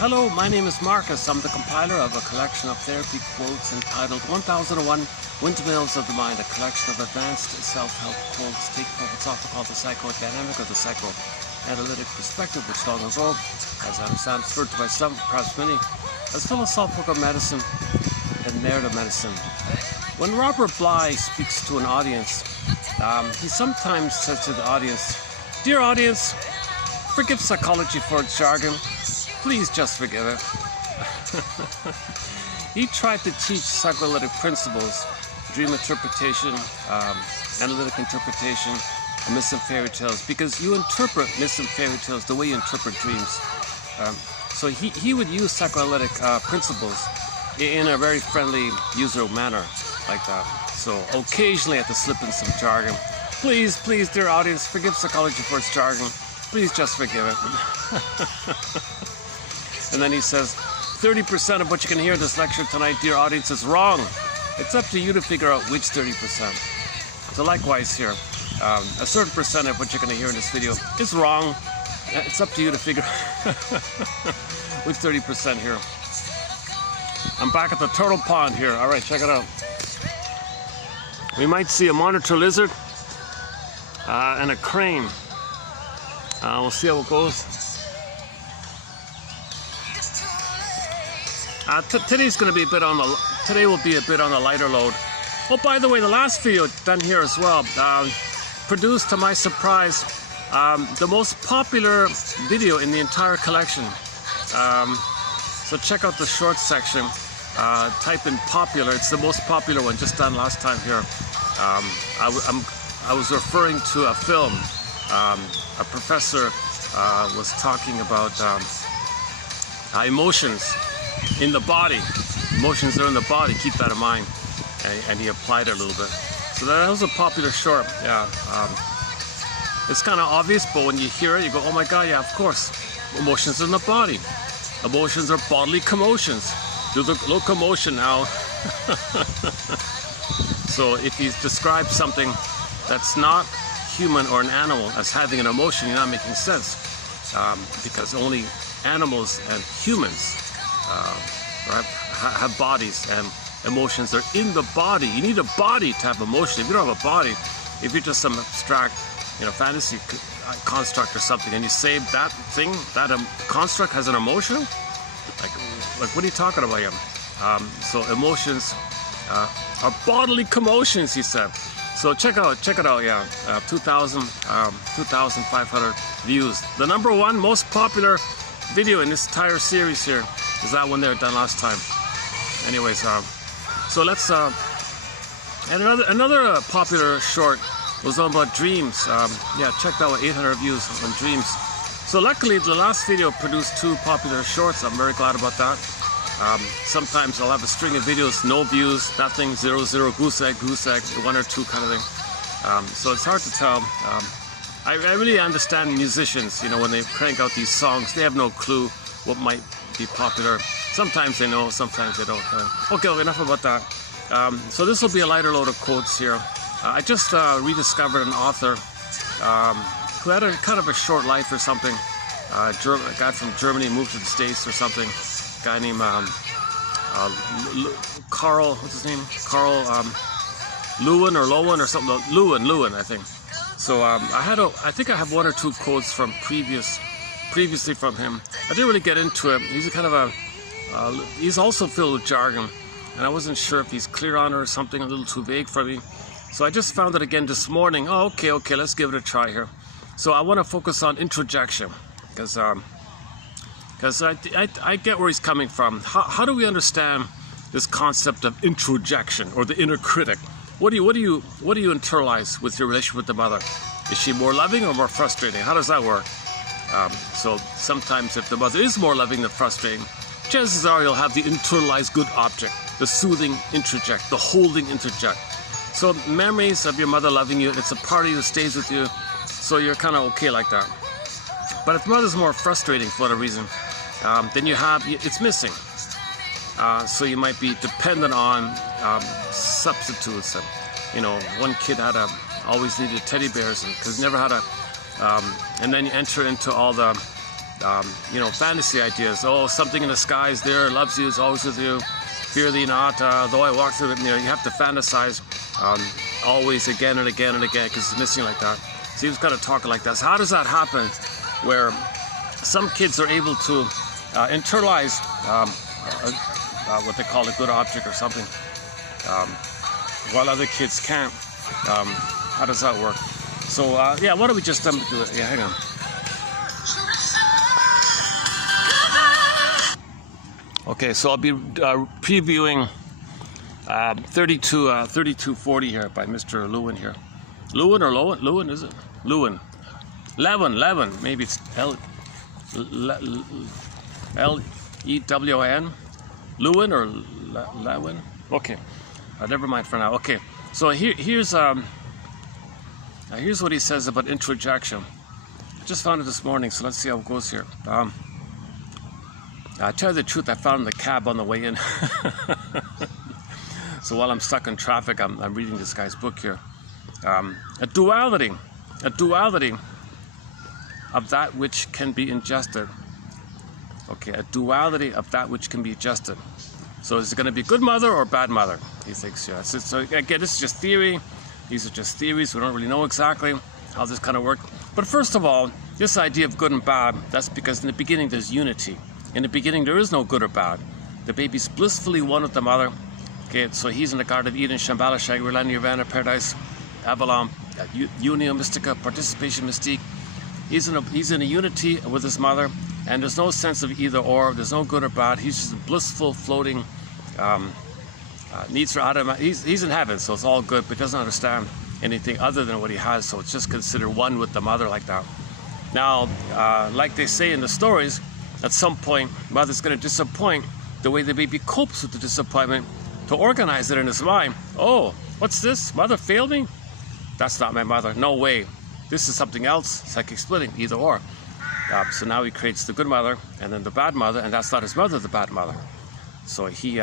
Hello, my name is Marcus. I'm the compiler of a collection of therapy quotes entitled 1001 Windmills of the Mind, a collection of advanced self-help quotes taken from what's often called the psychodynamic or the psychoanalytic perspective, which long ago, as I understand, referred to by some, perhaps many, as philosophical medicine and narrative medicine. When Robert Bly speaks to an audience, he sometimes says to the audience, "Dear audience, forgive psychology for its jargon. Please just forgive it." He tried to teach psychoanalytic principles, dream interpretation, analytic interpretation, and myths and fairy tales, because you interpret myths and fairy tales the way you interpret dreams. So he would use psychoanalytic principles in a very friendly user manner like that. So occasionally I have to slip in some jargon. Please, dear audience, forgive psychology for its jargon. Please just forgive it. And then he says, 30% of what you can hear in this lecture tonight, dear audience, is wrong. It's up to you to figure out which 30%. So likewise here, a certain percent of what you're going to hear in this video is wrong. It's up to you to figure which 30% here. I'm back at the turtle pond here. All right, check it out. We might see a monitor lizard and a crane. We'll see how it goes. Today's going to be a bit on the. Today will be a bit on the lighter load. Oh, by the way, the last video done here as well, produced to my surprise, the most popular video in the entire collection. So check out the short section. Type in popular. It's the most popular one, just done last time here. I was referring to a film. A professor was talking about emotions in the body. Emotions are in the body, keep that in mind. And he applied it a little bit. So that was a popular short, yeah. It's kind of obvious, but when you hear it, you go, oh my God, yeah, of course. Emotions are in the body. Emotions are bodily commotions. Do the locomotion now. So if he describes something that's not human or an animal as having an emotion, you're not making sense, because only animals and humans have bodies, and emotions are in the body. You need a body to have emotion. If you don't have a body, if you're just some abstract, fantasy construct or something, and you say that thing, that construct has an emotion, like what are you talking about here? So emotions are bodily commotions, he said. So check it out, yeah. 2,500 views. The number one most popular video in this entire series here is that one there done last time. Anyways, so let's and another popular short was on about dreams. Yeah, check that one, 800 views on dreams. So luckily the last video produced 2 popular shorts. I'm very glad about that. Sometimes I'll have a string of videos, no views, nothing, 0, goose egg, 1 or 2 kind of thing. So it's hard to tell. I really understand musicians, when they crank out these songs, they have no clue what might be popular. Sometimes they know, sometimes they don't. Okay, enough about that. So this will be a lighter load of quotes here. I just rediscovered an author who had a kind of a short life or something. A guy from Germany moved to the States or something. A guy named Carl, what's his name? Carl Lewin or Lowen or something. Lewin, I think. So I think I have 1 or 2 quotes from previously from him. I didn't really get into it. He's a kind of he's also filled with jargon, and I wasn't sure if he's clear on it or something, a little too vague for me. So I just found it again this morning. Oh, okay, let's give it a try here. So I want to focus on introjection, because I get where he's coming from. How do we understand this concept of introjection, or the inner critic? What do you internalize with your relationship with the mother? Is she more loving or more frustrating? How does that work? So sometimes if the mother is more loving than frustrating, chances are you'll have the internalized good object, the soothing introject, the holding interject. So memories of your mother loving you, it's a part of you that stays with you, so you're kind of okay like that. But if mother's more frustrating for whatever reason, then it's missing. So you might be dependent on substitutes. One kid always needed teddy bears because never had a, and then you enter into all the you know, fantasy ideas. Oh, something in the sky is there, loves you, is always with you. Fear thee not, though I walk through it. You know, you have to fantasize always again and again and again because it's missing like that. So he was kind of talking like that. So how does that happen where some kids are able to internalize what they call a good object or something, while other kids can't? How does that work? So yeah, why don't we just do it? Yeah, hang on. Okay, so I'll be previewing 3240 here by Mr. Lewin here. Lewin or Lowen? Lewin, is it? Lewin. Lewin. Maybe it's L-E-W-I-N? Lewin or Lewin? Okay, never mind for now. Okay, so here's what he says about introjection. I just found it this morning, so let's see how it goes here. I tell you the truth, I found the cab on the way in. So while I'm stuck in traffic, I'm reading this guy's book here. A duality of that which can be ingested. Okay, a duality of that which can be adjusted. So is it going to be good mother or bad mother? He thinks, yeah. So again, this is just theory. These are just theories. We don't really know exactly how this kind of works. But first of all, this idea of good and bad, that's because in the beginning there's unity. In the beginning there is no good or bad. The baby's blissfully one with the mother. Okay, so he's in the Garden of Eden, Shambhala, Shagri, Nirvana, Paradise, Avalon, Unio, Mystica, Participation, Mystique. He's in a unity with his mother, and there's no sense of either or. There's no good or bad. He's just a blissful, floating, needs for Adam. He's in heaven, so it's all good, but doesn't understand anything other than what he has. So it's just considered one with the mother like that. Now, like they say in the stories, at some point, mother's going to disappoint. The way the baby copes with the disappointment, to organize it in his mind. Oh, what's this? Mother failed me? That's not my mother. No way. This is something else. Psychic splitting, either or. So now he creates the good mother and then the bad mother, and that's not his mother, the bad mother. So he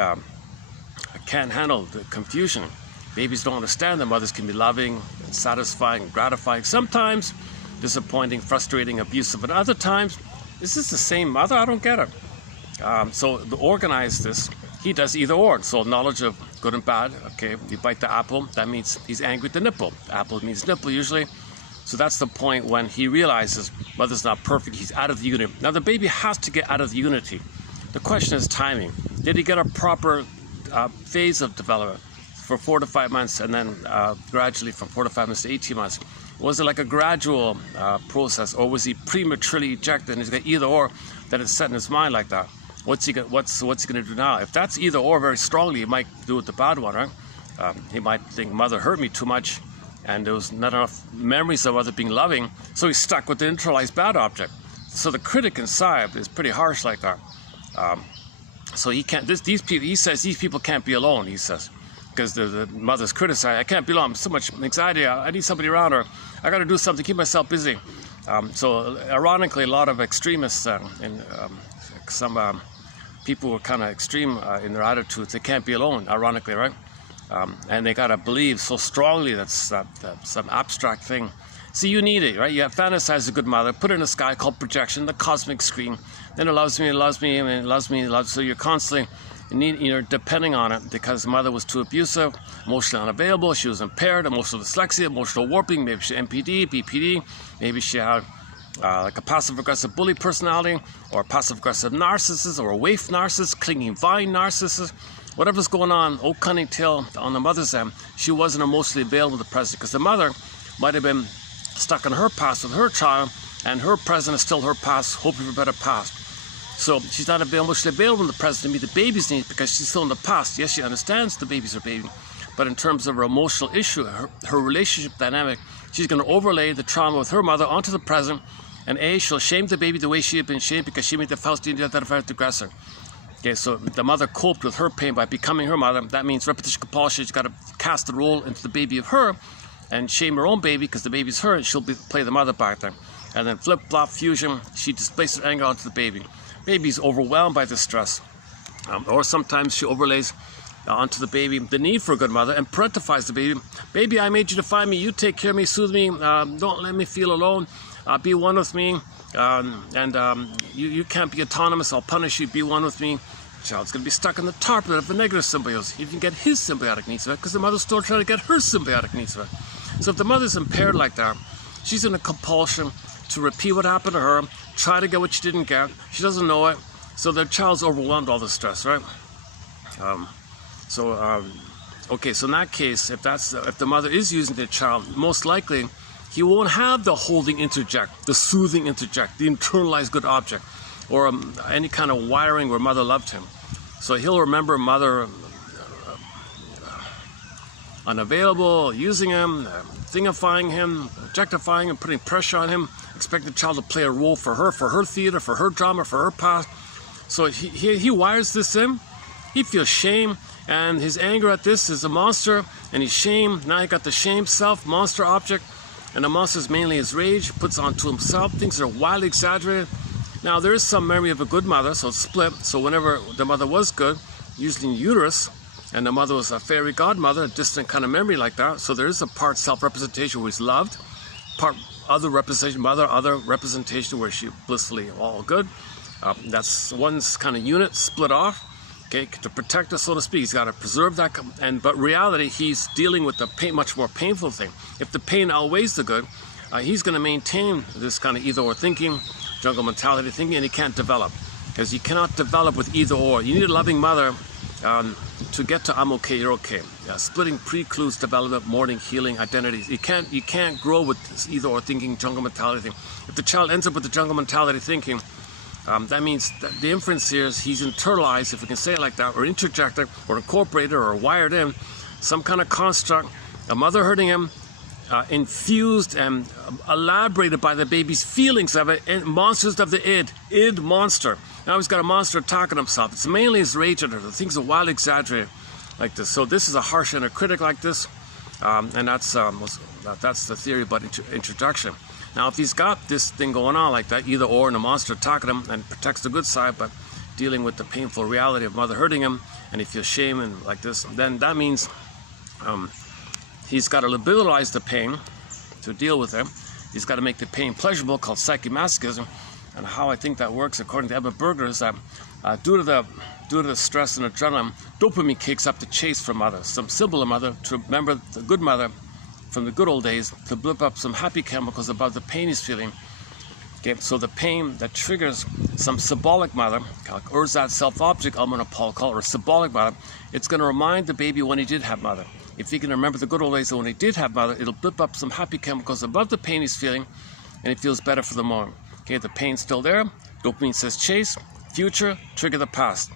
can't handle the confusion. Babies don't understand that mothers can be loving and satisfying and gratifying. Sometimes disappointing, frustrating, abusive, but other times, is this the same mother? I don't get it. So to organize this, he does either or. So knowledge of good and bad. Okay, you bite the apple, that means he's angry at the nipple. Apple means nipple usually. So that's the point when he realizes mother's not perfect, he's out of the unity. Now the baby has to get out of the unity. The question is timing. Did he get a proper phase of development for 4 to 5 months, and then gradually from 4 to 5 months to 18 months? Was it like a gradual process, or was he prematurely ejected and he's got either or that is set in his mind like that? What's he going to do now? If that's either or very strongly, he might do with the bad one, right? He might think mother hurt me too much, and there was not enough memories of mother being loving, so he's stuck with the internalized bad object. So the critic inside is pretty harsh like that. So he can't. These people. He says these people can't be alone. He says, because the mother's criticized. I can't be alone. I'm so much anxiety. I need somebody around, or I got to do something to keep myself busy. So ironically, a lot of extremists and some people who are kind of extreme in their attitudes, they can't be alone. Ironically, right? And they got to believe so strongly that's some abstract thing. See, you need it, right? You have fantasized a good mother, put it in the sky called projection, the cosmic screen. Then it loves me, and it loves me. So you're constantly, you're depending on it because the mother was too abusive, emotionally unavailable, she was impaired, emotional dyslexia, emotional warping, maybe she had MPD, BPD, maybe she had like a passive-aggressive bully personality, or a passive-aggressive narcissist, or a waif narcissist, clinging vine narcissist. Whatever's going on, old cunning tail on the mother's end, she wasn't emotionally available to the present, because the mother might have been stuck in her past with her child, and her present is still her past, hoping for a better past. So she's not emotionally available in the present to meet the baby's needs because she's still in the past. Yes, she understands the baby's her baby, but in terms of her emotional issue, her relationship dynamic, she's going to overlay the trauma with her mother onto the present, and she'll shame the baby the way she had been shamed because she made the Faustian identified with the aggressor. Okay, so the mother coped with her pain by becoming her mother. That means repetition compulsion. She's got to cast the role into the baby of her and shame her own baby because the baby's her, and she'll play the mother back there. And then flip-flop fusion, she displaces her anger onto the baby. Baby's overwhelmed by this stress. Or sometimes she overlays onto the baby the need for a good mother and parentifies the baby. Baby, I made you to find me. You take care of me, soothe me. Don't let me feel alone. be one with me, you can't be autonomous, I'll punish you, be one with me. The child's going to be stuck in the top of the negative symbiosis. He can get his symbiotic needs met because the mother's still trying to get her symbiotic needs met. So if the mother's impaired like that, she's in a compulsion to repeat what happened to her, try to get what she didn't get. She doesn't know it, so the child's overwhelmed all the stress, right? Okay, so in that case, if the mother is using the child, most likely he won't have the holding interject, the soothing interject, the internalized good object, or any kind of wiring where mother loved him. So he'll remember mother unavailable, using him, thingifying him, objectifying him, putting pressure on him, expect the child to play a role for her theater, for her drama, for her past. So he wires this in. He feels shame, and his anger at this is a monster, and he's shamed. Now he got the shame self, monster object, and the monster is mainly his rage, puts onto himself, things are wildly exaggerated. Now there is some memory of a good mother, so it's split. So whenever the mother was good, usually in uterus, and the mother was a fairy godmother, a distant kind of memory like that. So there is a part self-representation where he's loved, part other representation, other representation where she blissfully all good. That's one's kind of unit split off. Okay, to protect us, so to speak, he's got to preserve that. But reality, he's dealing with the much more painful thing. If the pain outweighs the good, he's going to maintain this kind of either-or thinking, jungle mentality thinking, and he can't develop. Because you cannot develop with either-or. You need a loving mother to get to I'm okay, you're okay. Splitting precludes development, mourning, healing, identities. You can't grow with this either-or thinking, jungle mentality thing. If the child ends up with the jungle mentality thinking, that means that the inference here is he's internalized, if we can say it like that, or interjected, or incorporated, or wired in some kind of construct, a mother hurting him, infused and elaborated by the baby's feelings of it, and monsters of the id monster. Now he's got a monster attacking himself. It's mainly his rage at her. The things are wildly exaggerated like this. So this is a harsh inner critic like this, and that's the theory about introduction. Now, if he's got this thing going on like that, either or, and a monster attacking him and protects the good side, but dealing with the painful reality of mother hurting him, and he feels shame and like this, then that means he's got to liberalize the pain to deal with it. He's got to make the pain pleasurable, called psychomasochism. And how I think that works, according to Edmund Berger, is that due to the stress and adrenaline, dopamine kicks up the chase for mother, some symbol of mother, to remember the good mother from the good old days, to blip up some happy chemicals above the pain he's feeling. Okay, so the pain that triggers some symbolic mother, or that self-object, Alman and Paul call it, or symbolic mother, it's going to remind the baby when he did have mother. If he can remember the good old days when he did have mother, it'll blip up some happy chemicals above the pain he's feeling, and he feels better for the moment. Okay, the pain's still there, dopamine says chase, future, trigger the past.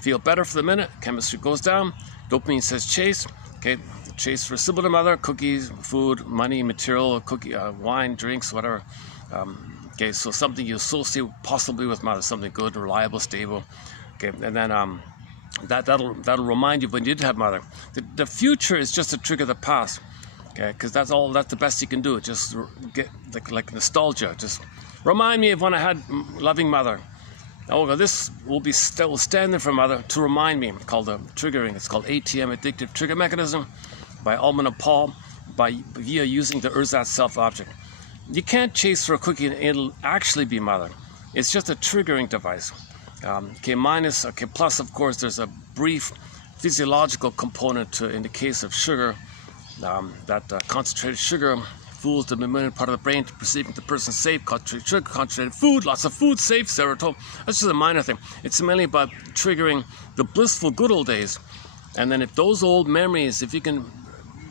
Feel better for the minute, chemistry goes down, dopamine says chase, okay, chase for symbol to mother, cookies, food, money, material, wine, drinks, whatever. Okay, so something you associate possibly with mother, something good, reliable, stable. Okay, and then that'll remind you when you did have mother. The future is just to trigger the past. Okay, because that's the best you can do. Just get like nostalgia. Just remind me of when I had loving mother. Oh, this will be still standing for mother to remind me. Called triggering. It's called ATM, addictive trigger mechanism, by Alman and Paul, via using the ersatz self-object. You can't chase for a cookie and it'll actually be mother. It's just a triggering device. Plus, of course, there's a brief physiological component to, in the case of sugar, concentrated sugar fools the mammalian part of the brain to perceiving the person safe. Concentrated sugar, concentrated food, lots of food, safe, serotonin. That's just a minor thing. It's mainly about triggering the blissful good old days. And then if those old memories, if you can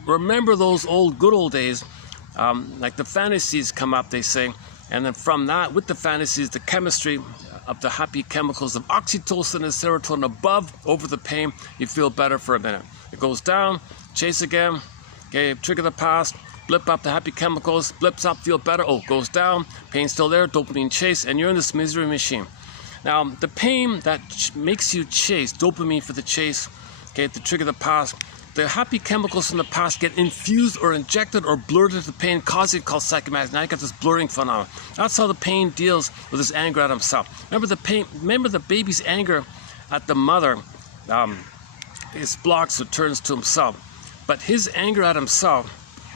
remember those old good old days, like the fantasies come up, they say, and then from that, with the fantasies, the chemistry of the happy chemicals of oxytocin and serotonin above, over the pain, you feel better for a minute. It goes down, chase again, okay, trigger the past, blip up the happy chemicals, blips up, feel better, goes down, pain still there, dopamine chase, and you're in this misery machine. Now, the pain that makes you chase, dopamine for the chase, okay, to trigger the past, the happy chemicals from the past get infused or injected or blurred into the pain, causing called psychomasochism. Now you got this blurring phenomenon. That's how the pain deals with his anger at himself. Remember the baby's anger at the mother is blocked, so it turns to himself. But his anger at himself,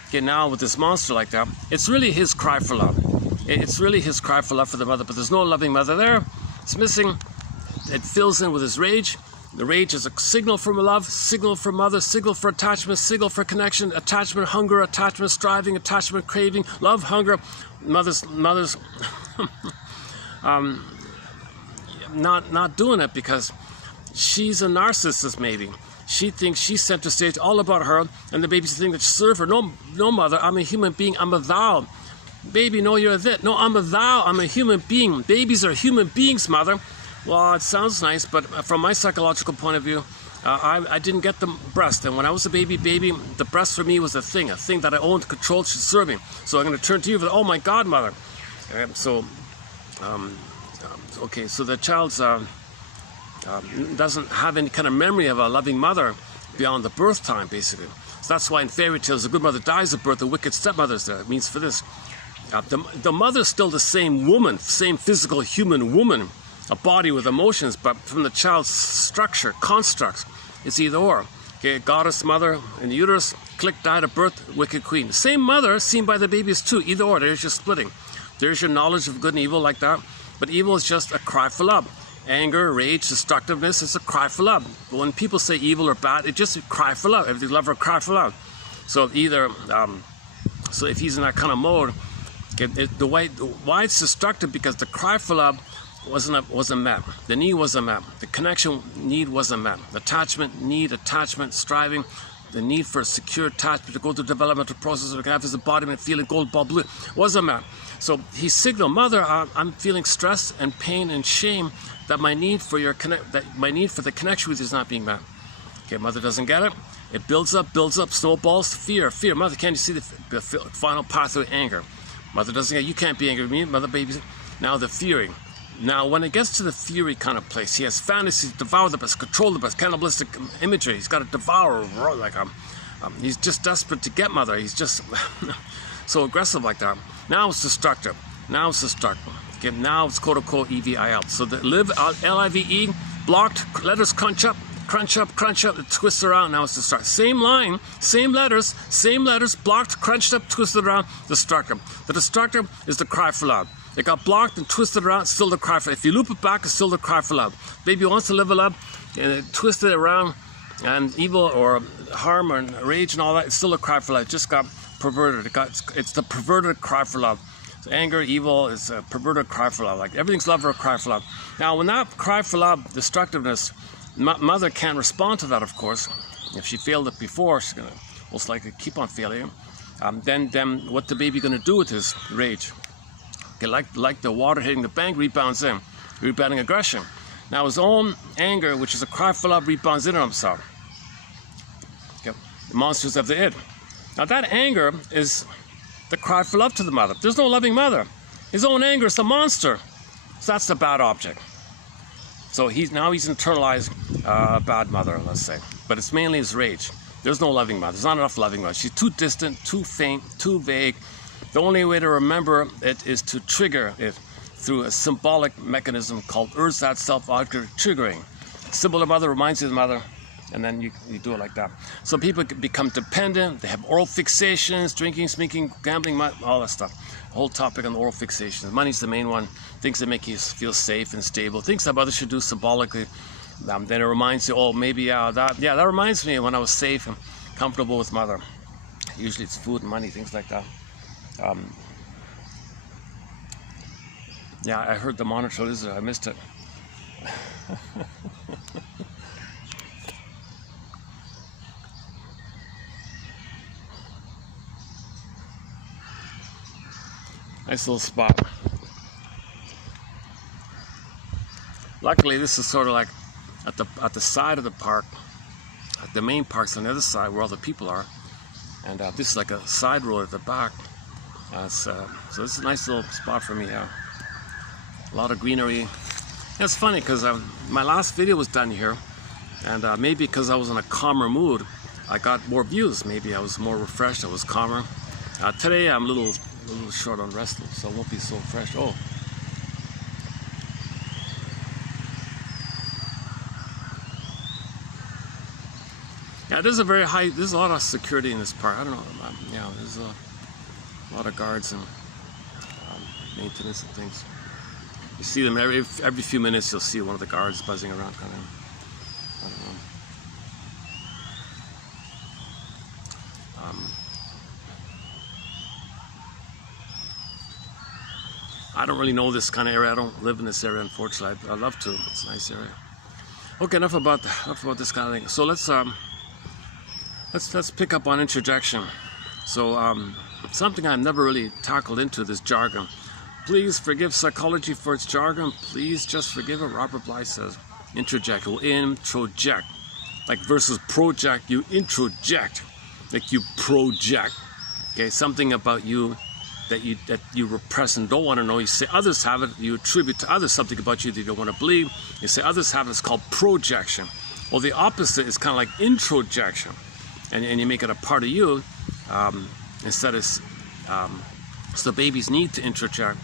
okay, now with this monster like that, it's really his cry for love. It's really his cry for love for the mother, but there's no loving mother there. It's missing. It fills in with his rage. The rage is a signal for love, signal for mother, signal for attachment, signal for connection, attachment, hunger, attachment, striving, attachment, craving, love, hunger. Mother's not doing it because she's a narcissist maybe. She thinks she's center stage, all about her, and the baby's thinking that she serve her. No, mother, I'm a human being, I'm a thou. Baby, no, you're a that. No, I'm a thou, I'm a human being. Babies are human beings, mother. Well, it sounds nice, but from my psychological point of view, I didn't get the breast. And when I was a baby, the breast for me was a thing that I owned, controlled, should serve me. So I'm going to turn to you for, oh my God, mother. Okay, so the child doesn't have any kind of memory of a loving mother beyond the birth time, basically. So that's why in fairy tales, the good mother dies at birth, the wicked stepmother's there. It means for this. The mother's still the same woman, same physical human woman, a body with emotions, but from the child's structure, constructs, it's either or. Okay, goddess mother in the uterus, click, died at birth, wicked queen. Same mother seen by the babies too, either or. There's your splitting. There's your knowledge of good and evil like that. But evil is just a cry for love. Anger, rage, destructiveness is a cry for love. But when people say evil or bad, it's just a cry for love. Everything love or cry for love. So either, so if he's in that kind of mode, why it's destructive because the cry for love wasn't met. The need wasn't met. The connection need wasn't met. Attachment, need, attachment, striving, the need for a secure attachment to go through the developmental process of have his embodiment, feeling gold ball blue, wasn't met. So he signaled, mother, I'm feeling stress and pain and shame that my need for the connection with you is not being met. Okay, mother doesn't get it. It builds up, snowballs, fear. Mother, can't you see the final pathway? Anger. Mother doesn't get, you can't be angry with me, mother, baby. Now the fury. Now, when it gets to the fury kind of place, he has fantasies, devour the best, control the best, cannibalistic imagery. He's got to devour, like he's just desperate to get mother. He's just so aggressive like that. Now it's destructive. Okay, now it's quote unquote EVIL. So the live LIVE blocked letters crunch up, it twists around. Now it's destructive. Same line, same letters, blocked, crunched up, twisted around, destructive. The destructive is the cry for love. It got blocked and twisted around, still the cry for love. If you loop it back, it's still the cry for love. Baby wants to live it up, and it twisted it around, and evil or harm or rage and all that, it's still a cry for love. It just got perverted. It's the perverted cry for love. So anger, evil is a perverted cry for love. Like everything's love or a cry for love. Now, when that cry for love, destructiveness, mother can't respond to that, of course. If she failed it before, she's going to most likely keep on failing. Then what the baby going to do with his rage? Okay, like the water hitting the bank, rebounds in, rebounding aggression. Now his own anger, which is a cry for love, rebounds in on himself. Okay, the monsters of the id. Now that anger is the cry for love to the mother. There's no loving mother. His own anger is the monster. So that's the bad object. So he's internalized a bad mother, let's say. But it's mainly his rage. There's no loving mother. There's not enough loving mother. She's too distant, too faint, too vague. The only way to remember it is to trigger it through a symbolic mechanism called ersatz self-object triggering. Symbol of mother reminds you of the mother, and then you do it like that. So people become dependent. They have oral fixations, drinking, smoking, gambling, all that stuff. The whole topic on oral fixations. Money's the main one. Things that make you feel safe and stable. Things that others should do symbolically. Then it reminds you, oh, maybe that reminds me when I was safe and comfortable with mother. Usually it's food and money, things like that. Yeah, I heard the monitor lizard. I missed it. Nice little spot. Luckily, this is sort of like at the side of the park. The main park's on the other side where all the people are, and this is like a side road at the back. So this is a nice little spot for me. Yeah, a lot of greenery. It's funny because my last video was done here, and maybe because I was in a calmer mood, I got more views. Maybe I was more refreshed. I was calmer. Today I'm a little short on restless, so I won't be so fresh. Oh. Yeah, there's a lot of security in this park. I don't know, yeah, there's a lot of guards and maintenance and things. You see them every few minutes. You'll see one of the guards buzzing around, kind of. I don't know. I don't really know this kind of area. I don't live in this area, unfortunately. I'd love to. It's a nice area. Okay, enough about this kind of thing. So let's pick up on interjection. So something I've never really tackled into this jargon. Please forgive psychology for its jargon. Please just forgive it. Robert Bly says, interject. Well, introject, like versus project. You introject, like you project. Okay, something about you that you repress and don't want to know. You say others have it. You attribute to others something about you that you don't want to believe. You say others have it. It's called projection. Well, the opposite is kind of like introjection, and you make it a part of you instead of. So babies need to introject.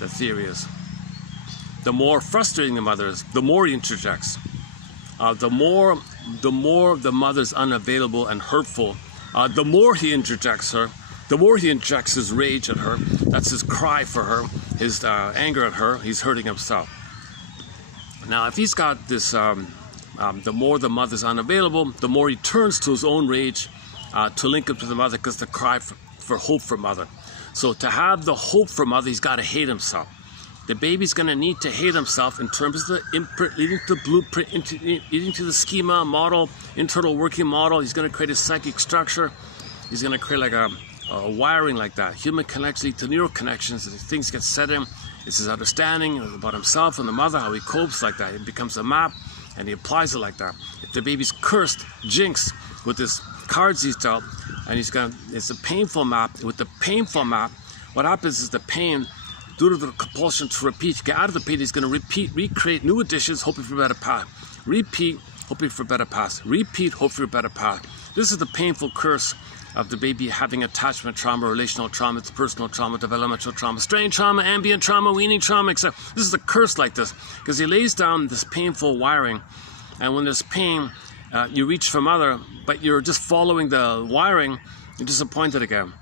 The theory is, the more frustrating the mother is, the more he interjects. The more the mother's unavailable and hurtful, the more he interjects her. The more he injects his rage at her, that's his cry for her, his anger at her, he's hurting himself. Now, if he's got this, the more the mother's unavailable, the more he turns to his own rage to link up to the mother, because the cry for hope for mother. So to have the hope for mother, he's got to hate himself. The baby's going to need to hate himself in terms of the imprint, leading to the blueprint, leading to the schema, model, internal working model. He's going to create a psychic structure. He's going to create like a wiring like that. Human connections lead to neural connections. Things get set in. It's his understanding about himself and the mother, how he copes like that. It becomes a map, and he applies it like that. If the baby's cursed, jinxed with his cards he's dealt, and it's a painful map. With the painful map, what happens is the pain, due to the compulsion to repeat, get out of the pain, he's going to recreate new additions, hoping for a better path. Repeat, hoping for a better path. Repeat, hoping for a better path. This is the painful curse of the baby having attachment trauma, relational trauma, personal trauma, developmental trauma, strain trauma, ambient trauma, weaning trauma, etc. This is a curse like this, because he lays down this painful wiring, and when there's pain, you reach for mother, but you're just following the wiring, you're disappointed again.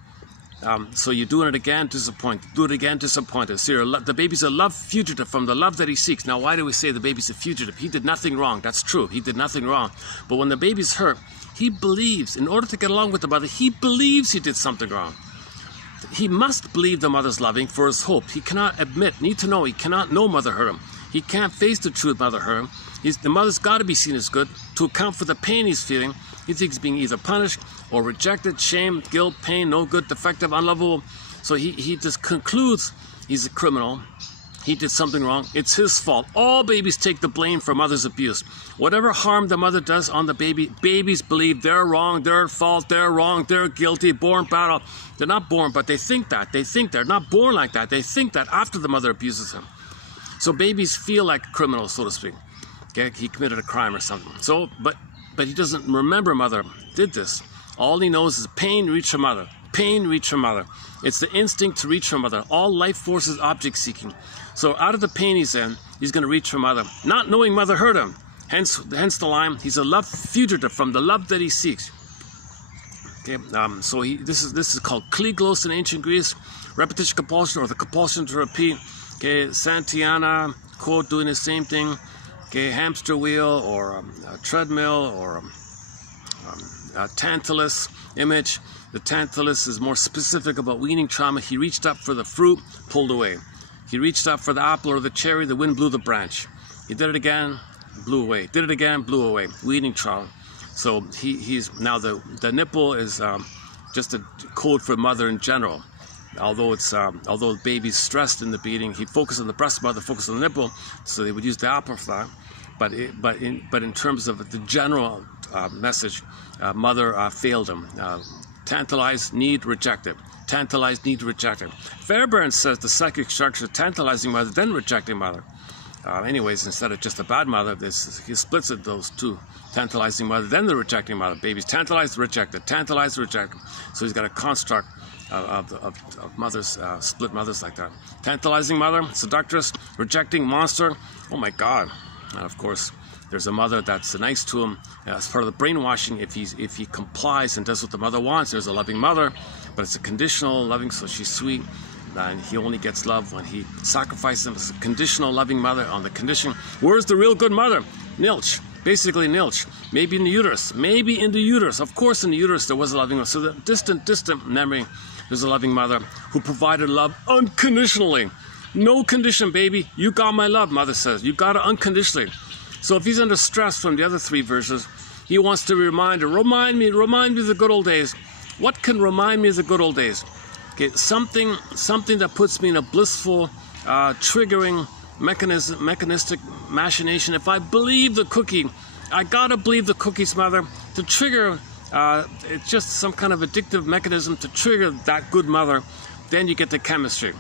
So you're doing it again, disappointed. Do it again, disappointed. So the baby's a love fugitive from the love that he seeks. Now, why do we say the baby's a fugitive? He did nothing wrong. That's true. He did nothing wrong. But when the baby's hurt, he believes, in order to get along with the mother, he believes he did something wrong. He must believe the mother's loving for his hope. He cannot need to know. He cannot know mother hurt him. He can't face the truth mother hurt him. The mother's got to be seen as good to account for the pain he's feeling. He thinks he's being either punished or rejected, shame, guilt, pain, no good, defective, unlovable. So he just concludes he's a criminal. He did something wrong. It's his fault. All babies take the blame for mother's abuse. Whatever harm the mother does on the baby, babies believe they're wrong, they're at fault, they're wrong, they're guilty, born bad. They're not born, but they think that. They think they're not born like that. They think that after the mother abuses him. So babies feel like criminals, so to speak. Okay, he committed a crime or something. So, but he doesn't remember mother did this. All he knows is pain, reach for mother. Pain, reach for mother. It's the instinct to reach for mother. All life force is object seeking. So out of the pain he's in, he's going to reach for mother, not knowing mother hurt him. Hence the line, he's a love fugitive from the love that he seeks. Okay, so this is called kliglos in ancient Greece, repetition compulsion, or the compulsion to repeat. Okay, Santayana, quote, doing the same thing. Okay, hamster wheel, or a treadmill, or a Tantalus image. The Tantalus is more specific about weaning trauma. He reached up for the fruit, pulled away. He reached up for the apple or the cherry, the wind blew the branch. He did it again, blew away. Did it again, blew away. Weaning trauma. So he's now the nipple is just a code for mother in general. Although the baby's stressed in the beating, he focused on the breast, mother focused on the nipple, so they would use the apple for that. But in terms of the general message, mother failed him. Tantalized, need, rejected. Tantalized, need, rejected. Fairbairn says the psychic structure of tantalizing mother, then rejecting mother. Anyways, instead of just a bad mother, he splits it, those two. Tantalizing mother, then the rejecting mother. Baby's tantalized, rejected. Tantalized, rejected. So he's got a construct of mothers, split mothers like that. Tantalizing mother, seductress, rejecting monster. Oh my God. And of course, there's a mother that's nice to him. As part of the brainwashing, if he complies and does what the mother wants, there's a loving mother, but it's a conditional loving, so she's sweet. And he only gets love when he sacrifices him as a conditional loving mother on the condition. Where's the real good mother? Nilch. Basically nilch. Maybe in the uterus. Maybe in the uterus. Of course in the uterus there was a loving mother. So the distant memory, there's a loving mother who provided love unconditionally. No condition, baby. You got my love, mother says. You got it unconditionally. So if he's under stress from the other three verses, he wants to remind me of the good old days. What can remind me of the good old days? Okay, something that puts me in a blissful, triggering mechanistic machination. If I believe the cookie, I gotta believe the cookie's mother to trigger. It's just some kind of addictive mechanism to trigger that good mother. Then you get the chemistry.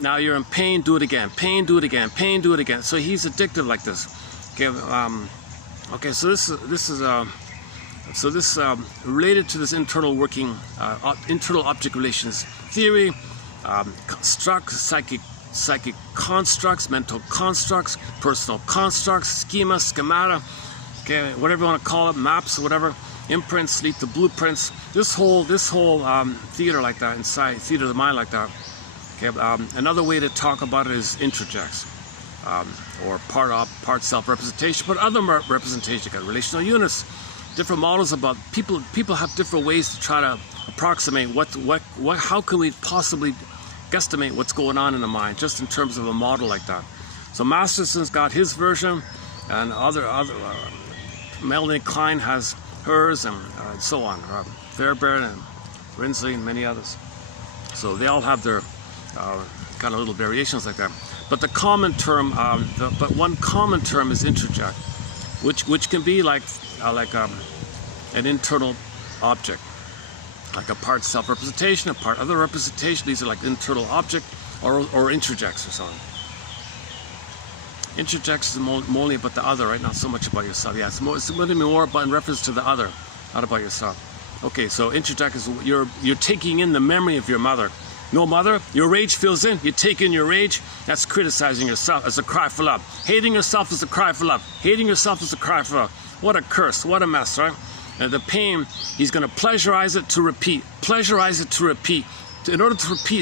Now you're in pain, do it again. Pain, do it again. Pain, do it again. So he's addictive like this. Okay. Okay. So this is related to this internal working, internal object relations theory, psychic constructs, mental constructs, personal constructs, schemata. Okay, whatever you want to call it, maps, whatever, imprints lead to blueprints. This whole theater like that, inside theater of the mind like that. Okay, another way to talk about it is introjects, or part self-representation, but other representation, like relational units, different models about people. People have different ways to try to approximate how can we possibly guesstimate what's going on in the mind, just in terms of a model like that. So Masterson's got his version, and Melanie Klein has hers, and so on. Fairbairn and Rinsley and many others. So they all have their kind of little variations like that. But the common term, one common term is introject, which can be like an internal object, like a part self-representation, a part other representation. These are like internal object or introjects or something. Introjects is more about the other, right? Not so much about yourself. Yeah, it's going to be more about in reference to the other, not about yourself. Okay, so introject is you're taking in the memory of your mother. No mother, your rage fills in. You take in your rage. That's criticizing yourself as a cry for love. Hating yourself is a cry for love. Hating yourself is a cry for love. What a curse! What a mess, right? And the pain, he's going to pleasurize it to repeat. Pleasurize it to repeat. In order to repeat,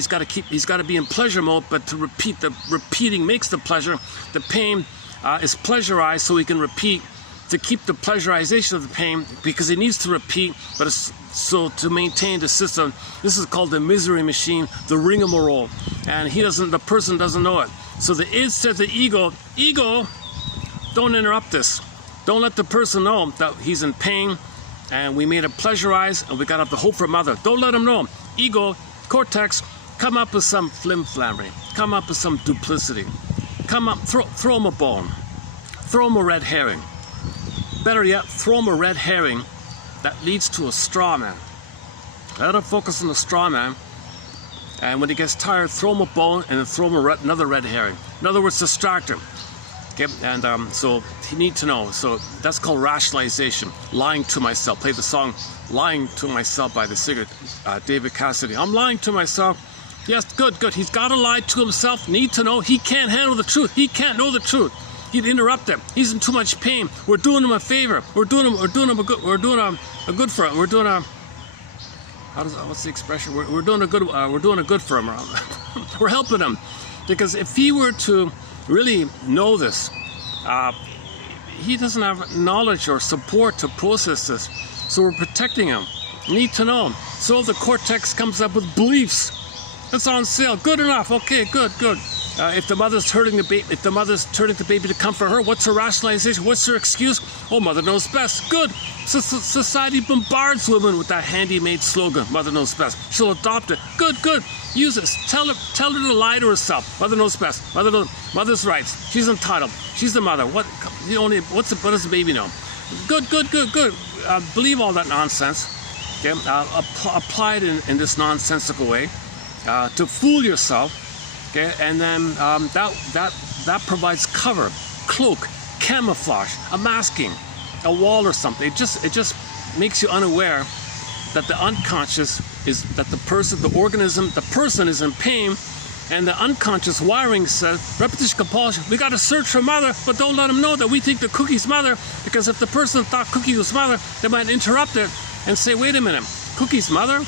he's got to be in pleasure mode. But to repeat, the repeating makes the pleasure. The pain is pleasurized, so he can repeat to keep the pleasurization of the pain, because he needs to repeat. But so to maintain the system, this is called the misery machine, the rigmarole, and the person doesn't know it. So the id said to the ego, don't interrupt this. Don't let the person know that he's in pain, and we made it pleasurized, and we got to have the hope for mother. Don't let him know. Ego, cortex, come up with some flim-flammery. Come up with some duplicity. Come up, throw him a bone. Throw him a red herring. Better yet, throw him a red herring that leads to a straw man. Let him focus on the straw man, and when he gets tired, throw him a bone and then throw him another red herring. In other words, distract him. Okay, and so you need to know. So that's called rationalization. Lying to myself. Play the song "Lying to Myself" by the singer David Cassidy. I'm lying to myself. Yes, good. He's got to lie to himself. Need to know. He can't handle the truth. He can't know the truth. He'd interrupt him. He's in too much pain. We're doing him a favor. We're doing a good for him. We're doing a what's the expression? We're doing a good for him. We're helping him, because if he were to really know this, he doesn't have knowledge or support to process this. So we're protecting him. Need to know. So the cortex comes up with beliefs. It's on sale. Good enough. Okay, good. If the mother's hurting the baby, turning the baby to comfort her, what's her rationalization? What's her excuse? Oh, mother knows best. Good. So society bombards women with that handy-made slogan, "Mother knows best." She'll adopt it. Good. Use it. Tell her to lie to herself. Mother knows best. Mother's rights. She's entitled. She's the mother. What does the baby know? Good. Believe all that nonsense. Okay? Apply it in this nonsensical way to fool yourself. Okay, and then that provides cover, cloak, camouflage, a masking, a wall or something. It just makes you unaware that the unconscious is that the person is in pain, and the unconscious wiring says repetition compulsion. We got to search for mother, but don't let them know that we think the cookie's mother, because if the person thought cookie was mother, they might interrupt it and say, "Wait a minute, cookie's mother?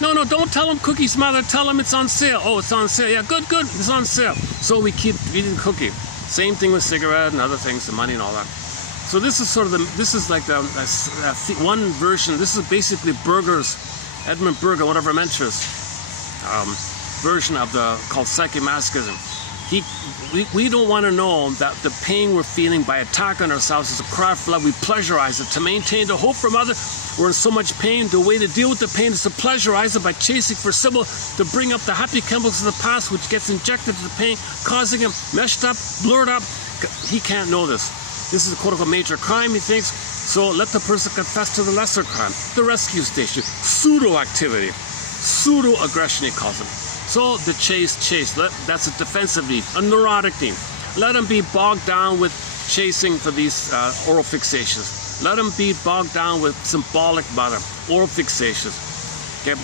No, don't tell them cookies, mother. Tell them it's on sale. Oh, it's on sale. Yeah, good. It's on sale. So we keep eating the cookie. Same thing with cigarette and other things, the money and all that. So this is sort of one version. This is basically Edmund Berger, one of our mentors, version of called psychomasochism. We don't want to know that the pain we're feeling by attack on ourselves is a cry for love. We pleasurize it to maintain the hope from others. We're in so much pain. The way to deal with the pain is to pleasurize it by chasing for symbol to bring up the happy chemicals of the past, which gets injected to the pain, causing him meshed up, blurred up. He can't know this. This is a quote-unquote major crime, he thinks. So let the person confess to the lesser crime, the rescue station, pseudo-activity, pseudo-aggression, he calls it. So the chase, that's a defensive need, a neurotic need. Let them be bogged down with chasing for these oral fixations. Let them be bogged down with symbolic mother, oral fixations. Okay,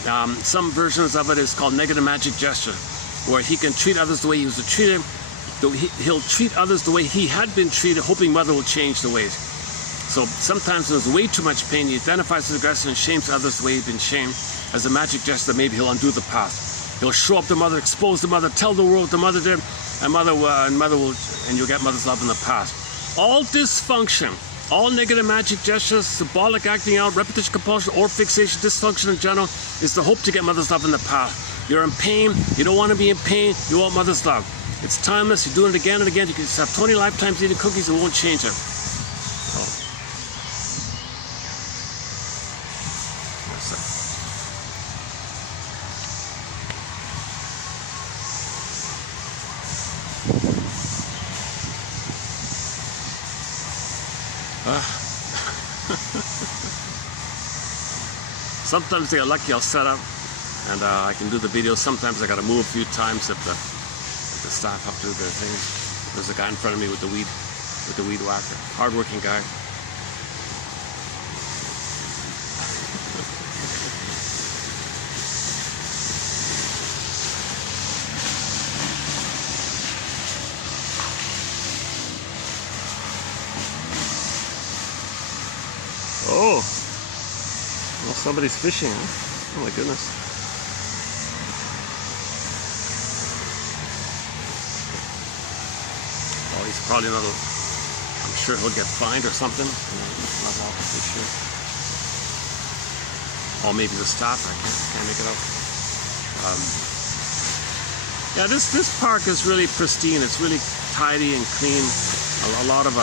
some versions of it is called negative magic gesture, where he can treat others the way he was treated. He'll treat others the way he had been treated, hoping mother will change the ways. So sometimes when there's way too much pain, he identifies as aggressive and shames others the way he's been shamed. As a magic gesture, maybe he'll undo the past. He'll show up the mother, expose the mother, tell the world what the mother did, and you'll get mother's love in the past. All dysfunction, all negative magic gestures, symbolic acting out, repetition, compulsion, or fixation, dysfunction in general, is the hope to get mother's love in the past. You're in pain, you don't want to be in pain, you want mother's love. It's timeless, you're doing it again and again. You can have 20 lifetimes eating cookies, it won't change it. Sometimes I get lucky, I'll set up and I can do the video. Sometimes I got to move a few times if the staff have to do their things. There's a guy in front of me with the weed whacker, hard-working guy. Oh, well, somebody's fishing, huh? Oh my goodness. Oh, he's probably not, I'm sure he'll get fined or something. Not obviously sure. Or maybe the staff, I can't make it out. Yeah, this park is really pristine. It's really tidy and clean. A lot of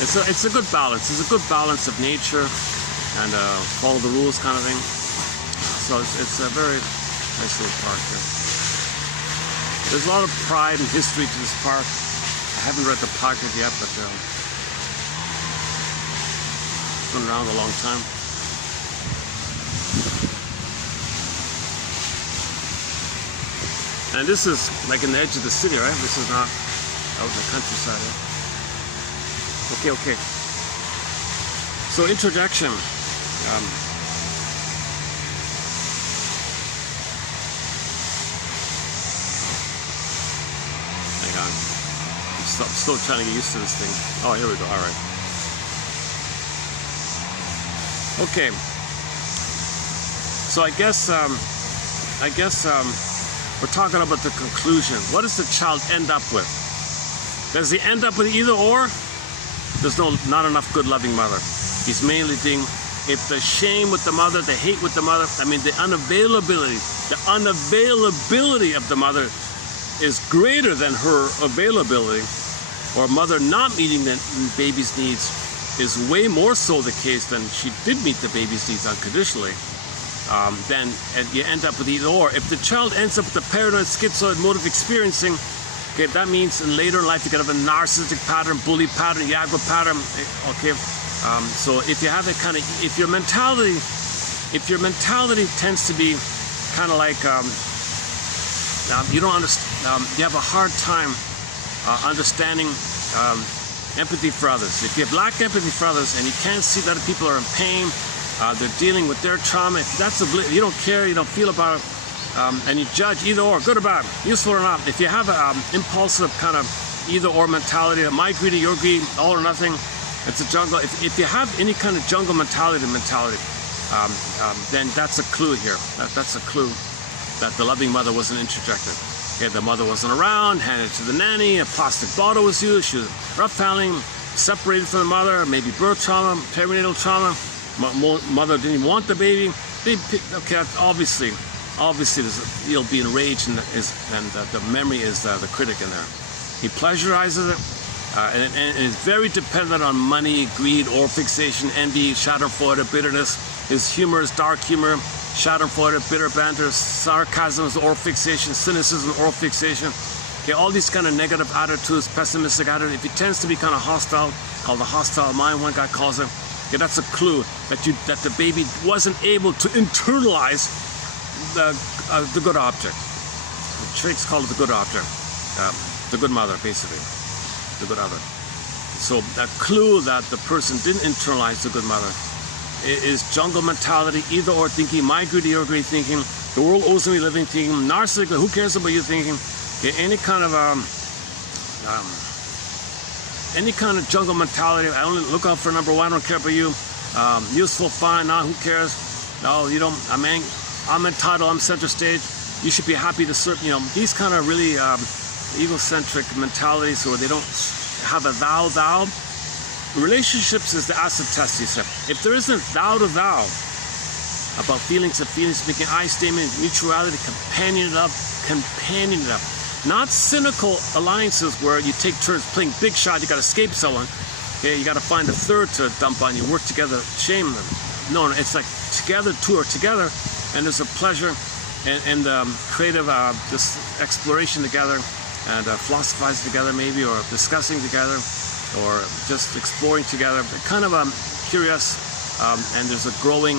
it's a good balance. It's a good balance of nature and follow the rules kind of thing. So it's a very nice little park here. There's a lot of pride and history to this park. I haven't read the pocket yet, but it's been around a long time. And this is like in the edge of the city, right? This is not out in the countryside. Right? Okay. So introduction. Hang on. I'm still trying to get used to this thing. Oh, here we go. All right. Okay. So I guess we're talking about the conclusion. What does the child end up with? Does he end up with either or? There's not enough good loving mother. He's mainly thinking if the shame with the mother, the hate with the mother, I mean the unavailability of the mother is greater than her availability, or mother not meeting the baby's needs is way more so the case than she did meet the baby's needs unconditionally. Then you end up with either or. If the child ends up with the paranoid schizoid mode of experiencing, okay, that means in later in life you can have a narcissistic pattern, bully pattern, Yago pattern. Okay, so if you have that kind of, if your mentality tends to be kind of like you don't understand, you have a hard time understanding empathy for others. If you have lack empathy for others and you can't see that other people are in pain, they're dealing with their trauma. If that's you don't care, you don't feel about it. And you judge either or, good or bad, useful or not. If you have an impulsive kind of either or mentality, my greedy, your greed, all or nothing, it's a jungle. If you have any kind of jungle mentality, then that's a clue here. That's a clue that the loving mother wasn't interjected. Okay, the mother wasn't around, handed to the nanny, a plastic bottle was used, she was rough handling, separated from the mother, maybe birth trauma, perinatal trauma, mother didn't even want the baby. Okay, obviously you'll be enraged, and the memory is the critic in there. He pleasurizes it, and is very dependent on money, greed, or fixation, envy, schadenfreude, bitterness. His humor is dark humor, schadenfreude, bitter banter, sarcasm is or fixation, cynicism or fixation. Okay, all these kind of negative attitudes, pessimistic attitude. If he tends to be kind of hostile, called the hostile mind, one guy calls it. Okay, that's a clue that the baby wasn't able to internalize the good object. The tricks call it the good object, the good mother, basically, the good other. So a clue that the person didn't internalize the good mother is jungle mentality, either or thinking, my greedy, your greedy thinking, the world owes me living thinking, narcissistic, who cares about you thinking. Okay, any kind of jungle mentality. I only look out for number one, I don't care about you. Useful, fine, nah, who cares? No, you don't. I'm entitled, I'm center stage. You should be happy to serve. You know, these kind of really egocentric mentalities where they don't have a thou. Relationships is the acid test, he said. If there isn't thou to thou about feelings, making I statement, mutuality, companionate up. Not cynical alliances where you take turns playing big shot, you got to escape someone. Okay, you got to find a third to dump on you, work together, shame them. No, it's like together, two are together, and there's a pleasure and creative this exploration together, and philosophizing together maybe, or discussing together, or just exploring together. Kind of curious, and there's a growing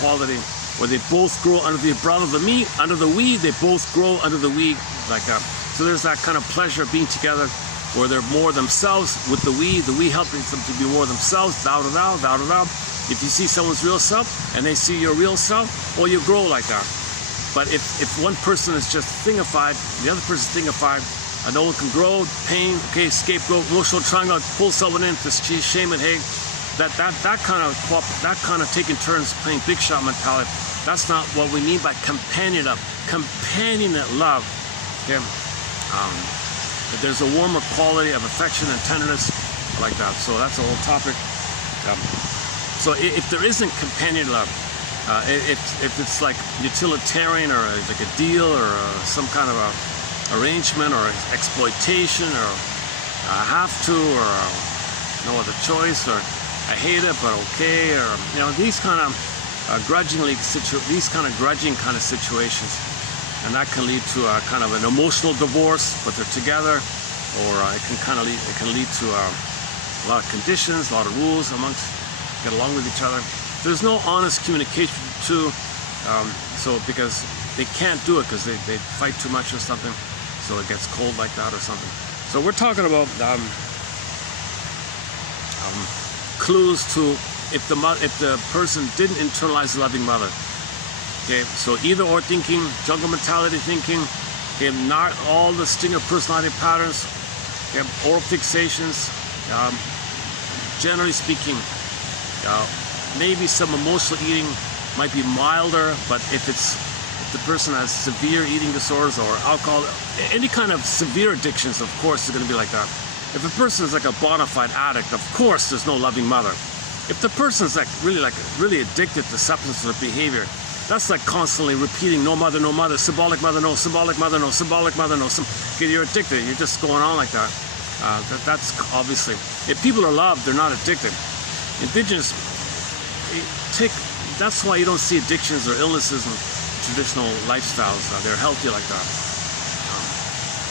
quality where they both grow under the umbrella of the me, under the we, they both grow under the we, like that. So there's that kind of pleasure of being together where they're more themselves with the we helping them to be more themselves, thou to thou. If you see someone's real self and they see your real self, well, you grow like that. But if one person is just thingified, the other person is thingified, and no one can grow, pain, okay, scapegoat, emotional triangle, pull someone in to shame and hate, that kind of taking turns playing big shot mentality. That's not what we mean by companionate love. Okay? There's a warmer quality of affection and tenderness like that. So that's a whole topic. So if there isn't companion love, if it's like utilitarian or like a deal or some kind of a arrangement or exploitation or I have to or no other choice or I hate it but okay, or these kind of grudging kind of situations, and that can lead to kind of an emotional divorce, but they're together, or it can lead to a lot of conditions, a lot of rules amongst get along with each other. There's no honest communication too, so because they can't do it because they fight too much or something, so it gets cold like that or something. So we're talking about clues to if the person didn't internalize the loving mother. Okay, so either or thinking, jungle mentality thinking, okay, not all the stinger personality patterns, okay, oral fixations, generally speaking, maybe some emotional eating might be milder, but if the person has severe eating disorders or alcohol, any kind of severe addictions, of course, is going to be like that. If a person is like a bona fide addict, of course, there's no loving mother. If the person is really addicted to substance or behavior, that's like constantly repeating no mother, symbolic mother, no, symbolic mother, no, symbolic mother, no. Okay, you're addicted. You're just going on like that. That's obviously. If people are loved, they're not addicted. Indigenous, that's why you don't see addictions or illnesses in traditional lifestyles. They're healthy like that.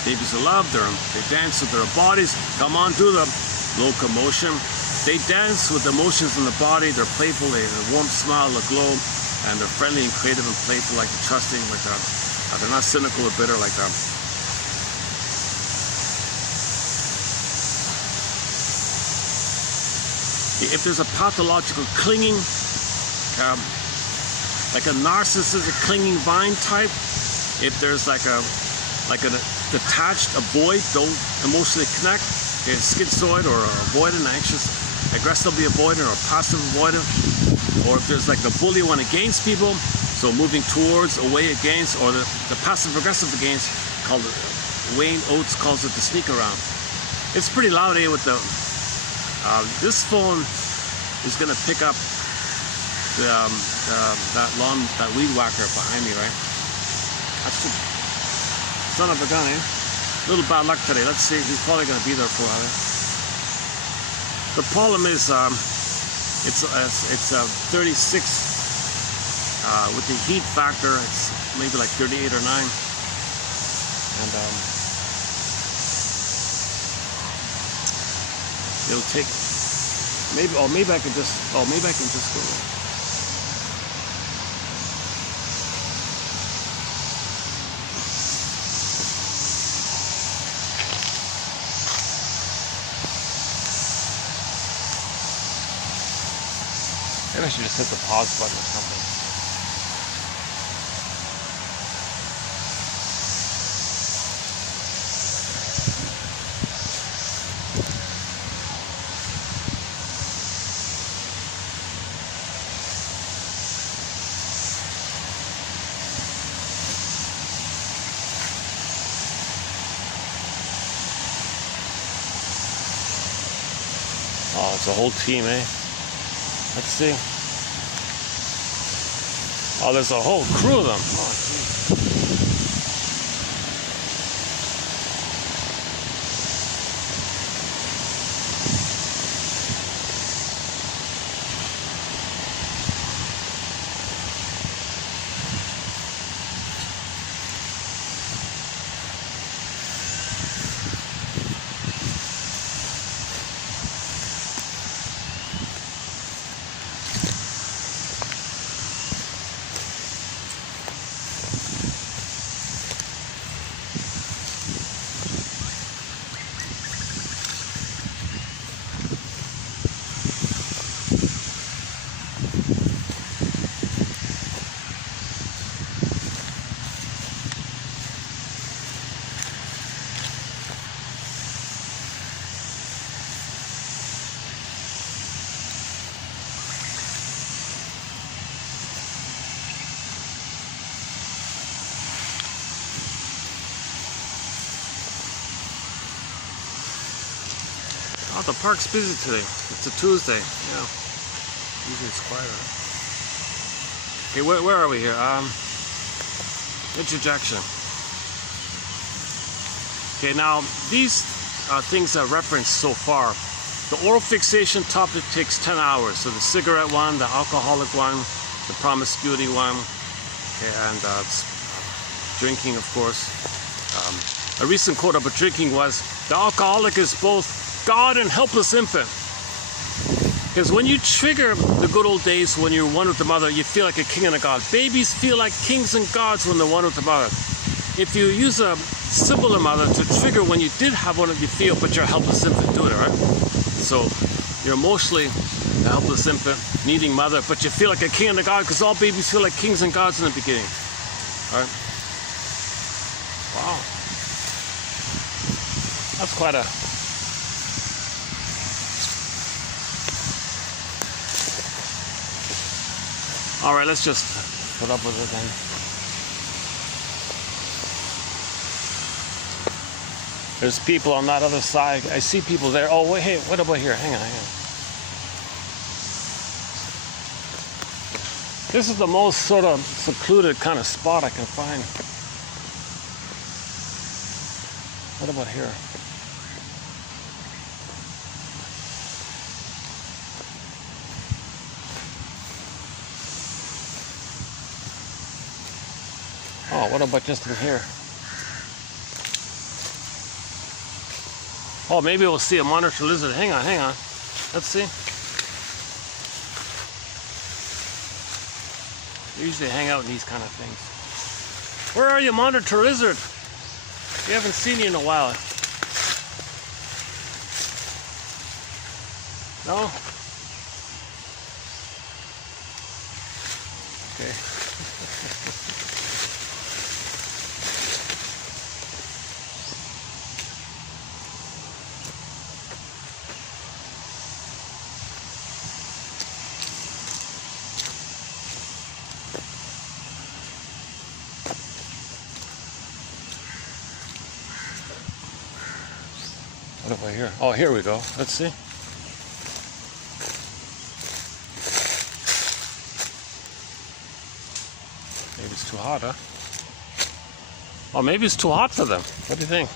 Babies are loved. They dance with their bodies. Come on, do the locomotion. They dance with emotions in the body. They're playful. They have a warm smile, a glow, and they're friendly and creative and playful, like trusting, like that. They're not cynical or bitter like that. If there's a pathological clinging, like a narcissistic clinging vine type, if there's like an attached, avoid, don't emotionally connect, okay, schizoid or avoidant, anxious, aggressively avoidant or passive avoidant, or if there's like the bully one against people, so moving towards, away, against, or the passive aggressive against, called Wayne Oates calls it the sneak around. It's pretty loud here with the this phone is gonna pick up the that weed whacker behind me, right? That's the son of a gun, eh? Little bad luck today. Let's see. He's probably gonna be there for a while. Eh? The problem is it's 36 with the heat factor. It's maybe like 38 or 9, and it'll take maybe I can just go. Maybe I should just hit the pause button or something. Oh, it's a whole team, eh? Let's see. Oh, there's a whole crew of them. Oh, oh, the park's busy today. It's a Tuesday. Yeah. Usually it's quieter. Okay, where are we here? Interjection. Okay, now these things I referenced so far. The oral fixation topic takes 10 hours. So the cigarette one, the alcoholic one, the promiscuity one, okay, and drinking, of course. A recent quote about drinking was, "The alcoholic is both God and helpless infant." Because when you trigger the good old days when you're one with the mother, you feel like a king and a god. Babies feel like kings and gods when they're one with the mother. If you use a similar mother to trigger when you did have one of you feel, but you're a helpless infant doing it, right? So you're emotionally a helpless infant, needing mother, but you feel like a king and a god because all babies feel like kings and gods in the beginning. All right? Wow. That's quite a... All right, let's just put up with it then. There's people on that other side. I see people there. Oh, wait, hey, what about here? Hang on. This is the most sort of secluded kind of spot I can find. What about here? Oh, what about just in here? Oh, maybe we'll see a monitor lizard. Hang on. Let's see. They usually hang out in these kind of things. Where are you, monitor lizard? We haven't seen you in a while. No? Okay. What have I here? Oh, here we go. Let's see. Maybe it's too hot, huh? Oh, maybe it's too hot for them. What do you think?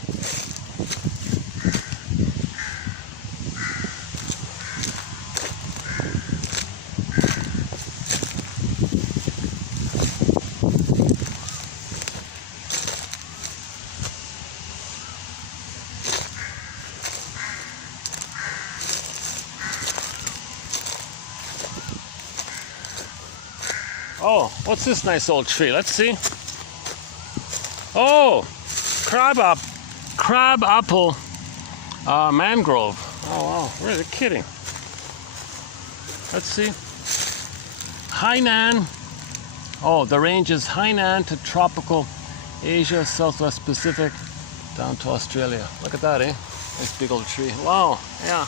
Oh, what's this nice old tree? Let's see. Oh, crab apple mangrove. Oh wow, really kidding. Let's see. Hainan. Oh, the range is Hainan to tropical Asia, Southwest Pacific, down to Australia. Look at that, eh? Nice big old tree. Wow, yeah.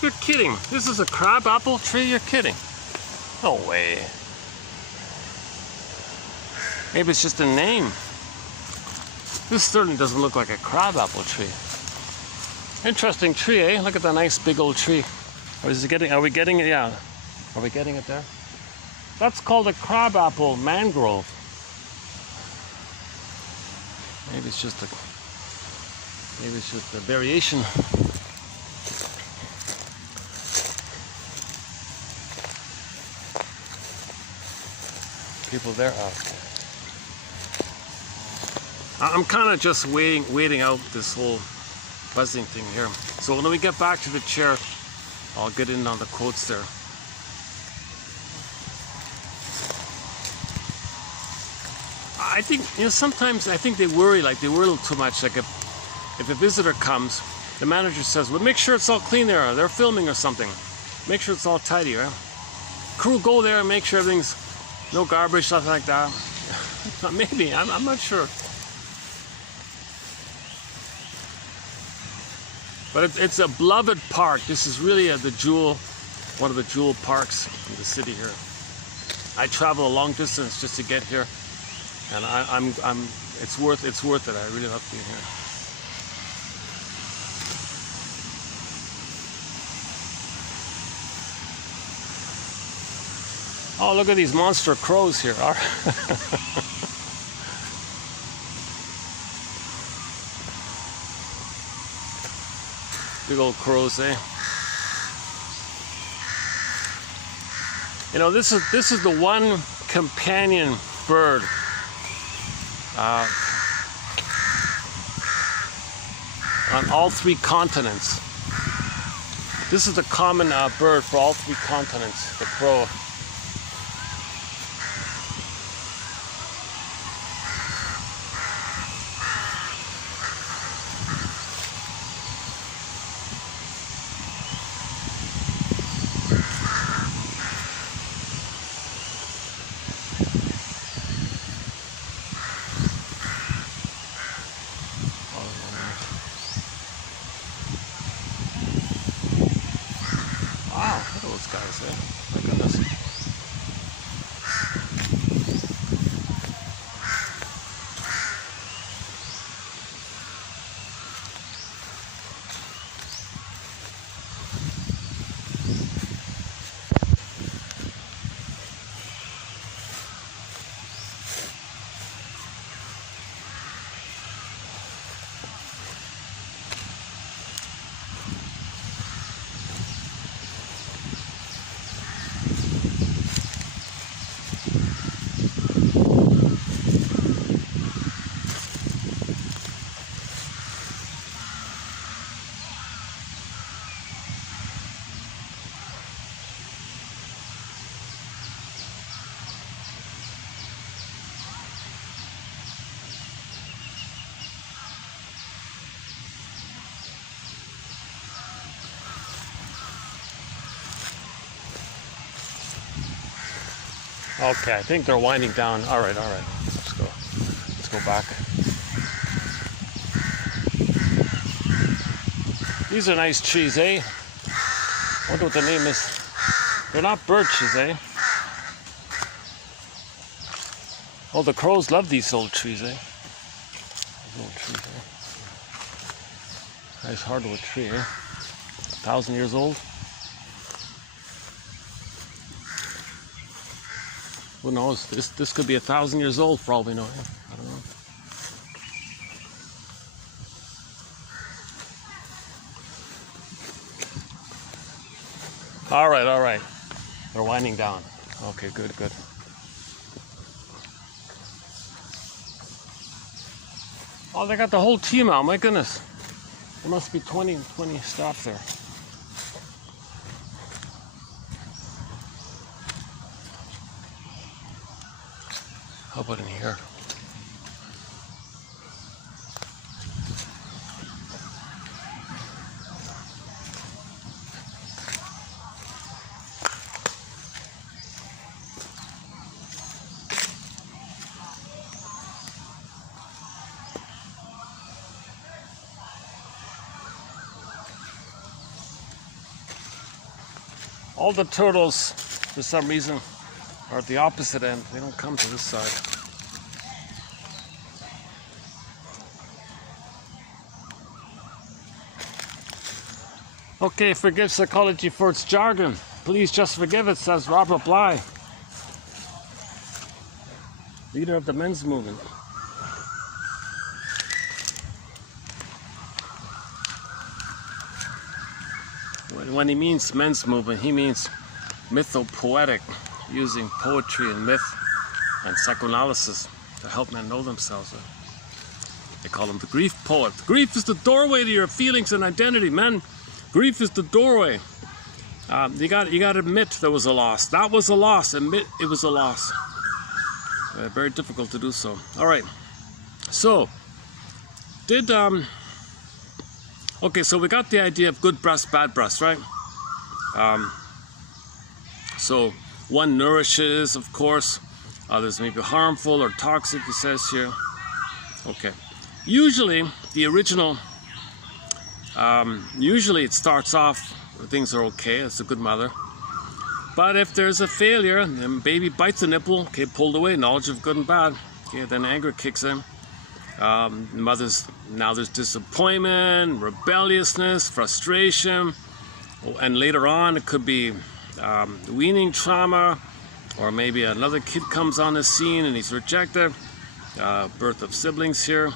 You're kidding. This is a crab apple tree? You're kidding. No way. Maybe it's just a name. This certainly doesn't look like a crabapple tree. Interesting tree, eh? Look at that nice big old tree. Are we getting it? Yeah. Are we getting it there? That's called a crabapple mangrove. Maybe it's just a variation. People there are. I'm kind of just waiting out this whole buzzing thing here. So when we get back to the chair, I'll get in on the quotes there. I think, sometimes I think they worry a little too much. Like if a visitor comes, the manager says, well, make sure it's all clean there. They're filming or something. Make sure it's all tidy, right? Crew, go there and make sure everything's no garbage, something like that. Maybe, I'm not sure. But it's a beloved park. This is really one of the jewel parks in the city here. I travel a long distance just to get here, and it's worth it. I really love being here. Oh, look at these monster crows here. Big old crows, eh? This is the one companion bird on all 3 continents. This is the common bird for all 3 continents, the crow. Wow, look at those guys, eh? My goodness. Okay, I think they're winding down. All right. Let's go back. These are nice trees, eh? I wonder what the name is. They're not birches, eh? Oh, the crows love these old trees, eh? These old trees, eh? Nice hardwood tree here. 1,000 years old. Who knows? This could be 1,000 years old for all we know. I don't know. All right. They're winding down. Okay, good. Oh, they got the whole team out. My goodness. There must be 20 staff there. How about in here? All the turtles, for some reason, are at the opposite end. They don't come to this side. Okay, forgive psychology for its jargon. Please just forgive it, says Robert Bly, leader of the men's movement. When he means men's movement, he means mythopoetic, using poetry and myth and psychoanalysis to help men know themselves. They call him the grief poet. Grief is the doorway to your feelings and identity, men. Grief is the doorway. You got to admit there was a loss. That was a loss. Admit it was a loss. Very difficult to do so. All right. So, okay, so we got the idea of good breast, bad breast, right? So one nourishes, of course. Others may be harmful or toxic, he says here. Okay. Usually, the original, usually it starts off, things are okay, it's a good mother. But if there's a failure, then baby bites the nipple, okay, pulled away, knowledge of good and bad. Okay, then anger kicks in. Now there's disappointment, rebelliousness, frustration, and later on it could be weaning trauma, or maybe another kid comes on the scene and he's rejected, birth of siblings here,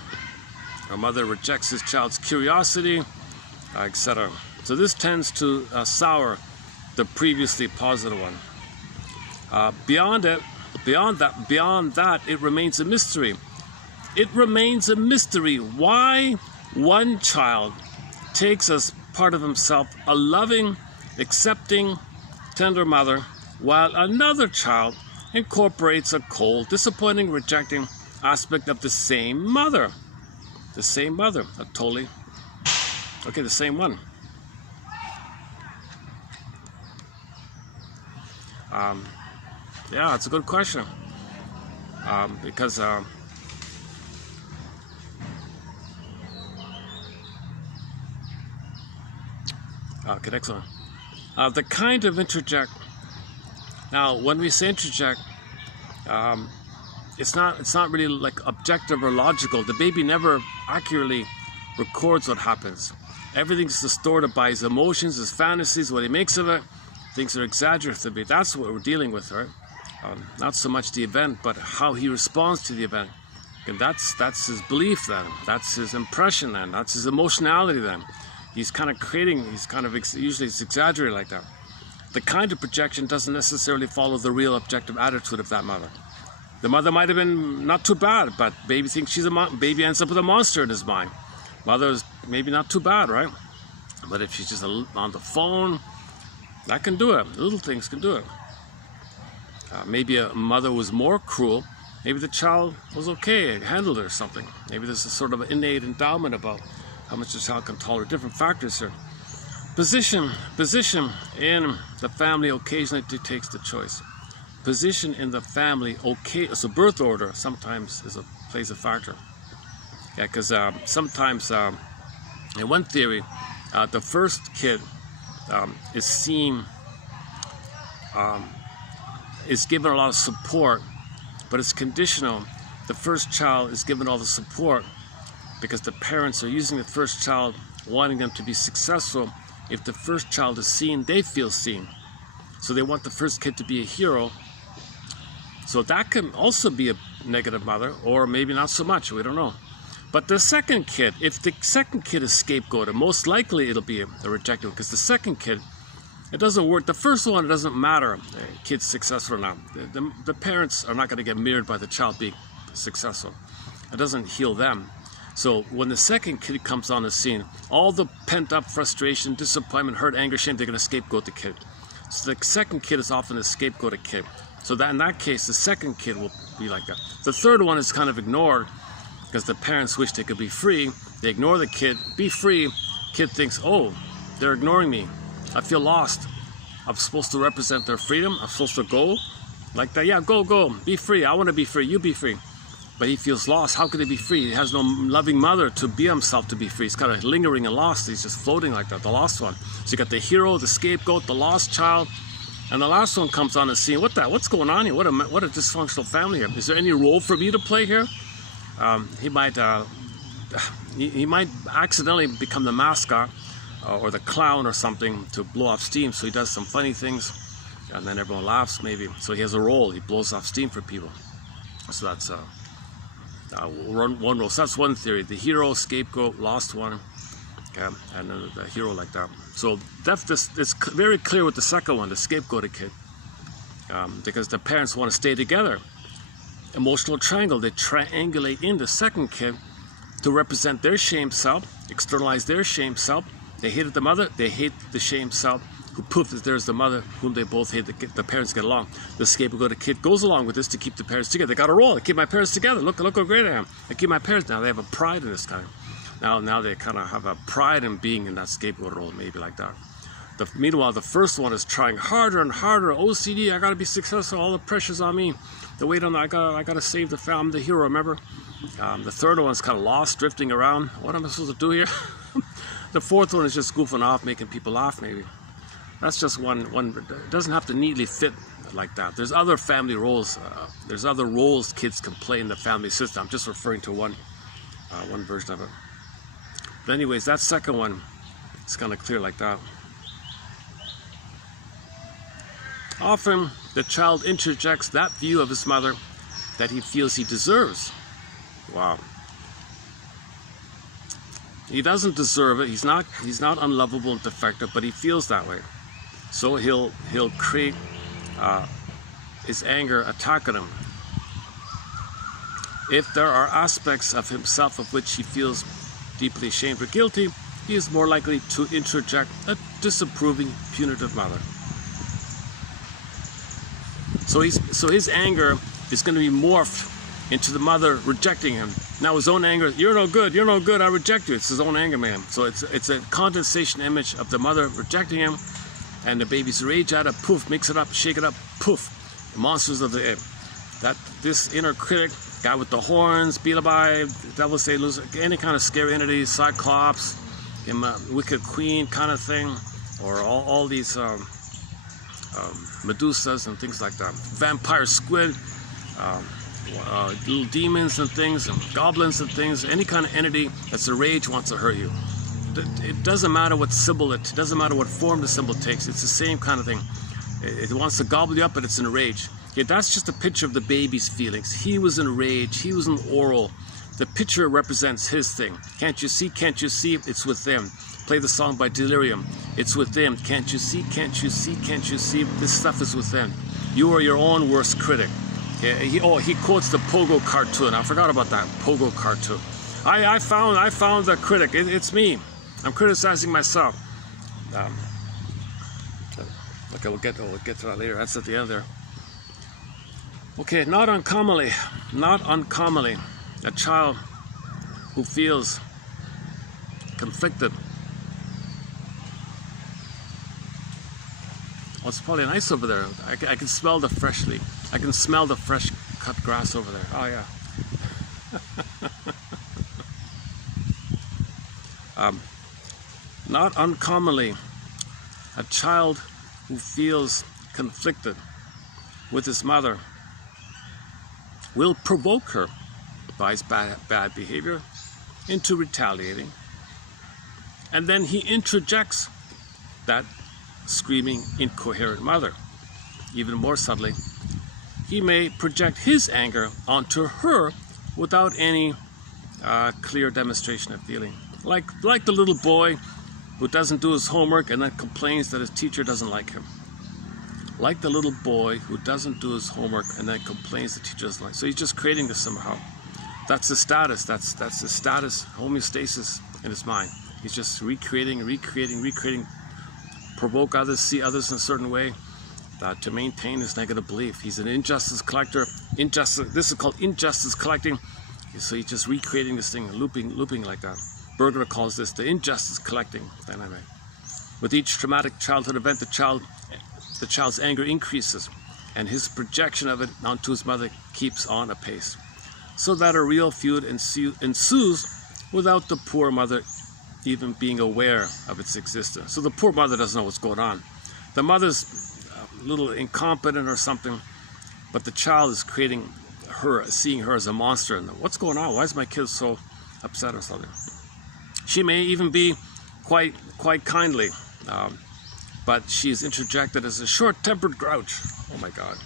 or mother rejects his child's curiosity, etc. So this tends to sour the previously positive one. Beyond that, it remains a mystery. It remains a mystery why one child takes as part of himself a loving, accepting, tender mother, while another child incorporates a cold, disappointing, rejecting aspect of the same mother. The same mother, the same one. Yeah, it's a good question. Because okay, excellent. The kind of interject. Now, when we say interject, it's not really like objective or logical. The baby never accurately records what happens. Everything's distorted by his emotions, his fantasies, what he makes of it. Things are exaggerated. That's what we're dealing with, right? Not so much the event, but how he responds to the event. And that's his belief then. That's his impression then. That's his emotionality then. He's kind of creating, usually it's exaggerated like that. The kind of projection doesn't necessarily follow the real objective attitude of that mother. The mother might have been not too bad, but baby thinks she's baby ends up with a monster in his mind. Mother's maybe not too bad, right? But if she's just on the phone, that can do it. Little things can do it. Maybe a mother was more cruel. Maybe the child was okay, handled it or something. Maybe there's a sort of innate endowment about how much the child can tolerate. Different factors here. Position in the family occasionally dictates the choice. Position in the family, so birth order sometimes plays a factor. Yeah, because sometimes in one theory, the first kid is given a lot of support, but it's conditional. The first child is given all the support because the parents are using the first child wanting them to be successful. If the first child is seen, they feel seen. So they want the first kid to be a hero. So that can also be a negative mother, or maybe not so much, we don't know. But the second kid, if the second kid is scapegoated, most likely it'll be a rejected one, because the second kid, it doesn't work. The first one, it doesn't matter, the kid's successful or not. The parents are not going to get mirrored by the child being successful. It doesn't heal them. So when the second kid comes on the scene, all the pent-up frustration, disappointment, hurt, anger, shame, they're going to scapegoat the kid. So the second kid is often the scapegoated kid. So that in that case, the second kid will be like that. The third one is kind of ignored because the parents wish they could be free. They ignore the kid, be free. Kid thinks, oh, they're ignoring me. I feel lost. I'm supposed to represent their freedom. I'm supposed to go like that. Yeah, go, be free. I want to be free. You be free. But he feels lost. How could he be free? He has no loving mother to be himself to be free. He's kind of lingering and lost. He's just floating like that, the lost one. So you got the hero, the scapegoat, the lost child. And the last one comes on the scene. What's going on here? What a dysfunctional family here. Is there any role for me to play here? He might accidentally become the mascot or the clown or something to blow off steam. So he does some funny things, and then everyone laughs maybe. So he has a role. He blows off steam for people. So that's one role. So that's one theory. The hero, scapegoat, lost one, and the hero like that. So it's very clear with the second one, the scapegoated kid, because the parents want to stay together. Emotional triangle, they triangulate in the second kid to represent their shame self, externalize their shame self. They hated the mother, they hate the shame self, who poof, there's the mother, whom they both hate, the parents get along. The scapegoated kid goes along with this to keep the parents together. They got a role, I keep my parents together, look how great I am. I keep my parents, now they have a pride in this kind of. Now they kind of have a pride in being in that scapegoat role, maybe like that. Meanwhile, the first one is trying harder and harder. OCD, I gotta be successful, all the pressure's on me. The weight on that, I gotta save the family, I'm the hero, remember? The third one's kind of lost, drifting around. What am I supposed to do here? The fourth one is just goofing off, making people laugh, maybe. That's just one. It doesn't have to neatly fit like that. There's other family roles. There's other roles kids can play in the family system. I'm just referring to one version of it. But anyways, that second one is kind of clear like that. Often, the child interjects that view of his mother that he feels he deserves. Wow. He doesn't deserve it. He's not unlovable and defective, but he feels that way. So he'll create his anger attacking him. If there are aspects of himself of which he feels deeply ashamed or guilty, he is more likely to interject a disapproving, punitive mother. So his anger is going to be morphed into the mother rejecting him. Now his own anger, you're no good, I reject you. It's his own anger, man. So it's a condensation image of the mother rejecting him, and the baby's rage at it, poof, mix it up, shake it up, poof. The monsters of the air. This inner critic, guy with the horns, Beelzebub, devil say loser, any kind of scary entity, Cyclops, wicked queen kind of thing, or all these Medusas and things like that. Vampire squid, little demons and things, and goblins and things, any kind of entity that's a rage wants to hurt you. It doesn't matter what symbol it doesn't matter what form the symbol takes, it's the same kind of thing. It wants to gobble you up, but it's in a rage. Okay, that's just a picture of the baby's feelings. He was in rage, he was in oral. The picture represents his thing. Can't you see, it's with them. Play the song by Delirium. It's with them. Can't you see, this stuff is with them. You are your own worst critic. Okay, he quotes the Pogo cartoon. I forgot about that Pogo cartoon. I found the critic. It's me. I'm criticizing myself. Okay, we'll get to that later. That's at the end there. Okay, not uncommonly, a child who feels conflicted. Oh, it's probably nice over there. I can smell the fresh cut grass over there. Oh yeah. Not uncommonly, a child who feels conflicted with his mother will provoke her by his bad behavior into retaliating and then he introjects that screaming, incoherent mother. Even more subtly, he may project his anger onto her without any clear demonstration of feeling. Like the little boy who doesn't do his homework and then complains that his teacher doesn't like him. Like the little boy who doesn't do his homework and then complains the teacher doesn't like him. So he's just creating this somehow. That's the status. That's the status, homeostasis in his mind. He's just recreating, provoke others, see others in a certain way to maintain his negative belief. He's an injustice collector. This is called injustice collecting. So he's just recreating this thing, looping like that. Berger calls this the injustice collecting dynamic. With each traumatic childhood event, the child's anger increases, and his projection of it onto his mother keeps on apace, so that a real feud ensues without the poor mother even being aware of its existence. So the poor mother doesn't know what's going on. The mother's a little incompetent or something, but the child is creating her, seeing her as a monster. And what's going on? Why is my kid so upset or something? She may even be quite kindly, but she is interjected as a short-tempered grouch. Oh my God.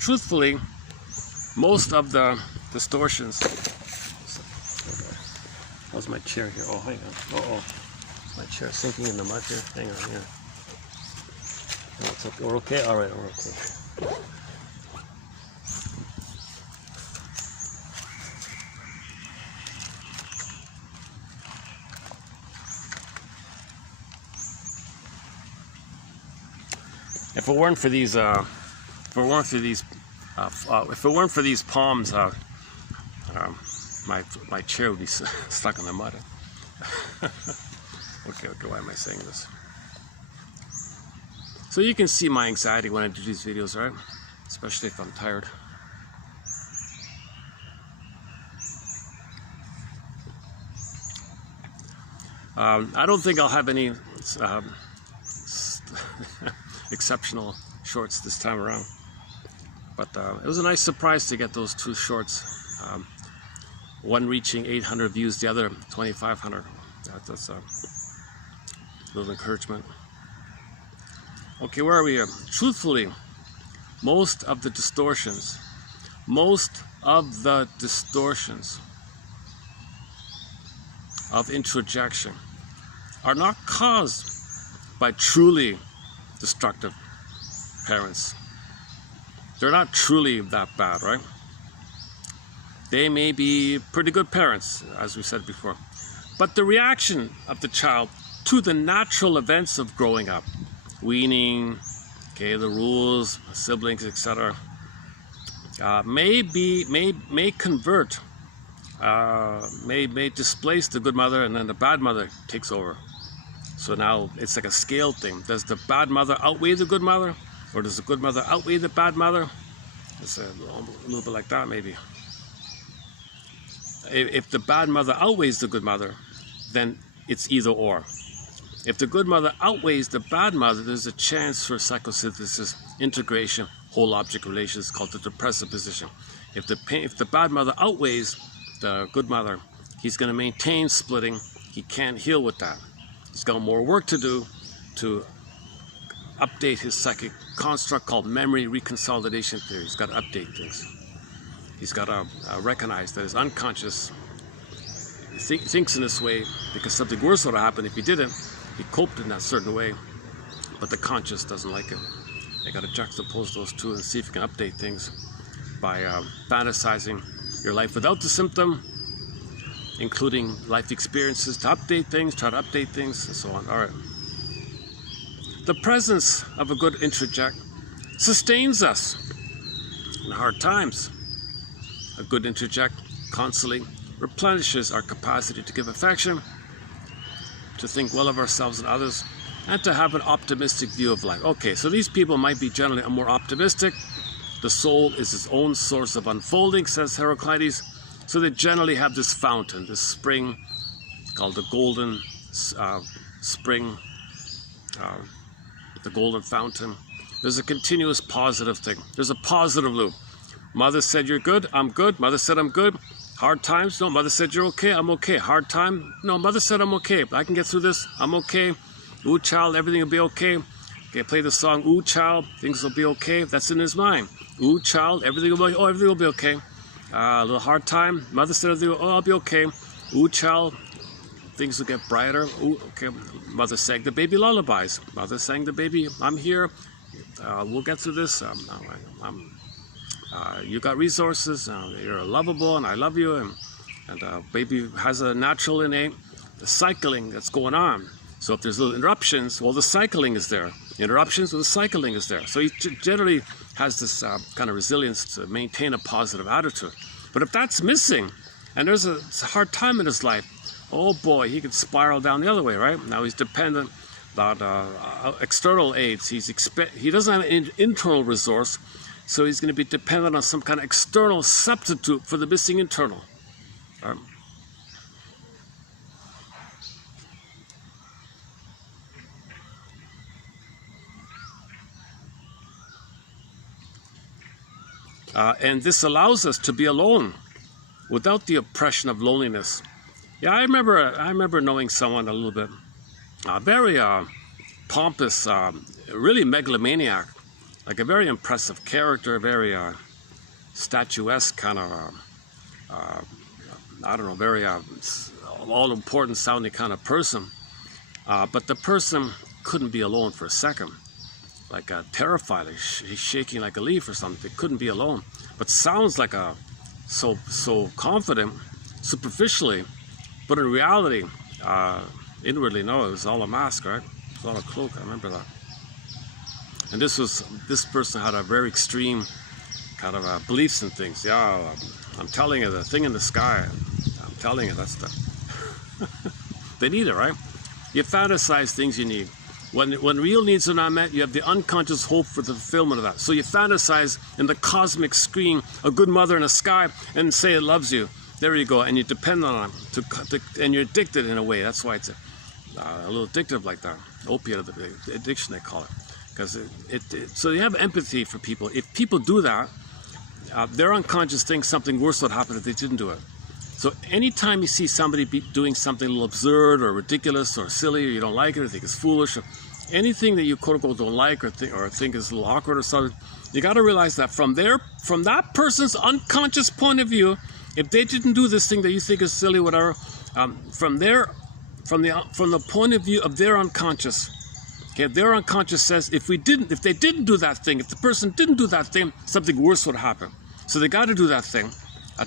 Truthfully, most of the distortions. How's my chair here? Oh, hang on. Uh-oh. My chair sinking in the mud here. Hang on here. No, it's okay. We're okay? All right, we're okay. If it weren't for these, palms, my chair would be stuck in the mud. Okay, why am I saying this? So you can see my anxiety when I do these videos, right? Especially if I'm tired. I don't think I'll have any exceptional shorts this time around, but it was a nice surprise to get those two shorts, one reaching 800 views, the other 2,500. That's a little encouragement. Okay, where are we here? Truthfully, most of the distortions of introjection are not caused by truly destructive parents. They're not truly that bad, right? They may be pretty good parents, as we said before, but the reaction of the child to the natural events of growing up, weaning, okay, the rules, siblings, etc., may displace the good mother, and then the bad mother takes over. So now it's like a scale thing. Does the bad mother outweigh the good mother, or does the good mother outweigh the bad mother? It's a little bit like that, maybe. If the bad mother outweighs the good mother, then it's either or. If the good mother outweighs the bad mother, there's a chance for psychosynthesis, integration, whole object relations, called the depressive position. If the bad mother outweighs the good mother, he's going to maintain splitting. He can't heal with that. He's got more work to do to update his psychic construct called memory reconsolidation theory. He's got to update things. He's got to recognize that his unconscious thinks in this way because something worse would have happened if he didn't. He coped in that certain way, but the conscious doesn't like it. You got to juxtapose those two and see if you can update things by fantasizing your life without the symptom, including life experiences to update things, try to update things, and so on. All right. The presence of a good introject sustains us in hard times. A good introject constantly replenishes our capacity to give affection, to think well of ourselves and others, and to have an optimistic view of life. Okay, so these people might be generally more optimistic. The soul is its own source of unfolding, says Heraclides. So they generally have this fountain, this spring, called the golden spring, the golden fountain. There's a continuous positive thing. There's a positive loop. Mother said you're good, I'm good. Mother said I'm good. Hard times? No, mother said you're okay. I'm okay. Hard time? No, mother said I'm okay. I can get through this. I'm okay. Ooh, child, everything will be okay. Okay, play the song, ooh, child, things will be okay. That's in his mind. Ooh, child, everything will be okay. A little hard time. Mother said, oh, I'll be okay. Ooh, child, things will get brighter. Ooh, okay. Mother sang the baby lullabies. Mother sang the baby, I'm here. We'll get through this. You got resources. You're lovable, and I love you. And baby has a natural innate cycling that's going on. So if there's little interruptions, well, the cycling is there. Interruptions, well, the cycling is there. So he generally has this kind of resilience to maintain a positive attitude. But if that's missing, and there's a hard time in his life, oh boy, he could spiral down the other way, right? Now he's dependent on external aids. He doesn't have an internal resource, so he's going to be dependent on some kind of external substitute for the missing internal. Right? And this allows us to be alone without the oppression of loneliness. Yeah, I remember knowing someone a little bit, very pompous, really megalomaniac, like a very impressive character, very statuesque kind of, I don't know, very all-important sounding kind of person. But the person couldn't be alone for a second. Like terrified, he's shaking like a leaf or something. Couldn't be alone, but sounds like so confident superficially, but in reality, inwardly, no, it was all a mask, right? It was all a cloak. I remember that. And this person had a very extreme kind of beliefs and things. Yeah, I'm telling you, the thing in the sky. I'm telling you, that's the. They need it, right? You fantasize things you need. When real needs are not met, you have the unconscious hope for the fulfillment of that. So you fantasize in the cosmic screen a good mother in the sky and say it loves you. There you go, and you depend on it, and you're addicted in a way. That's why it's a little addictive like that. Opiate addiction, they call it. Because so you have empathy for people. If people do that, their unconscious thinks something worse would happen if they didn't do it. So anytime you see somebody doing something a little absurd or ridiculous or silly, or you don't like it or think it's foolish, or anything that you quote unquote don't like or think is a little awkward or something, you got to realize that from that person's unconscious point of view, if they didn't do this thing that you think is silly, whatever, from the point of view of their unconscious, okay, their unconscious says if they didn't do that thing, if the person didn't do that thing, something worse would happen. So they got to do that thing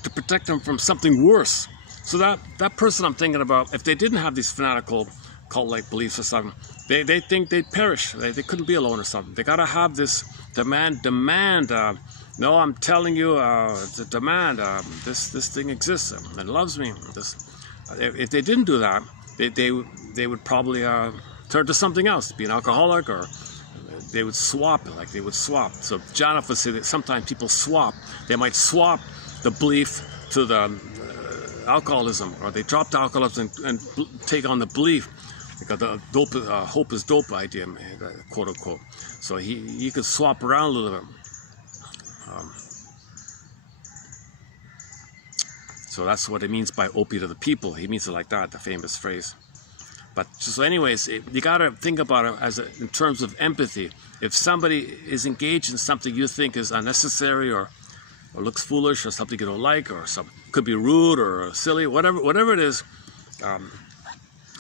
to protect them from something worse. So that person I'm thinking about, if they didn't have these fanatical cult-like beliefs or something, they think they'd perish. They couldn't be alone or something. They got to have this demand. No, I'm telling you, the demand. This thing exists and loves me. If they didn't do that, they would probably turn to something else, be an alcoholic, or they would swap. So John would say that sometimes people swap. They might swap the belief to the alcoholism, or they drop the alcoholism and take on the belief, like the dope, hope is dope idea, quote unquote. So he could swap around a little bit. So that's what it means by opiate of the people. He means it like that, the famous phrase. But so anyways, you got to think about it in terms of empathy. If somebody is engaged in something you think is unnecessary or looks foolish or something you don't like, or could be rude or silly, whatever it is,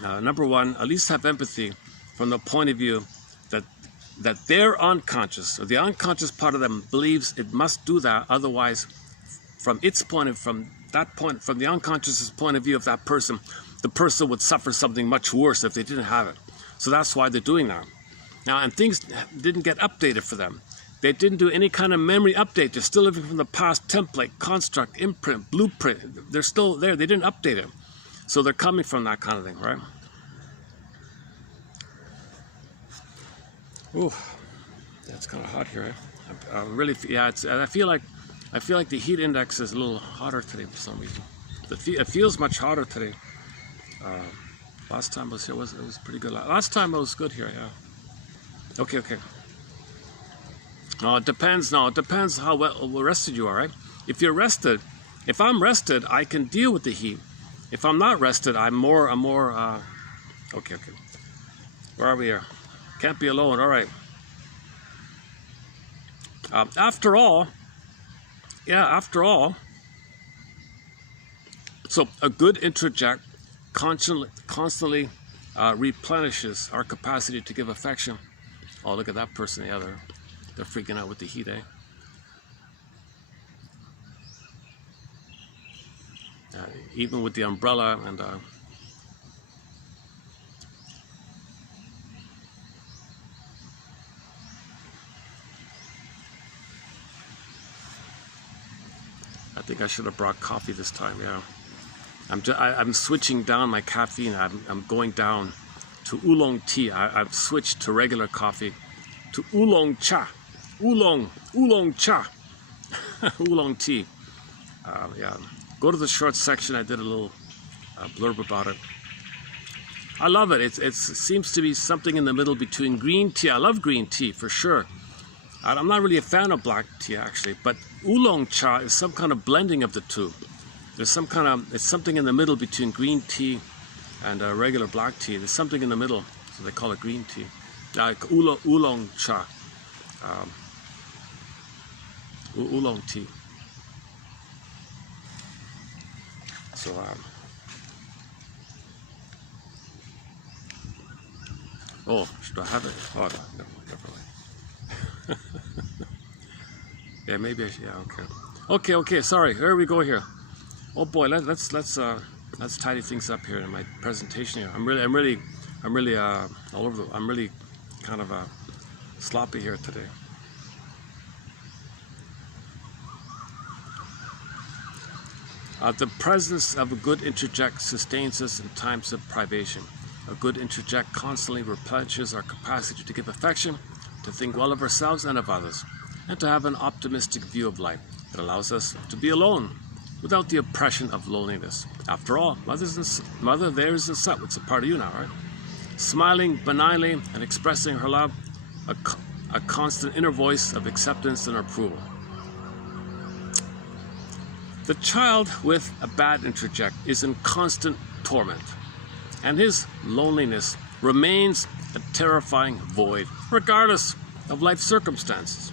number one, at least have empathy from the point of view that their unconscious, or the unconscious part of them, believes it must do that, otherwise, from the unconscious point of view of that person, the person would suffer something much worse if they didn't have it. So that's why they're doing that. Now, and things didn't get updated for them. They didn't do any kind of memory update. They're still living from the past, template, construct, imprint, blueprint. They're still there. They didn't update it. So they're coming from that kind of thing, right? Ooh, that's kind of hot here. I really, yeah. I feel like the heat index is a little hotter today for some reason. It feels much hotter today. Last time I was here, it was pretty good. Last time it was good here, yeah. Okay. No, it depends how well rested you are, right? If you're rested, If I'm rested, I can deal with the heat. If I'm not rested, I'm more, okay. Where are we here? Can't be alone, all right. After all, so a good introject constantly replenishes our capacity to give affection. Oh, look at that person, yeah, they're freaking out with the heat, eh? Even with the umbrella and I think I should have brought coffee this time. Yeah, I'm switching down my caffeine. I'm going down to oolong tea. I've switched to regular coffee to oolong cha, oolong cha, oolong tea. Yeah. Go to the short section. I did a little blurb about it. I love it. It seems to be something in the middle between green tea. I love green tea for sure. I'm not really a fan of black tea actually, but oolong cha is some kind of blending of the two. There's it's something in the middle between green tea and regular black tea. There's something in the middle, so they call it green tea. Like oolong cha, oolong tea. So, oh, should I have it? Oh, no, never mind. Yeah, maybe I should, yeah, okay, sorry, here we go here. Oh boy, let's tidy things up here in my presentation here. I'm really all over I'm really kind of sloppy here today. The presence of a good introject sustains us in times of privation. A good introject constantly replenishes our capacity to give affection, to think well of ourselves and of others, and to have an optimistic view of life. It allows us to be alone without the oppression of loneliness. After all, mother there is in son. It's a part of you now, right? Smiling benignly and expressing her love, a constant inner voice of acceptance and approval. The child with a bad introject is in constant torment, and his loneliness remains a terrifying void, regardless of life circumstances.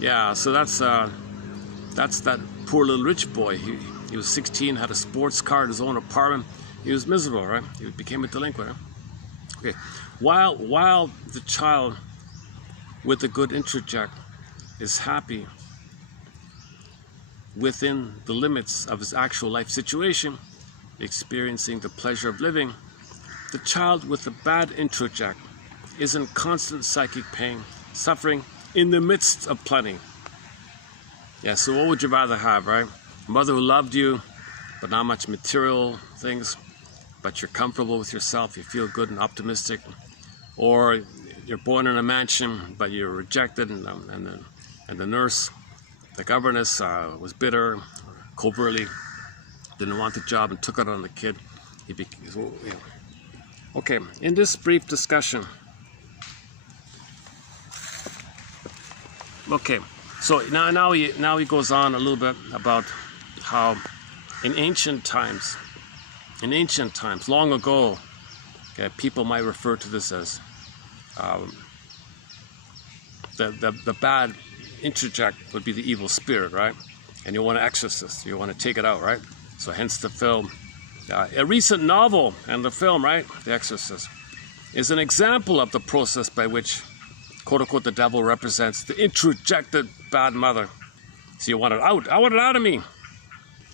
Yeah, so that's that poor little rich boy. He was 16, had a sports car in his own apartment. He was miserable, right? He became a delinquent. Huh? Okay, while the child with a good introject is happy within the limits of his actual life situation, experiencing the pleasure of living, the child with a bad introject is in constant psychic pain, suffering in the midst of plenty. Yeah, so what would you rather have, right? A mother who loved you, but not much material things, but you're comfortable with yourself, you feel good and optimistic, or you're born in a mansion, but you're rejected, and the nurse, the governess was bitter, covertly didn't want the job and took it on the kid. Okay, in this brief discussion, okay, so now he goes on a little bit about how in ancient times, long ago, okay, people might refer to this as the bad introject would be the evil spirit, right? And you want to exorcist, you want to take it out, right? So hence the film. A recent novel and the film, right, The Exorcist, is an example of the process by which, quote-unquote, the devil represents the introjected bad mother. So you want it out. I want it out of me.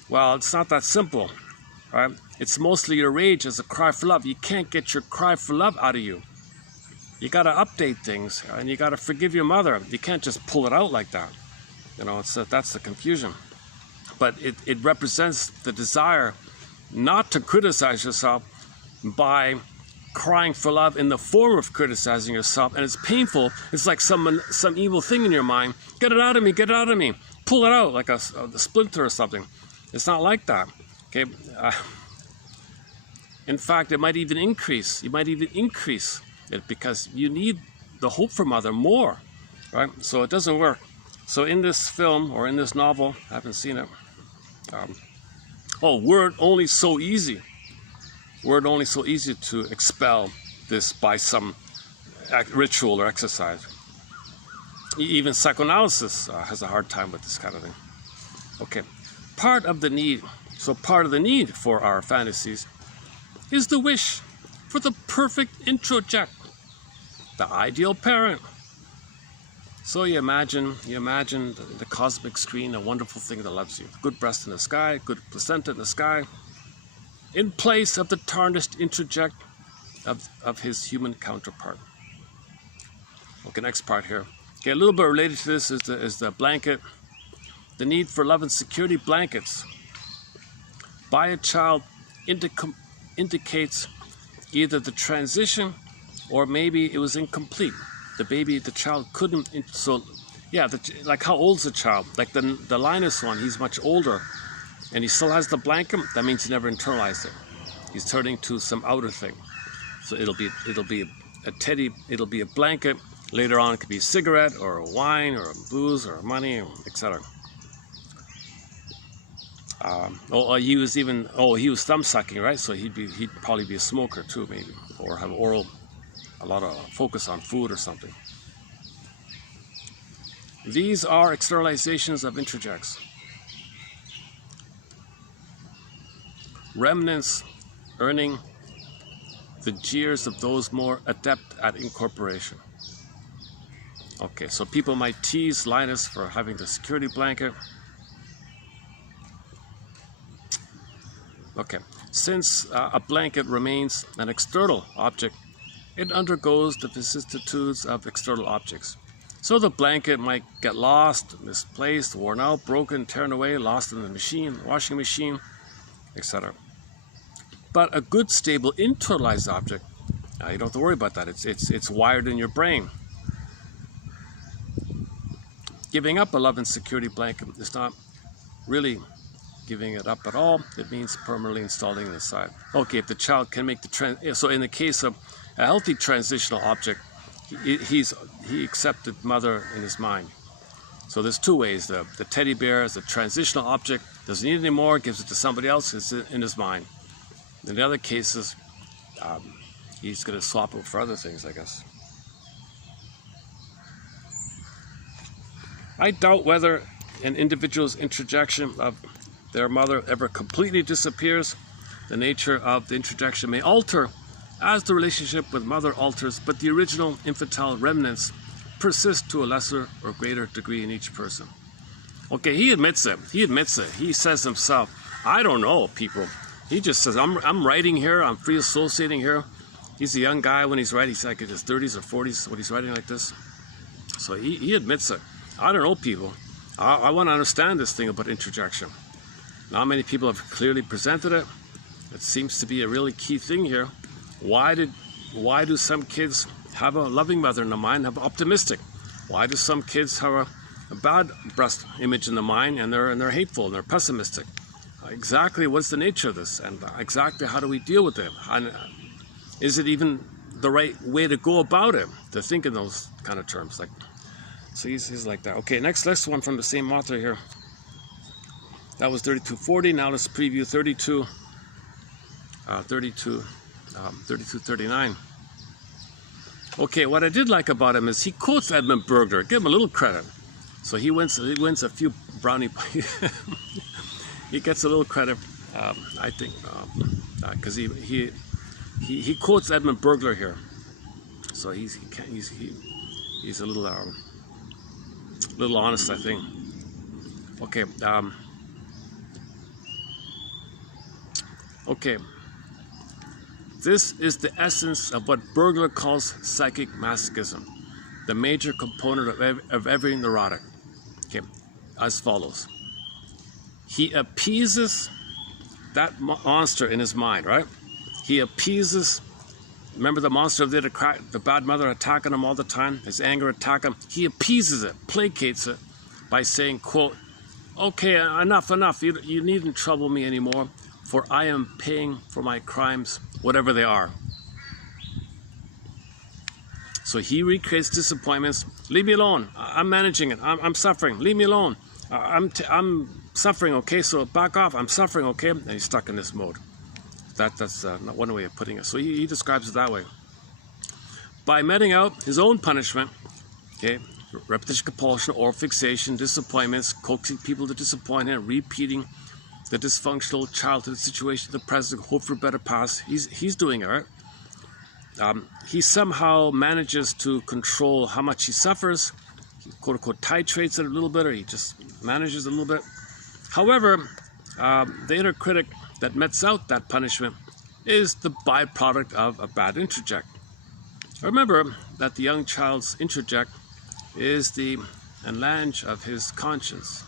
Well, it's not that simple, right? It's mostly your rage as a cry for love. You can't get your cry for love out of you. You got to update things, and you got to forgive your mother. You can't just pull it out like that. You know, that's the confusion. But it represents the desire not to criticize yourself by crying for love in the form of criticizing yourself, and it's painful. It's like some evil thing in your mind. Get it out of me, get it out of me. Pull it out like a splinter or something. It's not like that. Okay. In fact, it might even increase. You might even increase it because you need the hope for mother more, right? So it doesn't work. So in this film, or in this novel, I haven't seen it. Word only so easy. Word only so easy to expel this by some ritual or exercise. Even psychoanalysis has a hard time with this kind of thing. Okay, part of the need for our fantasies is the wish for the perfect introject, the ideal parent. So you imagine the cosmic screen, a wonderful thing that loves you. Good breast in the sky, good placenta in the sky, in place of the tarnished introject of his human counterpart. Okay, next part here. Okay, a little bit related to this is the blanket. The need for love and security blankets by a child indicates either the transition or maybe it was incomplete. The child couldn't, like how old's the child? Like the Linus one, he's much older and he still has the blanket. That means he never internalized it. He's turning to some outer thing. So it'll be a teddy, it'll be a blanket. Later on it could be a cigarette or a wine or a booze or money, etc. He was thumb sucking, right? So he'd probably be a smoker too, maybe, or have a lot of focus on food or something. These are externalizations of introjects. Remnants earning the jeers of those more adept at incorporation. Okay, so people might tease Linus for having the security blanket. Okay, since a blanket remains an external object, it undergoes the vicissitudes of external objects. So the blanket might get lost, misplaced, worn out, broken, torn away, lost in the machine, washing machine, etc. But a good, stable, internalized object, you don't have to worry about that. It's wired in your brain. Giving up a love and security blanket is not really giving it up at all. It means permanently installing it inside. Okay, if the child can make the so in the case of a healthy transitional object, he accepted mother in his mind. So there's two ways. The teddy bear is a transitional object, doesn't need it anymore, gives it to somebody else, it's in his mind. In the other cases, he's going to swap it for other things, I guess. I doubt whether an individual's introjection of their mother ever completely disappears. The nature of the introjection may alter as the relationship with mother alters, but the original infantile remnants persist to a lesser or greater degree in each person. Okay, he admits it. He says himself, I don't know, people. He just says, I'm writing here, I'm free associating here. He's a young guy when he's writing, he's like in his 30s or 40s when he's writing like this. So he admits it. I don't know, people. I want to understand this thing about introjection. Not many people have clearly presented it. It seems to be a really key thing here. Why do some kids have a loving mother in the mind, have optimistic? Why do some kids have a bad breast image in the mind and they're hateful and they're pessimistic? Exactly what's the nature of this, and exactly how do we deal with it? And is it even the right way to go about it, to think in those kind of terms? Like, so he's like that. Okay, next one from the same author here. That was 3240. Now let's preview 3239. Okay, what I did like about him is he quotes Edmund Burglar. Give him a little credit. So he wins a few brownie. He gets a little credit, I think, because he quotes Edmund Burglar here. So he's a little honest, I think. Okay. Okay. This is the essence of what Burglar calls psychic masochism, the major component of every neurotic. Okay, as follows. He appeases that monster in his mind, right? He appeases, remember the monster of the bad mother attacking him all the time, his anger attacking him? He appeases it, placates it by saying, quote, okay, enough, you needn't trouble me anymore, for I am paying for my crimes, whatever they are. So he recreates disappointments. Leave me alone. I'm managing it. I'm suffering. Leave me alone. I'm suffering. Okay, so back off. I'm suffering. Okay, and he's stuck in this mode. That's not one way of putting it. So he describes it that way. By meting out his own punishment, okay, repetition, compulsion, or fixation, disappointments, coaxing people to disappoint him, repeating the dysfunctional childhood situation, the present, hope for a better past. He's doing it, right? He somehow manages to control how much he suffers. He, quote unquote, titrates it a little bit, or he just manages a little bit. However, the inner critic that mets out that punishment is the byproduct of a bad introject. Remember that the young child's introject is the enlange of his conscience.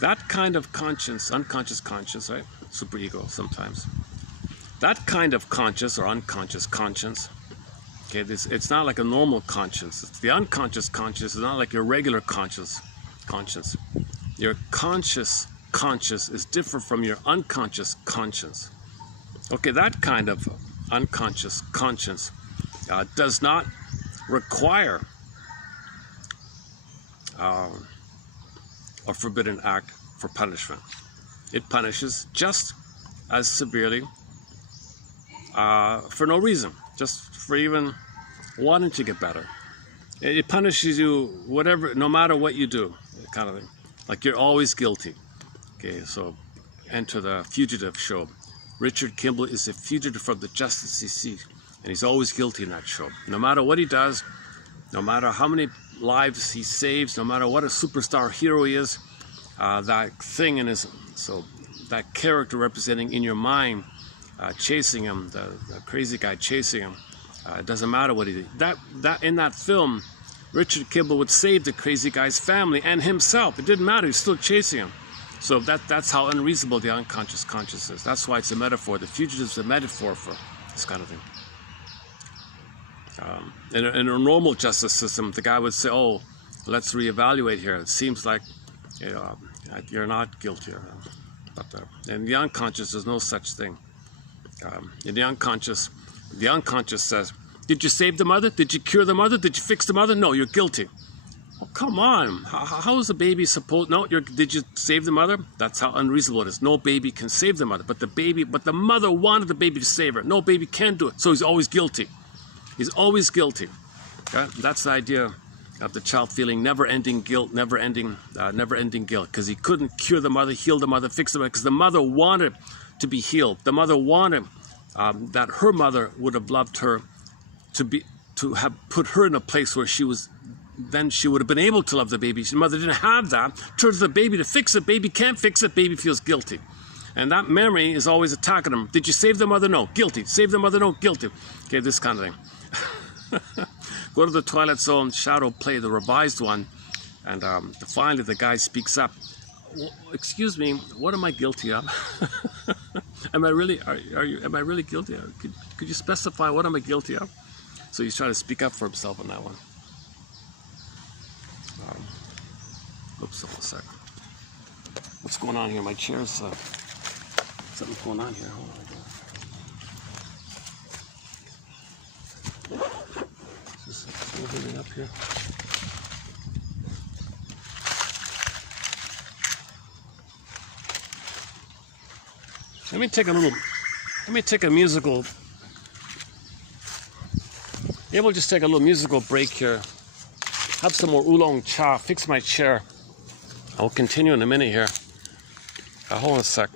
That kind of conscience, unconscious conscience, right? Superego sometimes. That kind of conscious or unconscious conscience, okay, it's not like a normal conscience. It's the unconscious conscience. It's not like your regular conscience. Your conscious conscience is different from your unconscious conscience. Okay, that kind of unconscious conscience does not require a forbidden act for punishment. It punishes just as severely for no reason, just for even wanting to get better. It punishes you whatever, no matter what you do, kind of thing. Like you're always guilty. Okay, so enter the fugitive show. Richard Kimball is a fugitive from the justice he seeks, and he's always guilty in that show. No matter what he does, no matter how many lives he saves, no matter what a superstar hero he is, that thing in his, so that character representing in your mind, chasing him, the crazy guy chasing him, it doesn't matter what he did. That in that film, Richard Kimball would save the crazy guy's family and himself. It didn't matter, he's still chasing him. So that's how unreasonable the unconscious conscious is. That's why it's a metaphor. The fugitive is a metaphor for this kind of thing. In a normal justice system, the guy would say, "Oh, let's reevaluate here. It seems like you're not guilty." But in the unconscious, there's no such thing. In the unconscious says, "Did you save the mother? Did you cure the mother? Did you fix the mother? No, you're guilty." Oh, come on. How is the baby supposed? No, did you save the mother? That's how unreasonable it is. No baby can save the mother, but the mother wanted the baby to save her. No baby can do it, so he's always guilty. He's always guilty. Okay? That's the idea of the child feeling never-ending guilt, never-ending guilt, because he couldn't cure the mother, heal the mother, fix the mother, because the mother wanted to be healed. The mother wanted that her mother would have loved her, to have put her in a place where she was. Then she would have been able to love the baby. The mother didn't have that. Turns to the baby to fix it. Baby can't fix it. Baby feels guilty. And that memory is always attacking him. Did you save the mother? No. Guilty. Save the mother? No. Guilty. Okay, this kind of thing. Go to the Twilight Zone Shadow Play, the revised one. And finally the guy speaks up. Well, excuse me, what am I guilty of? Am I really guilty? Could you specify what am I guilty of? So he's trying to speak up for himself on that one. Oops, hold on a sec. What's going on here? My chair's something's going on here. Hold on. Is this moving up here? Let me take a musical. Yeah, we'll just take a little musical break here. Have some more oolong cha, fix my chair. I'll continue in a minute here. Hold on a sec.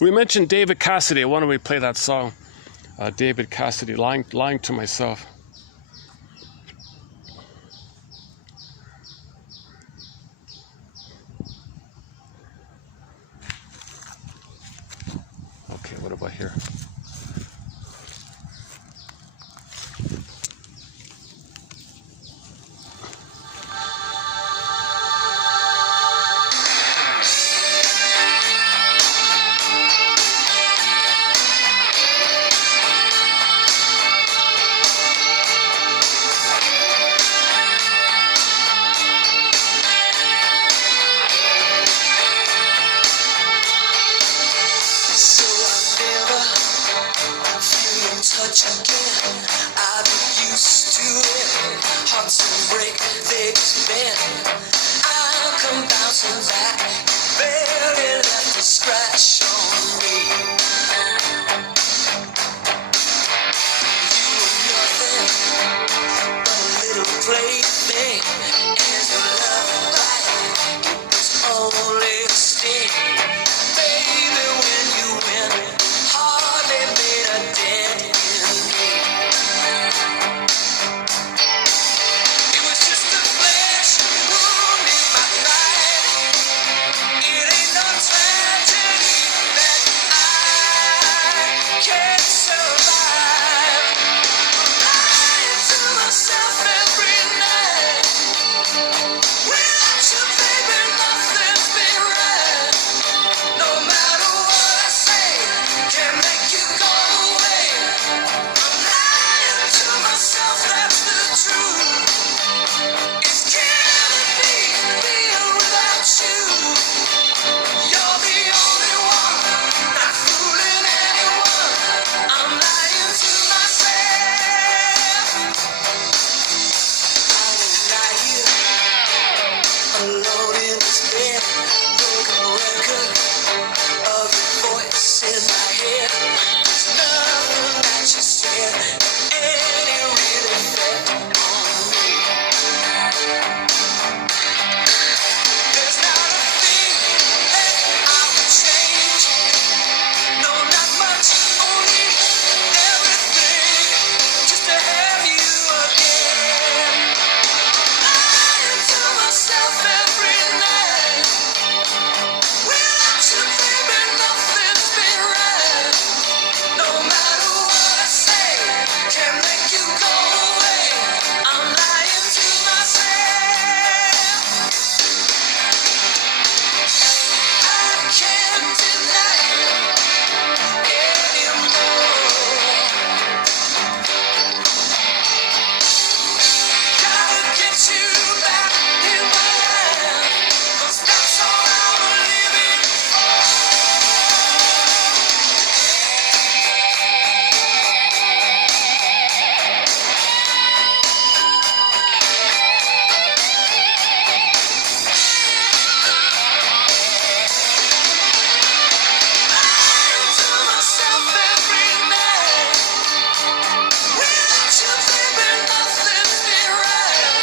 We mentioned David Cassidy. Why don't we play that song? David Cassidy, lying to myself. Okay, what about here? Again, I've been used to it. Hearts will break, they just bend. I'll come bouncing back. Barely left a scratch on me. You were nothing but a little plaything. And your love light, it was only a sting. Baby, when you went, hardly made a dent in me. It was just a flesh wound in my pride. It ain't no tragedy that I can't survive. Lying to myself every night. Without you, baby, nothing's been right. No matter what I say, can't make you go away. I'm lying to myself, that's the truth. It's killing me being without you. You're the only one, not fooling anyone. I'm lying to myself. I will lie here alone in this bed, broken record of your voice in my head. There's nothing that you said that any real effect on me. There's not a thing that I would change. No, not much, only everything, just to have you again. Lying to myself every night. Without you, baby, nothing's been right. No matter what I say, can't make you go away. I'm lying to myself. I can't deny it anymore. Gotta get you back in my life, 'cause that's all I'm living for. Lying to myself every night. Without you, baby, nothing's been right.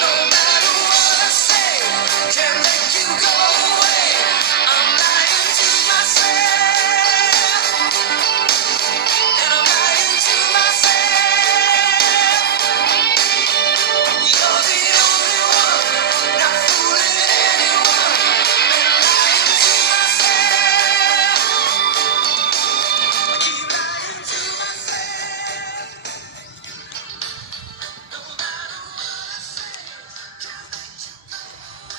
No matter what I say, can't make you go away. I'm lying to myself, and I'm lying to myself. You're the only one, not fooling anyone. Been lying to myself. Keep lying to myself. No matter what I say, can't make you go away.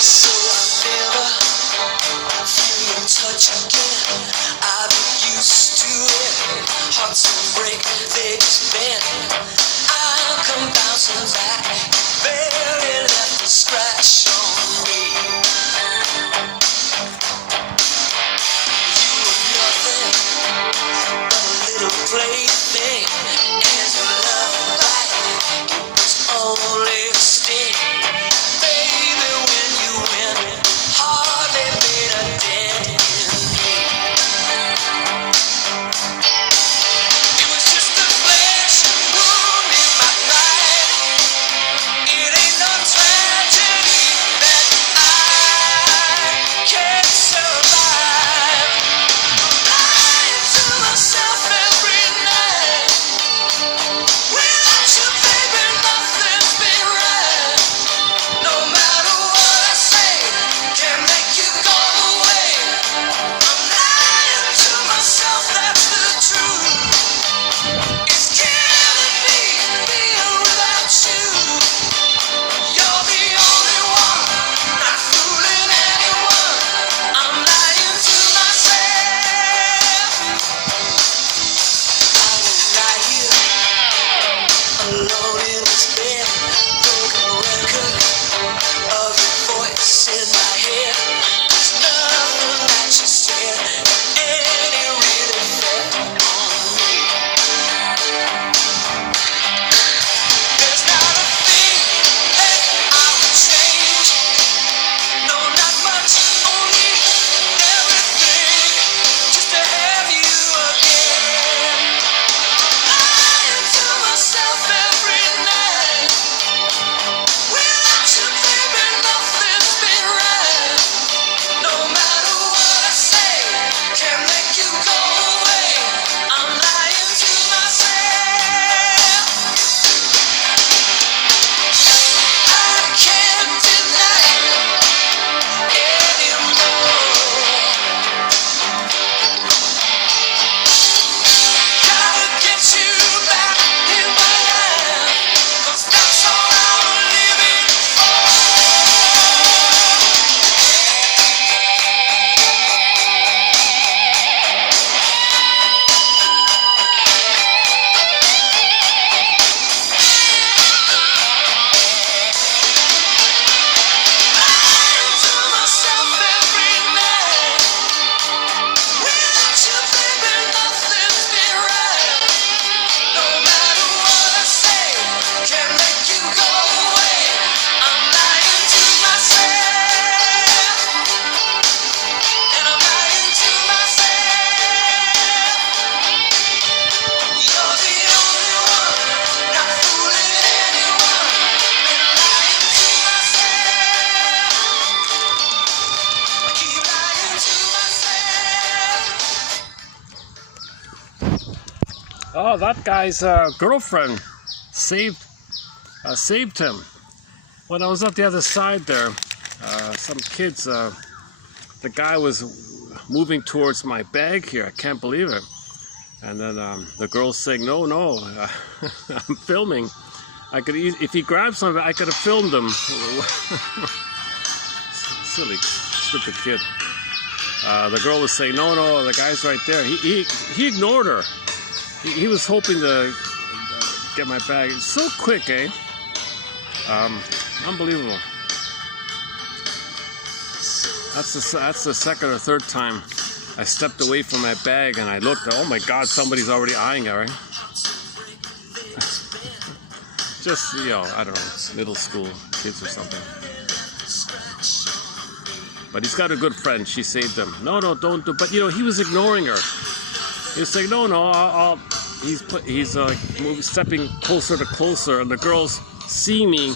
So I'll never feel your touch again. I've been used to it. Hearts will break, they just bend. I'll come bouncing back. Barely left a scratch on me. You were nothing but a little plaything. And your love light, it was only a sting. Baby, when you went, hardly made a dent in me. It was just a flesh wound in my pride. It ain't no Oh, that guy's girlfriend saved him. When I was at the other side there, some kids, the guy was moving towards my bag here. I can't believe it. And then the girl's saying, no, I'm filming. I could, if he grabbed something, I could have filmed him. Silly, stupid kid. The girl was saying, no, the guy's right there. He ignored her. He was hoping to get my bag. It's so quick, eh? Unbelievable. That's the second or third time I stepped away from my bag and I looked. Oh my God, somebody's already eyeing it, right? Just, you know, I don't know, middle school kids or something. But he's got a good friend. She saved him. No, don't do. But you know, he was ignoring her. He was saying, no. He's stepping closer to closer, and the girl's seeing me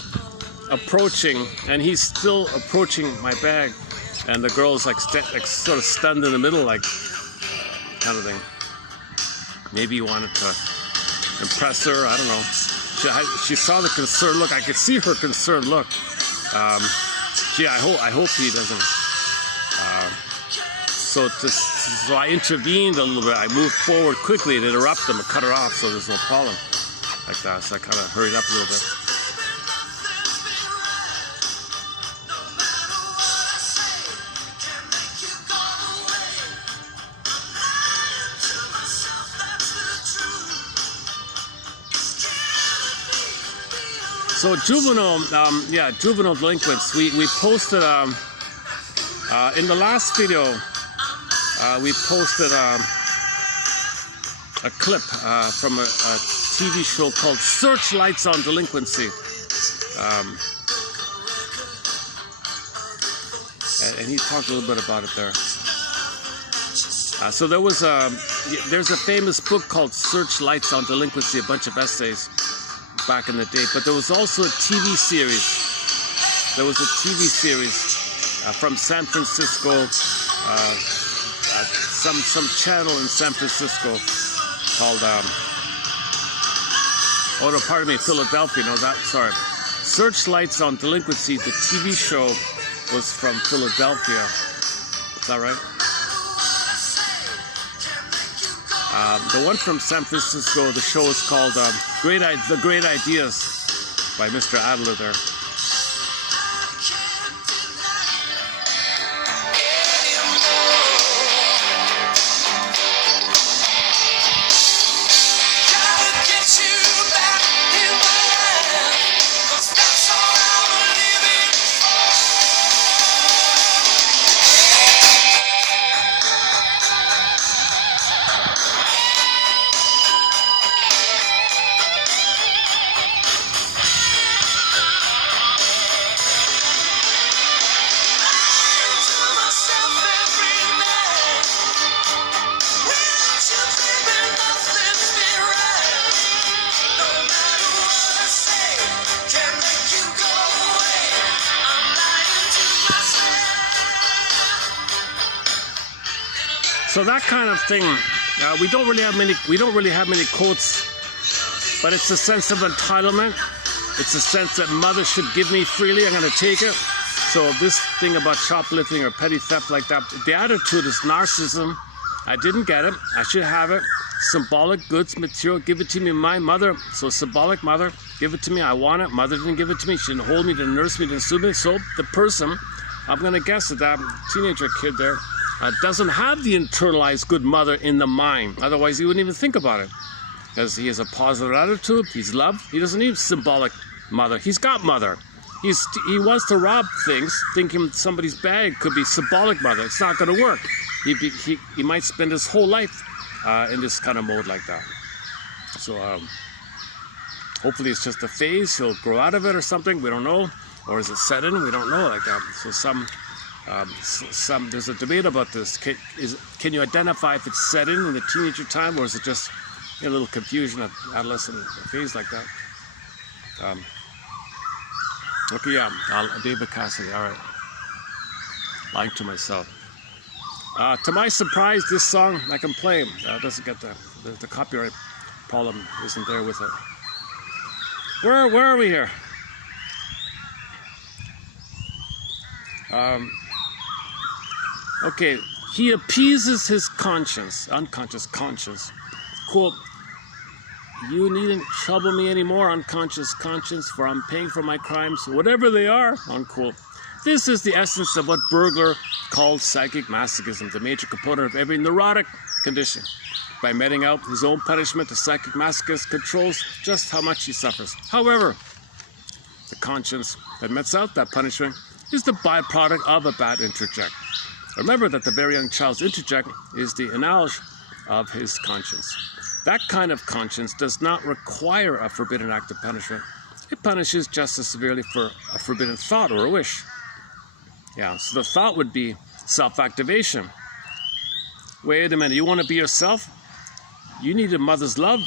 approaching, and he's still approaching my bag, and the girl's like sort of stunned in the middle, like kind of thing. Maybe he wanted to impress her. I don't know. She saw the concerned look. I could see her concerned look. Gee, I hope he doesn't. So I intervened a little bit. I moved forward quickly to interrupt them and cut her off, so there's no problem like that. So I kind of hurried up a little bit. So juvenile delinquents. We posted in the last video. We posted a clip from a TV show called Searchlights on Delinquency. And he talked a little bit about it there. So there's a famous book called Searchlights on Delinquency, a bunch of essays back in the day. But there was also a TV series. There was a TV series from San Francisco. Some channel in San Francisco called Philadelphia. No, Searchlights on Delinquency. The TV show was from Philadelphia. Is that right? The one from San Francisco, the show is called The Great Ideas by Mr. Adler there. So that kind of thing, we don't really have many quotes, but it's a sense of entitlement. It's a sense that mother should give me freely. I'm going to take it. So this thing about shoplifting or petty theft like that, the attitude is narcissism. I didn't get it. I should have it. Symbolic goods, material, give it to me. My mother, so symbolic mother, give it to me. I want it. Mother didn't give it to me. She didn't hold me, didn't nurse me, didn't soothe me. So the person, I'm going to guess that teenager kid there, doesn't have the internalized good mother in the mind. Otherwise, he wouldn't even think about it. Because he has a positive attitude, he's loved. He doesn't need symbolic mother. He's got mother. He wants to rob things, thinking somebody's bag could be symbolic mother. It's not going to work. He might spend his whole life in this kind of mode like that. So hopefully it's just a phase. He'll grow out of it or something. We don't know. Or is it set in? We don't know like that. So there's a debate about this. Can you identify if it's set in the teenager time, or is it just a little confusion at adolescent phase like that? Okay, yeah, David Cassidy. All right, lying to myself. To my surprise, this song I can play. Doesn't get the copyright problem isn't there with it. Where are we here? Okay, he appeases his conscience, unconscious conscience. Quote, "You needn't trouble me anymore, unconscious conscience, for I'm paying for my crimes, whatever they are," unquote. This is the essence of what Berger called psychic masochism, the major component of every neurotic condition. By meting out his own punishment, the psychic masochist controls just how much he suffers. However, the conscience that mets out that punishment is the byproduct of a bad interject. Remember that the very young child's interject is the analogy of his conscience. That kind of conscience does not require a forbidden act of punishment. It punishes just as severely for a forbidden thought or a wish. Yeah, so the thought would be self-activation. Wait a minute, you want to be yourself? You need a mother's love.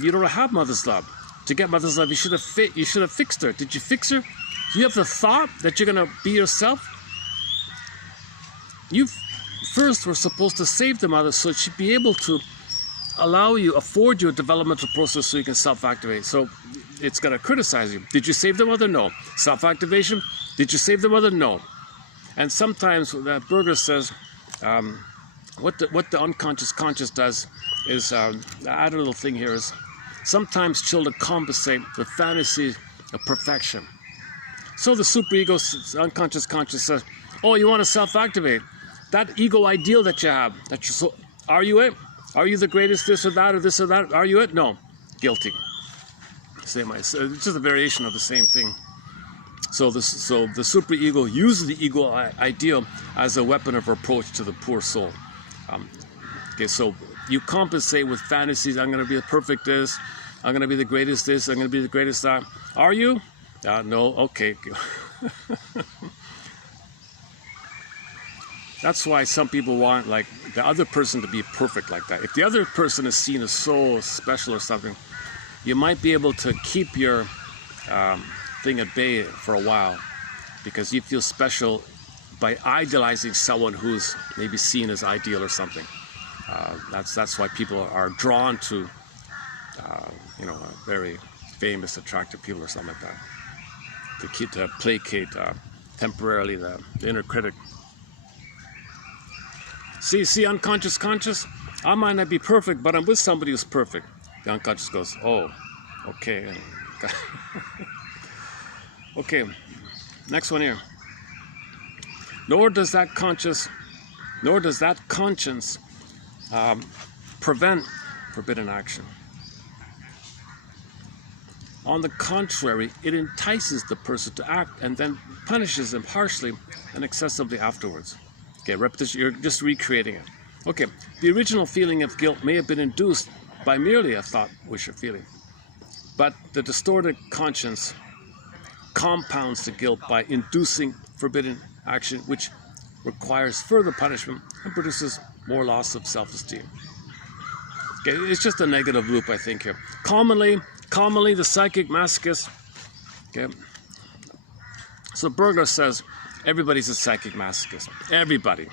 You don't have mother's love. To get mother's love, you should have fixed her. Did you fix her? You have the thought that you're going to be yourself? You first were supposed to save the mother so she'd be able to afford you a developmental process so you can self-activate. So it's going to criticize you. Did you save the mother? No. Self-activation? Did you save the mother? No. And sometimes that Berger says, what the unconscious conscious does is, I add a little thing here, is sometimes children compensate the fantasy of perfection. So the superego, unconscious conscious says, oh, you want to self-activate. That ego ideal that you have, are you it? Are you the greatest this or that or this or that? Are you it? No. Guilty. It's just a variation of the same thing. So the superego uses the ego ideal as a weapon of approach to the poor soul. Okay, so you compensate with fantasies. I'm going to be the perfect this. I'm going to be the greatest this. I'm going to be the greatest that. Are you? No. Okay. That's why some people want like the other person to be perfect like that. If the other person is seen as so special or something, you might be able to keep your thing at bay for a while because you feel special by idolizing someone who's maybe seen as ideal or something. That's why people are drawn to very famous, attractive people or something like that. To placate temporarily the inner critic. See, unconscious conscious, I might not be perfect, but I'm with somebody who's perfect. The unconscious goes, oh, okay. Okay, next one here. Nor does that conscience prevent forbidden action. On the contrary, it entices the person to act and then punishes him harshly and excessively afterwards. Okay, repetition, you're just recreating it. Okay, the original feeling of guilt may have been induced by merely a thought, wish, or feeling. But the distorted conscience compounds the guilt by inducing forbidden action, which requires further punishment and produces more loss of self-esteem. Okay, it's just a negative loop, I think, here. Commonly, the psychic masochist, okay, so Berger says, everybody's a psychic masochist. Everybody.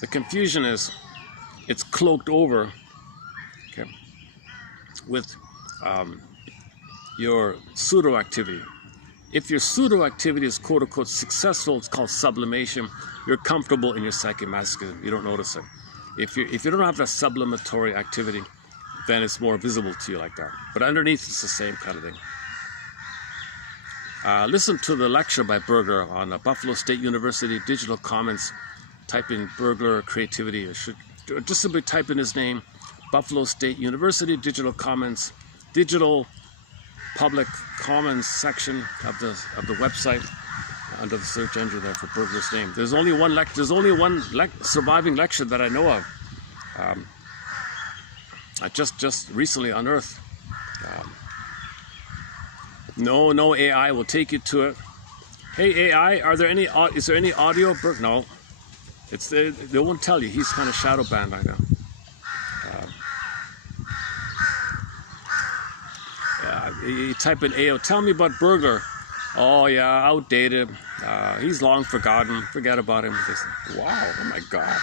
The confusion is it's cloaked over, okay, with your pseudo-activity. If your pseudo-activity is quote-unquote successful, it's called sublimation. You're comfortable in your psychic masochism. You don't notice it. If you don't have that sublimatory activity, then it's more visible to you like that. But underneath, it's the same kind of thing. Listen to the lecture by Berger on Buffalo State University Digital Commons. Type in Berger creativity. Or just simply type in his name, Buffalo State University Digital Commons, Digital Public Commons section of the website under the search engine there for Berger's name. There's only one surviving lecture that I know of. I just recently unearthed. No AI will take you to it. Hey AI, is there any audio? No, they won't tell you. He's kind of shadow banned right now. You type in AO. Tell me about Berger. Oh yeah, outdated. He's long forgotten. Forget about him. Wow. Oh my God.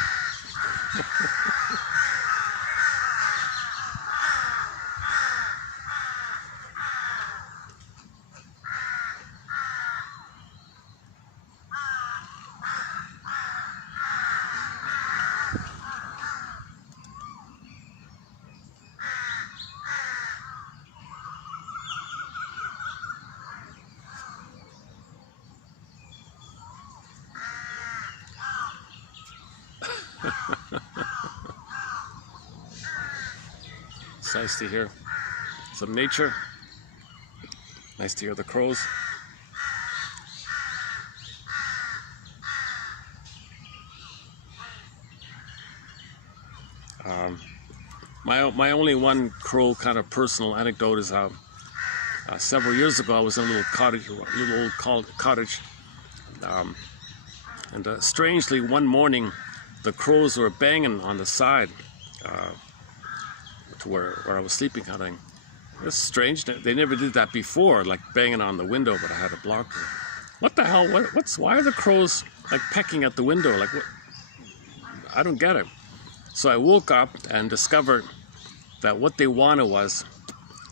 It's nice to hear some nature. Nice to hear the crows. My only one crow kind of personal anecdote is how several years ago I was in a little old cottage, and strangely one morning the crows were banging on the side to where I was sleeping, kind of thing. It's strange. They never did that before, like banging on the window, but I had it blocked. What the hell? Why are the crows like pecking at the window? Like what? I don't get it. So I woke up and discovered that what they wanted was,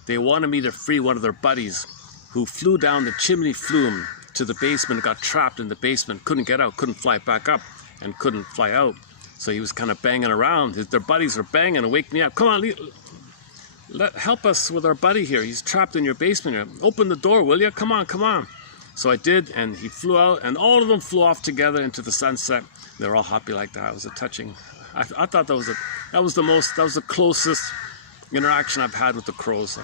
they wanted me to free one of their buddies who flew down the chimney flume to the basement, got trapped in the basement, couldn't get out, couldn't fly back up, and couldn't fly out. So he was kind of banging around. Their buddies were banging and wake me up. Come on, help us with our buddy here. He's trapped in your basement here. Open the door, will you? Come on, come on. So I did, and he flew out, and all of them flew off together into the sunset. They were all happy like that. It was a touching. I thought that was the closest interaction I've had with the crows. So.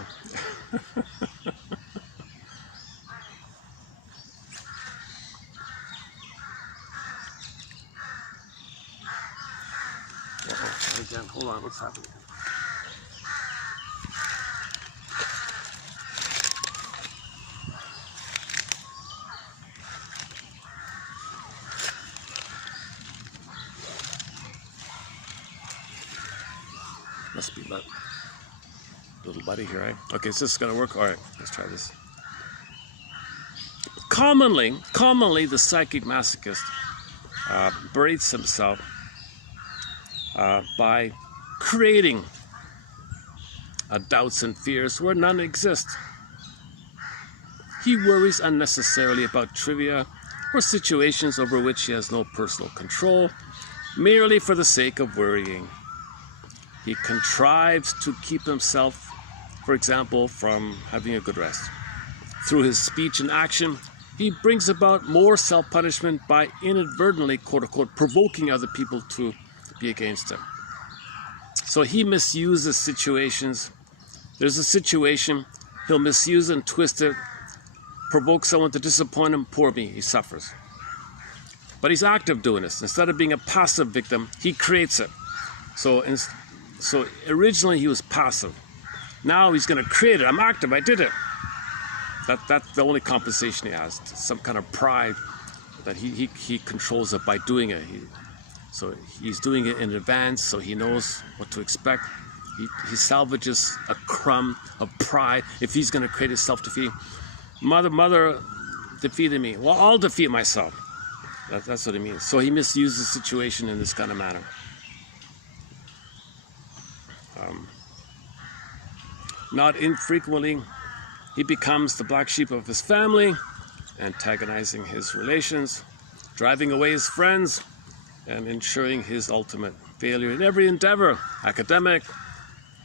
Again, hold on, what's happening? Must be that little buddy here, right? Okay, is this gonna work? All right, let's try this. Commonly, the psychic masochist berates himself by creating doubts and fears where none exist. He worries unnecessarily about trivia or situations over which he has no personal control, merely for the sake of worrying. He contrives to keep himself, for example, from having a good rest. Through his speech and action, he brings about more self-punishment by inadvertently, quote-unquote, provoking other people to be against him. So he misuses situations. There's a situation, he'll misuse it and twist it, provoke someone to disappoint him. Poor me, he suffers. But he's active doing this. Instead of being a passive victim, he creates it. So originally he was passive. Now he's going to create it. I'm active. I did it. That's the only compensation he has. Some kind of pride that he controls it by doing it. So he's doing it in advance, so he knows what to expect. He salvages a crumb of pride. If he's going to create his self-defeat, mother defeated me. Well, I'll defeat myself. That's what it means. So he misuses the situation in this kind of manner. Not infrequently, he becomes the black sheep of his family, antagonizing his relations, driving away his friends, and ensuring his ultimate failure in every endeavor, academic,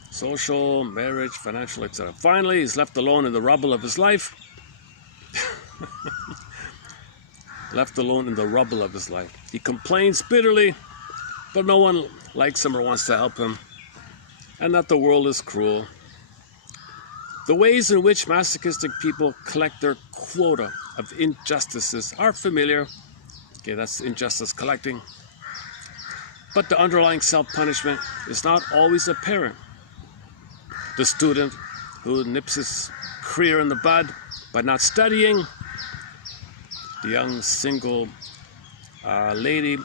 social, marriage, financial, etc. Finally, he's left alone in the rubble of his life. Left alone in the rubble of his life. He complains bitterly, but no one likes him or wants to help him, and that the world is cruel. The ways in which masochistic people collect their quota of injustices are familiar. Okay, that's injustice collecting. But the underlying self-punishment is not always apparent. The student who nips his career in the bud by not studying, the young single lady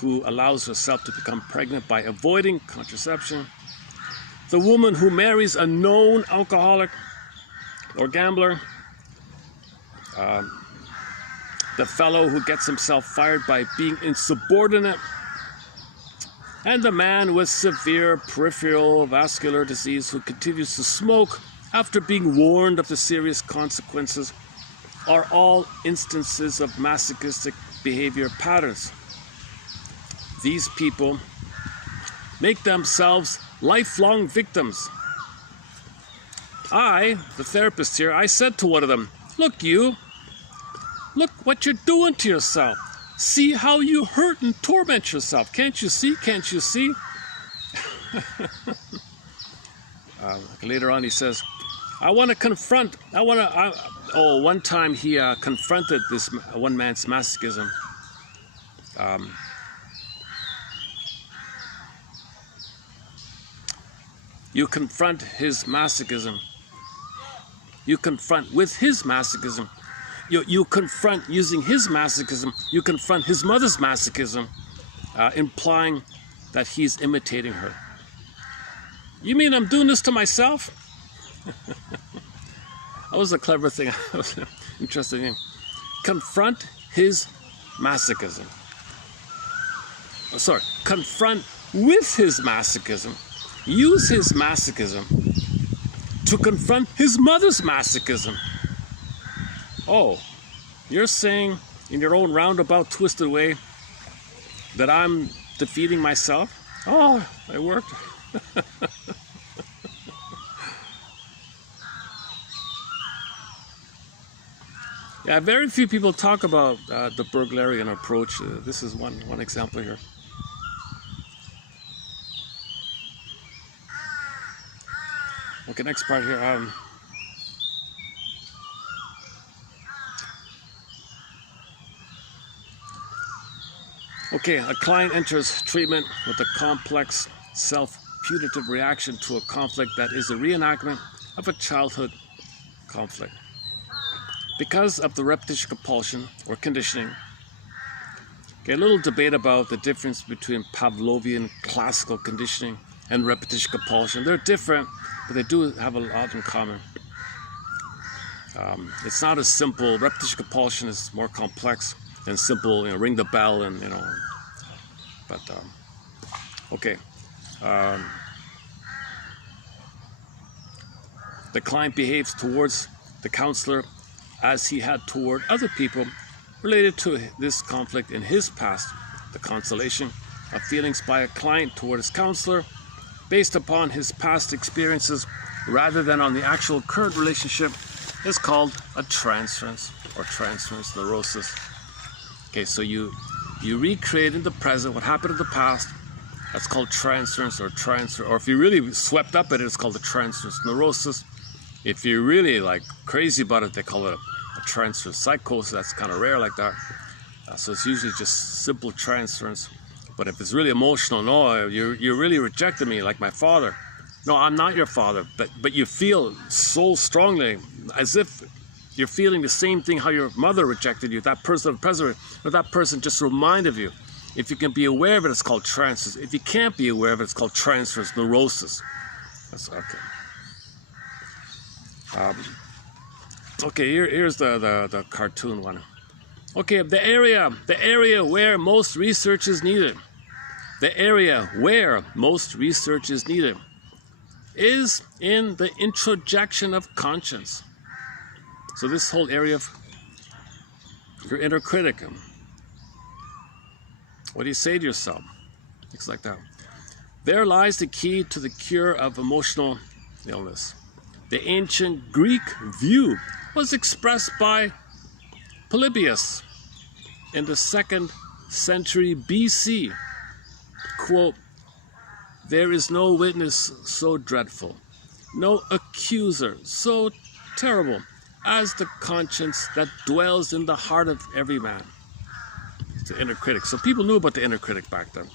who allows herself to become pregnant by avoiding contraception, the woman who marries a known alcoholic or gambler, the fellow who gets himself fired by being insubordinate, and the man with severe peripheral vascular disease who continues to smoke after being warned of the serious consequences are all instances of masochistic behavior patterns. These people make themselves lifelong victims. I, the therapist here, I said to one of them, look what you're doing to yourself. See how you hurt and torment yourself. Can't you see? Can't you see? Later on he says, I want to confront, one time he confronted this one man's masochism. You confront his masochism. You confront with his masochism. You confront using his masochism. You confront his mother's masochism, implying that he's imitating her. You mean I'm doing this to myself? That was a clever thing I was interested in. Confront his masochism. Oh, sorry, confront with his masochism. Use his masochism to confront his mother's masochism. Oh, you're saying in your own roundabout, twisted way that I'm defeating myself? Oh, it worked. Yeah, very few people talk about the burglarian approach. This is one example here. Okay, next part here. Okay, a client enters treatment with a complex self-putative reaction to a conflict that is a reenactment of a childhood conflict. Because of the repetition compulsion or conditioning, okay, a little debate about the difference between Pavlovian classical conditioning and repetition compulsion. They're different, but they do have a lot in common. It's not as simple. Repetition compulsion is more complex than simple, ring the bell and, but, okay. The client behaves towards the counselor as he had toward other people related to this conflict in his past. The consolation of feelings by a client toward his counselor based upon his past experiences rather than on the actual current relationship is called a transference or transference neurosis. Okay, so you recreate in the present what happened in the past. That's called transference or transfer, or if you're really swept up in it, it's called a transference neurosis. If you're really like crazy about it, they call it a transference psychosis. That's kind of rare like that. So it's usually just simple transference. But if it's really emotional, no, you're really rejecting me like my father. No, I'm not your father. But you feel so strongly as if you're feeling the same thing how your mother rejected you. That person, or that person just reminded you. If you can be aware of it, it's called transference. If you can't be aware of it, it's called transference neurosis. That's okay. Okay, here's the cartoon one. Okay, the area where most research is needed. The area where most research is needed is in the introjection of conscience. So this whole area of your inner critic. What do you say to yourself? Things like that. There lies the key to the cure of emotional illness. The ancient Greek view was expressed by Polybius in the 2nd century BC. Quote, there is no witness so dreadful, no accuser so terrible as the conscience that dwells in the heart of every man. It's the inner critic. So people knew about the inner critic back then.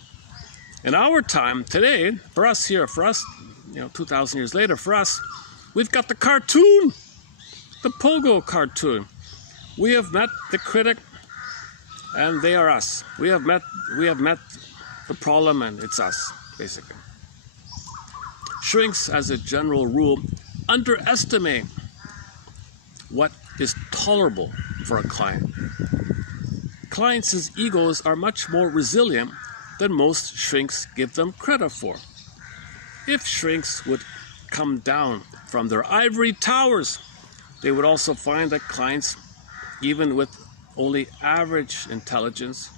In our time, today, for us, 2,000 years later, for us, we've got the cartoon, the Pogo cartoon. We have met the critic, and they are us. We have met the problem, and it's us, basically. Shrinks, as a general rule, underestimate what is tolerable for a client. Clients' egos are much more resilient than most shrinks give them credit for. If shrinks would come down from their ivory towers, they would also find that clients, even with only average intelligence,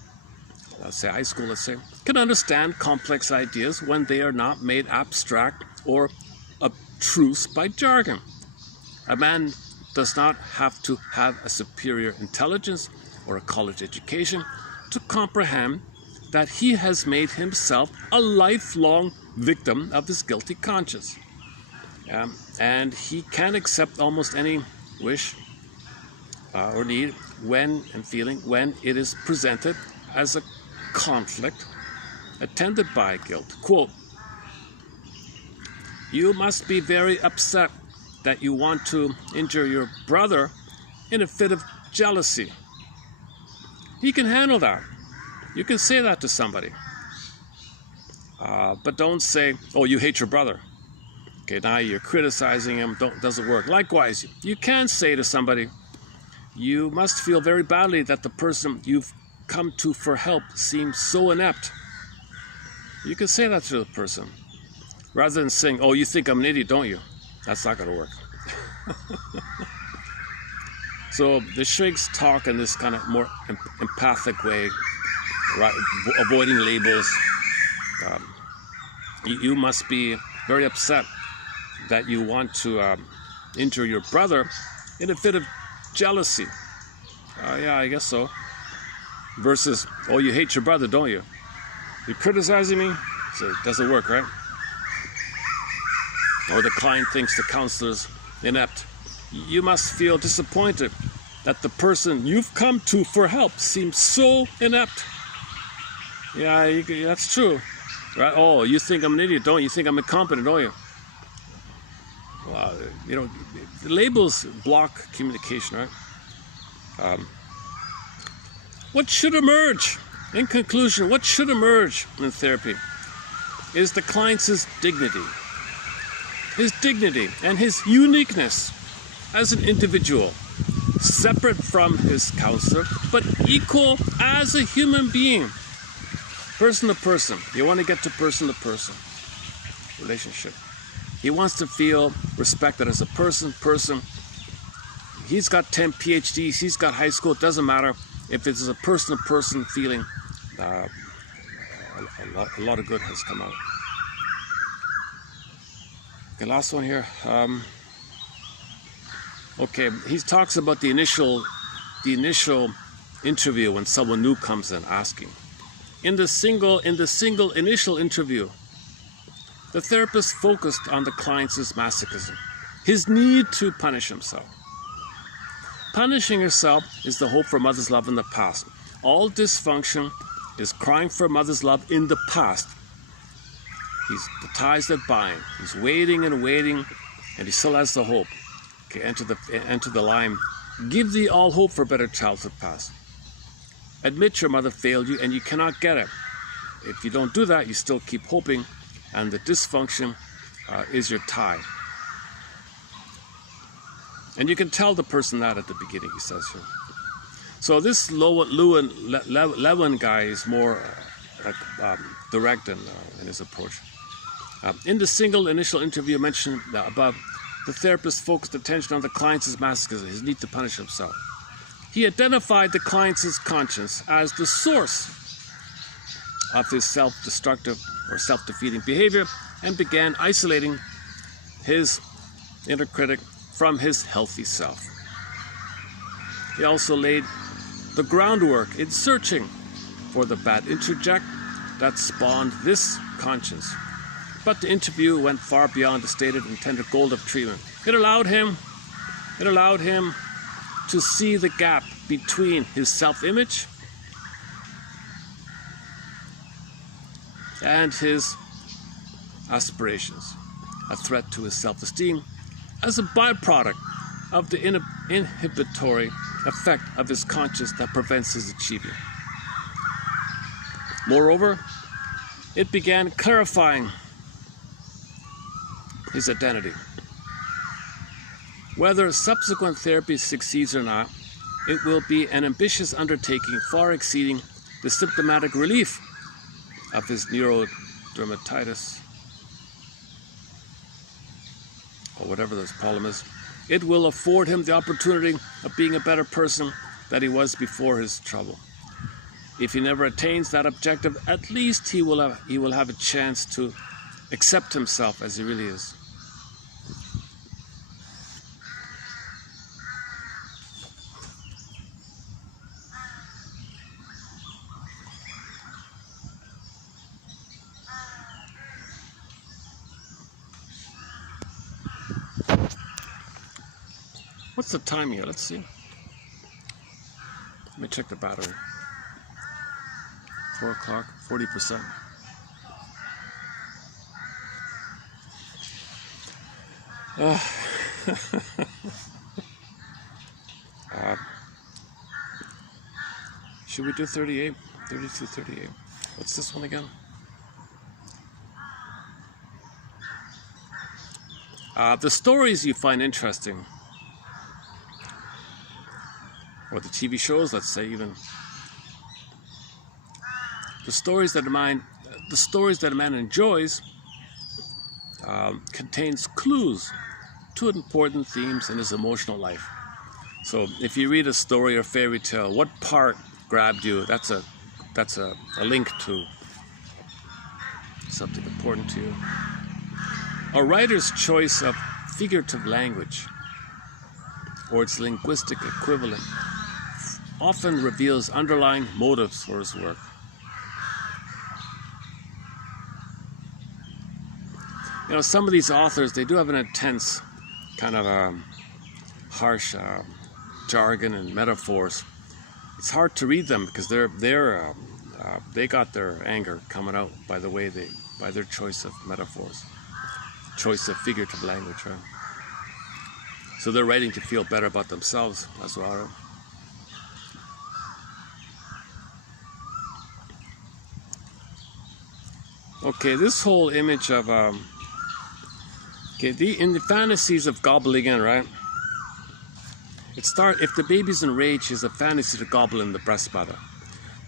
let's say high school, can understand complex ideas when they are not made abstract or abstruse by jargon. A man does not have to have a superior intelligence or a college education to comprehend that he has made himself a lifelong victim of his guilty conscience. And he can accept almost any wish or need when it is presented as a conflict attended by guilt. Quote, "You must be very upset that you want to injure your brother in a fit of jealousy." He can handle that. You can say that to somebody. But don't say, "Oh, you hate your brother." Okay, now you're criticizing him. Doesn't work. Likewise, you can say to somebody, "You must feel very badly that the person you've come to for help seems so inept." You can say that to the person, rather than saying, "Oh, you think I'm an idiot, don't you?" That's not going to work. So the Shrigs talk in this kind of more empathic way, right? Avoiding labels. You must be very upset that you want to injure your brother in a fit of jealousy. Yeah, I guess so. Versus, "Oh, you hate your brother, don't you? You're criticizing me?" So it doesn't work, right? Or the client thinks the counselor's inept. "You must feel disappointed that the person you've come to for help seems so inept." Yeah, that's true. Right? "Oh, you think I'm an idiot, don't you? You think I'm incompetent, don't you?" Well, the labels block communication, right? What should emerge? In conclusion, what should emerge in therapy is the client's dignity. His dignity and his uniqueness as an individual, separate from his counselor, but equal as a human being. Person to person. You want to get to person relationship. He wants to feel respected as a person. He's got 10 PhDs, he's got high school, it doesn't matter. If it's a person-to-person feeling, a lot of good has come out. Okay, last one here. Okay, he talks about the initial interview when someone new comes in asking. In the single initial interview, the therapist focused on the client's masochism, his need to punish himself. Punishing yourself is the hope for mother's love in the past. All dysfunction is crying for mother's love in the past. He's the ties that bind. He's waiting, and he still has the hope. Okay, enter the line. Give thee all hope for better childhood past. Admit your mother failed you and you cannot get it. If you don't do that, you still keep hoping, and the dysfunction is your tie. And you can tell the person that at the beginning, he says here. So this Lewin guy is more direct in his approach. In the single initial interview mentioned above, the therapist focused attention on the client's masochism, his need to punish himself. He identified the client's conscience as the source of his self-destructive or self-defeating behavior and began isolating his inner critic from his healthy self. He also laid the groundwork in searching for the bad interject that spawned this conscience. But the interview went far beyond the stated intended goal of treatment. It allowed him to see the gap between his self-image and his aspirations, a threat to his self-esteem, as a byproduct of the inhibitory effect of his conscience that prevents his achieving. Moreover, it began clarifying his identity. Whether subsequent therapy succeeds or not, it will be an ambitious undertaking far exceeding the symptomatic relief of his neurodermatitis, or whatever this problem is. It will afford him the opportunity of being a better person than he was before his trouble. If he never attains that objective, at least he will have a chance to accept himself as he really is. What's the time here? Let's see. Let me check the battery. 4 o'clock, 40%. Should we do 38? 32, 38. What's this one again? The stories you find interesting, or the TV shows, let's say, even the stories that a man enjoys contains clues to important themes in his emotional life. So if you read a story or fairy tale, what part grabbed you? That's a link to something important to you. A writer's choice of figurative language, or its linguistic equivalent, often reveals underlying motives for his work. You know, some of these authors, they do have an intense kind of harsh jargon and metaphors. It's hard to read them because they got their anger coming out by their choice of metaphors, choice of figurative language, right? So they're writing to feel better about themselves as well, right? Okay, this whole image of in the fantasies of gobbling in, right? If the baby's enraged, it's a fantasy to gobble in the breast mother.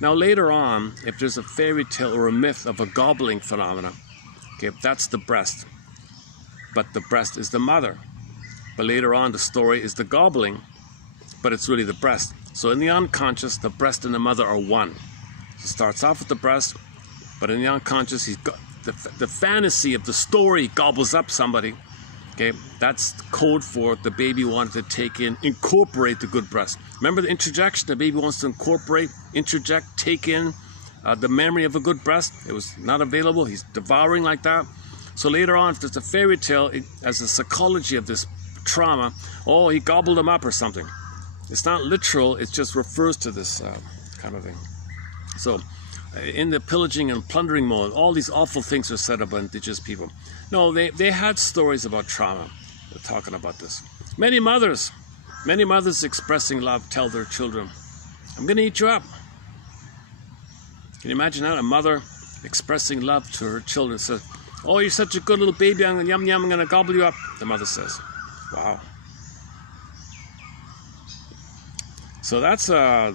Now later on, if there's a fairy tale or a myth of a gobbling phenomena, okay, that's the breast, but the breast is the mother. But later on, the story is the gobbling, but it's really the breast. So in the unconscious, the breast and the mother are one. It starts off with the breast, but in the unconscious, the fantasy of the story gobbles up somebody. Okay, that's code for the baby wanted to incorporate the good breast. Remember the interjection? The baby wants to interject, take in the memory of a good breast. It was not available. He's devouring like that. So later on, if there's a fairy tale, as a psychology of this trauma, oh, he gobbled them up or something. It's not literal. It just refers to this kind of thing. So in the pillaging and plundering mode, all these awful things are said about indigenous people. No, they had stories about trauma. They're talking about this. Many mothers expressing love tell their children, I'm going to eat you up. Can you imagine that? A mother expressing love to her children says, oh, you're such a good little baby, I'm going to gobble you up. The mother says, wow. So that's a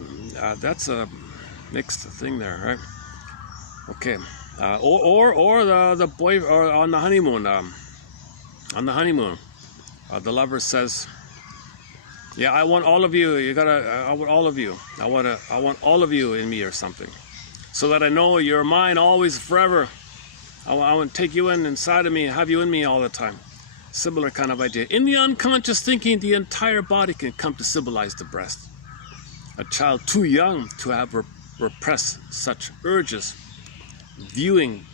mixed thing there, right? Okay, or the boy, or on the honeymoon, the lover says, yeah, I want all of you. I want all of you. I want all of you in me or something, so that I know you're mine always, forever. I want to take you inside of me, have you in me all the time. Similar kind of idea. In the unconscious thinking, the entire body can come to symbolize the breast. A child too young to have repressed such urges, viewing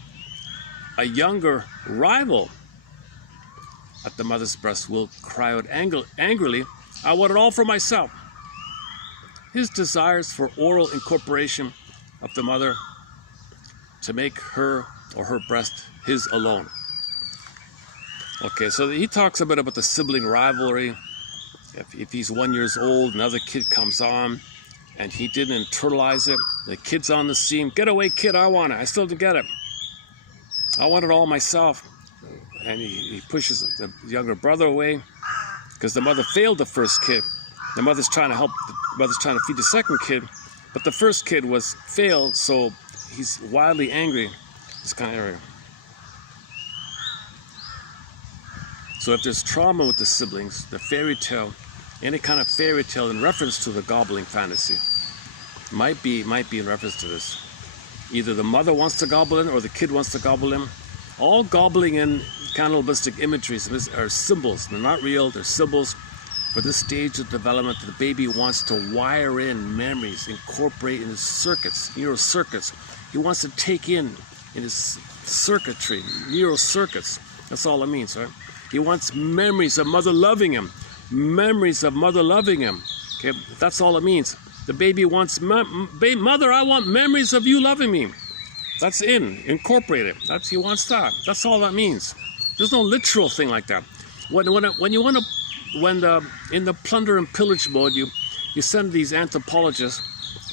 a younger rival at the mother's breast, will cry out angrily, I want it all for myself. His desires for oral incorporation of the mother to make her or her breast his alone. Okay, so he talks a bit about the sibling rivalry. If he's 1 year old, another kid comes on, and he didn't internalize it. The kid's on the scene. Get away, kid, I want it. I still didn't get it. I want it all myself. And he pushes the younger brother away because the mother failed the first kid. The mother's trying to help, the mother's trying to feed the second kid, but the first kid was failed, so he's wildly angry. This kind of area. So if there's trauma with the siblings, the fairy tale, any kind of fairy tale in reference to the gobbling fantasy, might be in reference to this. Either the mother wants to gobble in or the kid wants to gobble in. All gobbling in cannibalistic imageries are symbols. They're not real, they're symbols. For this stage of development, the baby wants to wire in memories, incorporate in his circuits, neural circuits. He wants to take in his circuitry, neural circuits. That's all it means, right? He wants memories of mother loving him, memories of mother loving him. Okay, that's all it means. The baby wants, mother, I want memories of you loving me. That's incorporated. He wants that. That's all that means. There's no literal thing like that. When you want to, in the plunder and pillage mode, you send these anthropologists,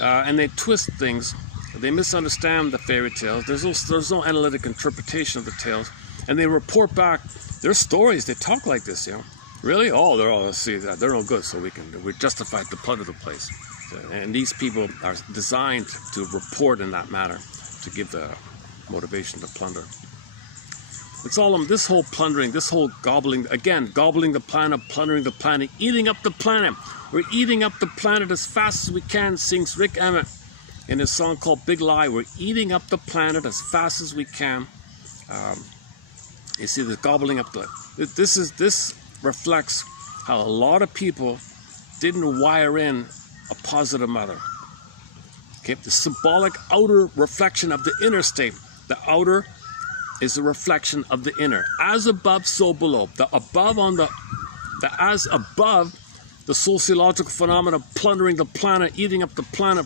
and they twist things. They misunderstand the fairy tales. There's no analytic interpretation of the tales, and they report back their stories. They talk like this, you know. Really? Oh, they're no good. So we justified to plunder the place. And these people are designed to report in that manner, to give the motivation to plunder. It's all this whole plundering, this whole gobbling the planet, plundering the planet, eating up the planet. We're eating up the planet as fast as we can, sings Rick Emmett in his song called Big Lie. We're eating up the planet as fast as we can. You see this gobbling up this reflects how a lot of people didn't wire in a positive mother. Okay, the symbolic outer reflection of the inner state. The outer is a reflection of the inner. As above, so below. The as above, the sociological phenomena of plundering the planet, eating up the planet.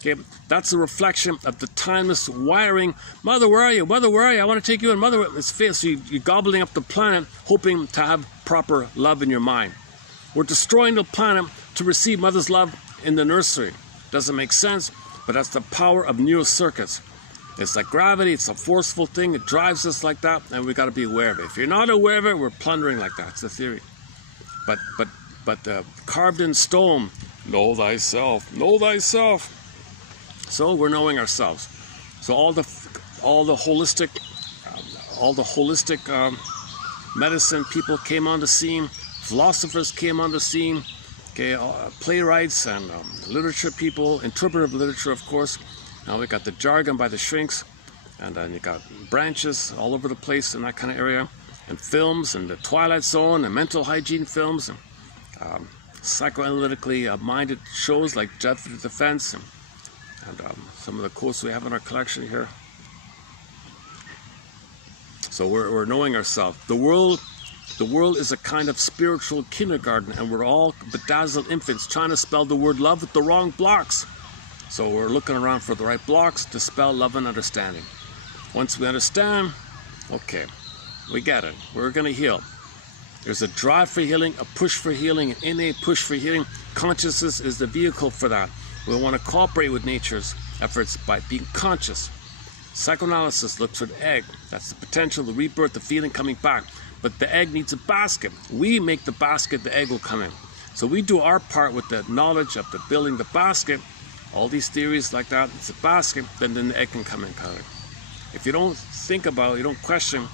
Okay, that's a reflection of the timeless wiring. Mother, where are you? Mother, where are you? I want to take you in. Mother, it's face. So you're gobbling up the planet, hoping to have proper love in your mind. We're destroying the planet to receive mother's love in the nursery. Doesn't make sense, but that's the power of neural circuits. It's like gravity. It's a forceful thing. It drives us like that, and we got to be aware of it. If you're not aware of it, we're plundering like that. It's the theory. But carved in stone, know thyself, know thyself. So we're knowing ourselves. So all the holistic medicine people came on the scene. Philosophers came on the scene. Okay, playwrights and literature people, interpretive literature, of course. Now we got the jargon by the shrinks, and then you got branches all over the place in that kind of area, and films, and the Twilight Zone, and mental hygiene films, and psychoanalytically minded shows like Jet for the Defense, and some of the quotes we have in our collection here. So we're knowing ourselves. The world is a kind of spiritual kindergarten, and we're all bedazzled infants trying to spell the word love with the wrong blocks. So we're looking around for the right blocks to spell love and understanding. Once we understand, okay, we get it. We're going to heal. There's a drive for healing, a push for healing, an innate push for healing. Consciousness is the vehicle for that. We want to cooperate with nature's efforts by being conscious. Psychoanalysis looks for the egg. That's the potential, the rebirth, the feeling coming back. But the egg needs a basket. We make the basket, the egg will come in. So we do our part with the knowledge of the building the basket. All these theories like that, it's a basket, then the egg can come in. If you don't think about it, you don't question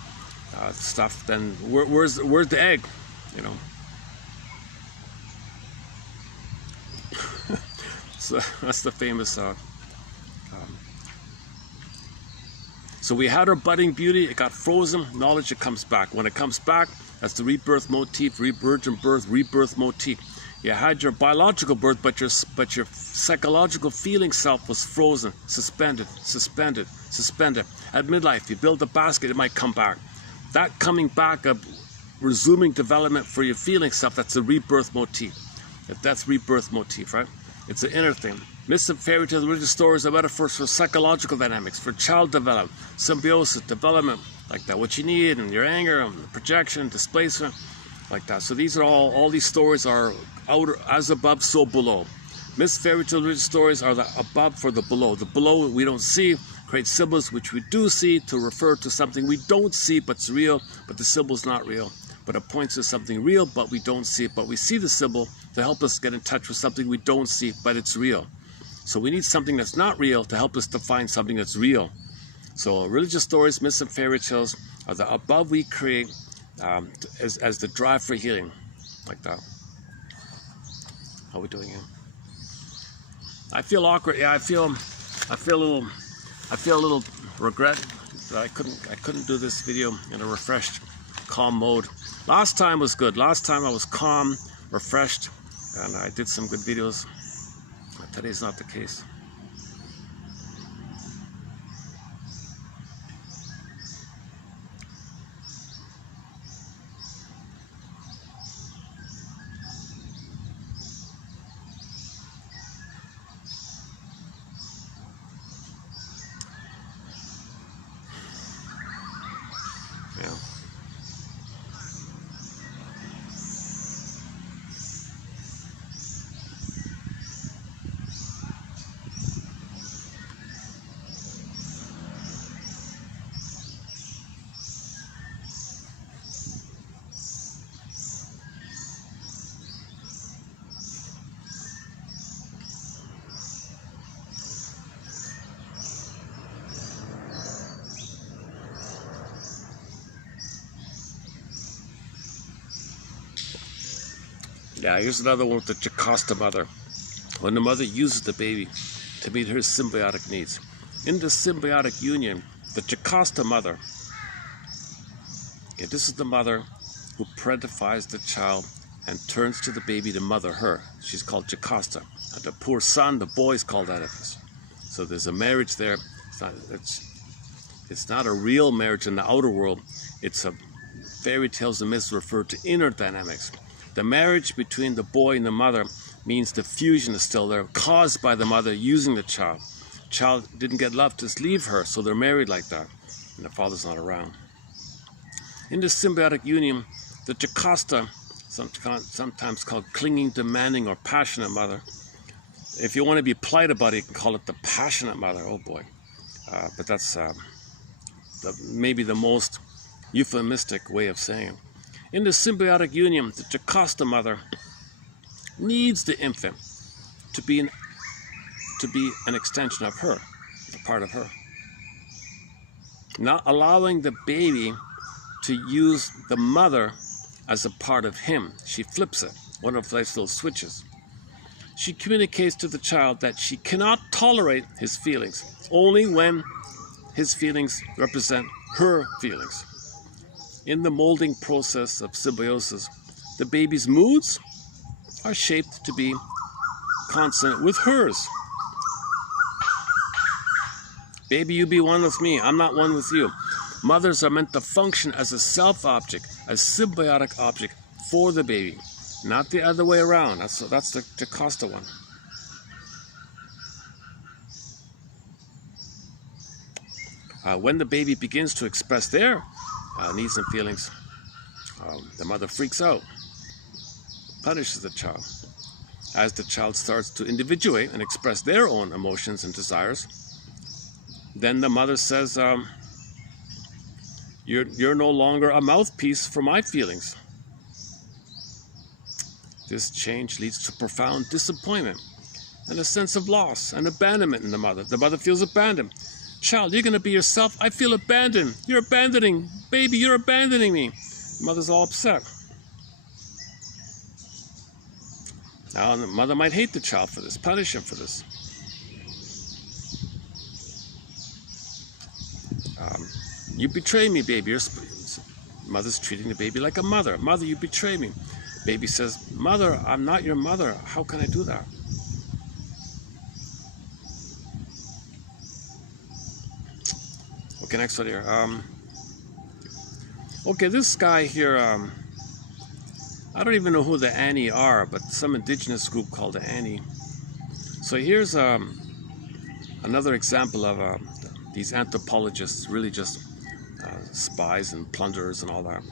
stuff, then where's the egg? You know. So that's the famous. So we had our budding beauty. It got frozen. Knowledge, it comes back. When it comes back, that's the rebirth motif, virgin birth, rebirth motif. You had your biological birth, but your psychological feeling self was frozen, suspended. At midlife, you build a basket, it might come back. That coming back of resuming development for your feeling self, that's a rebirth motif. That's rebirth motif, right? It's an inner thing. Myths and fairy tales, religious stories are metaphors for psychological dynamics, for child development, symbiosis, development, like that. What you need, and your anger, and projection, displacement, like that. So these are all these stories are outer, as above, so below. Myths, fairy tales, religious stories are the above for the below. The below we don't see, create symbols which we do see to refer to something we don't see but's real, but the symbol's not real. But it points to something real, but we don't see it. But we see the symbol to help us get in touch with something we don't see, but it's real. So we need something that's not real to help us define something that's real. So religious stories, myths, and fairy tales are the above we create as the drive for healing, like that. How are we doing here? I feel awkward. Yeah, I feel a little regret that I couldn't do this video in a refreshed, calm mode. Last time was good. Last time I was calm, refreshed, and I did some good videos. Today's not the case. Yeah, here's another one with the Jocasta mother. When the mother uses the baby to meet her symbiotic needs. In the symbiotic union, the Jocasta mother, okay, this is the mother who parentifies the child and turns to the baby to mother her. She's called Jocasta. And the poor son, the boy, is called Oedipus. So there's a marriage there. It's not a real marriage in the outer world. It's a fairy tales and myths refer to inner dynamics. The marriage between the boy and the mother means the fusion is still there, caused by the mother using the child. The child didn't get love to leave her, so they're married like that, and the father's not around. In this symbiotic union, the Jocasta, sometimes called clinging, demanding, or passionate mother. If you want to be polite about it, you can call it the passionate mother. Oh boy. But that's maybe the most euphemistic way of saying it. In the symbiotic union, the Jocasta mother needs the infant to be an extension of her, a part of her. Not allowing the baby to use the mother as a part of him. She flips it, one of life's little switches. She communicates to the child that she cannot tolerate his feelings, only when his feelings represent her feelings. In the molding process of symbiosis, the baby's moods are shaped to be consonant with hers. Baby, you be one with me. I'm not one with you. Mothers are meant to function as a self-object, a symbiotic object for the baby, not the other way around. That's the Jocasta one. When the baby begins to express their needs and feelings, the mother freaks out, punishes the child. As the child starts to individuate and express their own emotions and desires, then the mother says, you're no longer a mouthpiece for my feelings. This change leads to profound disappointment and a sense of loss and abandonment in the mother. The mother feels abandoned. Child, you're going to be yourself. I feel abandoned. You're abandoning. Baby, you're abandoning me. The mother's all upset. Now, the mother might hate the child for this, punish him for this. You betray me, baby. Mother's treating the baby like a mother. Mother, you betray me. Baby says, Mother, I'm not your mother. How can I do that? Okay, next one here. Okay, this guy here, I don't even know who the Ani are, but some indigenous group called the Ani. So here's another example of these anthropologists really just spies and plunderers and all that.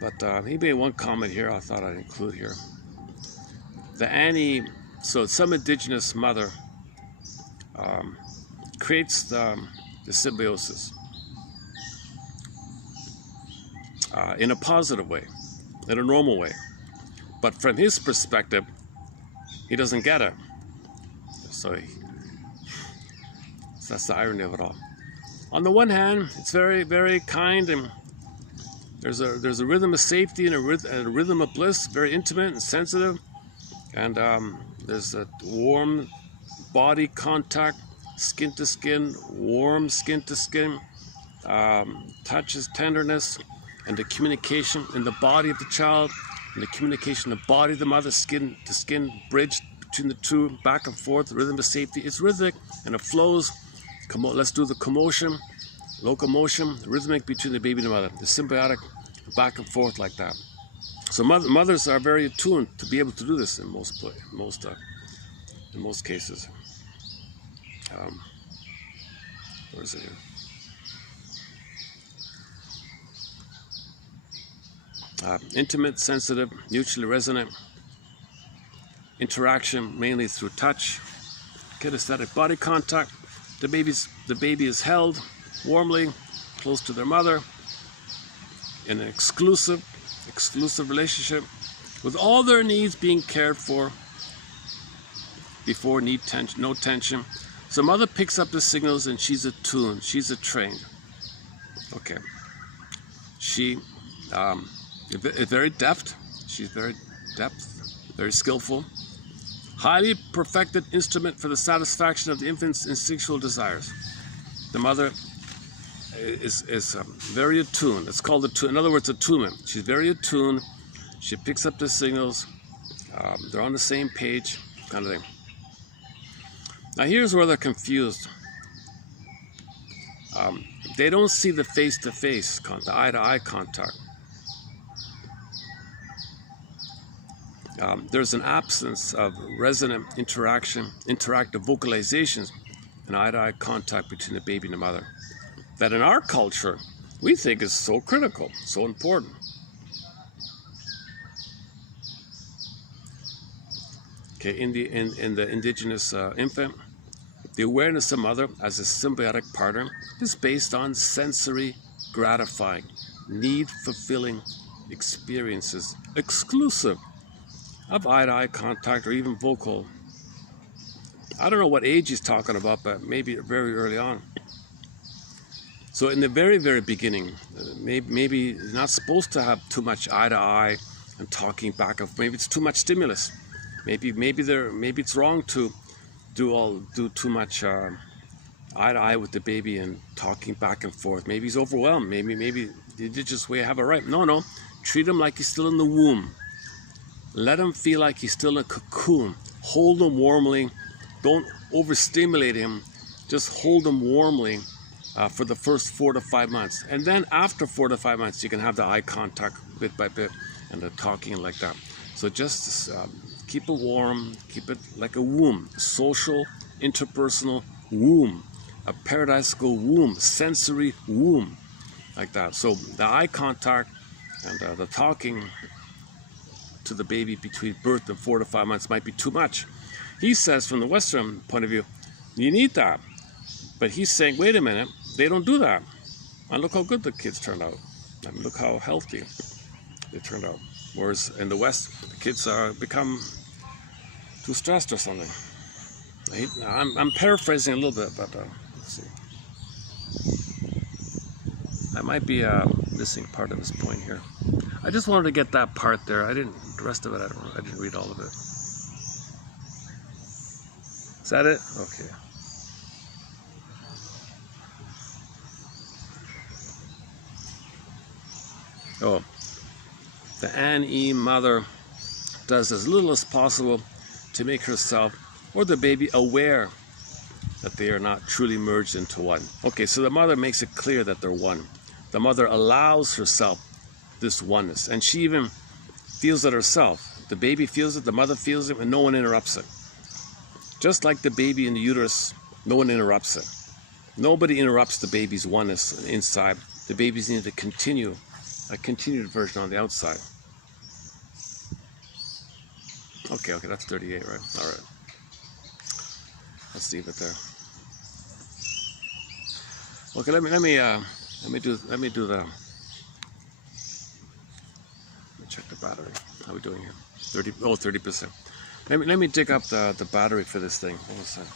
But he made one comment here I thought I'd include here. The Ani, so some indigenous mother creates the symbiosis in a positive way, in a normal way. But from his perspective, he doesn't get it. So that's the irony of it all. On the one hand, it's very, very kind, and there's a rhythm of safety and a rhythm of bliss, very intimate and sensitive, and there's a warm body contact, skin to skin, warm skin to skin, touches, tenderness, and the communication in the body of the child, and the communication in the body of the mother, skin to skin, bridge between the two, back and forth, rhythm of safety. It's rhythmic and it flows. Let's do the commotion, locomotion, rhythmic between the baby and the mother, the symbiotic, back and forth like that. So mothers are very attuned to be able to do this in most cases. Where is it here? Intimate, sensitive, mutually resonant, interaction mainly through touch, kinesthetic body contact. The baby is held warmly, close to their mother, in an exclusive relationship, with all their needs being cared for before no tension. So mother picks up the signals and she's attuned, she's trained. Okay. She is very deft. She's very very skillful. Highly perfected instrument for the satisfaction of the infant's instinctual desires. The mother is very attuned. It's called in other words, attunement. She's very attuned. She picks up the signals. They're on the same page, kind of thing. Now here's where they're confused. They don't see the face-to-face, the eye-to-eye contact. There's an absence of resonant interactive vocalizations, and eye-to-eye contact between the baby and the mother. That in our culture, we think is so critical, so important. Okay, in the indigenous infant, the awareness of mother as a symbiotic partner is based on sensory gratifying, need-fulfilling experiences, exclusive of eye-to-eye contact or even vocal. I don't know what age he's talking about, but maybe very early on. So in the very, very beginning, maybe you're not supposed to have too much eye-to-eye and talking back and forth. Maybe it's too much stimulus. Maybe it's wrong to do too much eye-to-eye with the baby and talking back and forth. Maybe he's overwhelmed. Maybe the indigenous way have it right. No. Treat him like he's still in the womb. Let him feel like he's still in a cocoon. Hold him warmly. Don't overstimulate him. Just hold him warmly for the first 4 to 5 months. And then after 4 to 5 months, you can have the eye contact bit by bit and the talking like that. So just keep it warm. Keep it like a womb. Social, interpersonal womb. A paradisical womb. Sensory womb. Like that. So the eye contact and the talking to the baby between birth and 4 to 5 months might be too much. He says from the Western point of view, you need that. But he's saying, wait a minute, they don't do that. And look how good the kids turned out. I mean, look how healthy they turned out. Whereas in the West, the kids become too stressed or something. I'm paraphrasing a little bit, but let's see. I might be missing part of his point here. I just wanted to get that part there. The rest of it, I didn't read all of it. Is that it? Okay. Oh, the Annie mother does as little as possible to make herself or the baby aware that they are not truly merged into one. Okay, so the mother makes it clear that they're one. The mother allows herself this oneness, and she even feels it herself. The baby feels it, the mother feels it, and no one interrupts it. Just like the baby in the uterus, no one interrupts it. Nobody interrupts the baby's oneness inside. The babies need to continue, a continued version on the outside. Okay, that's 38, right? All right. Let's leave it there. Okay, let me do the. Let me check the battery. How are we doing here? 30%. Let me dig up the battery for this thing. Hold on a second.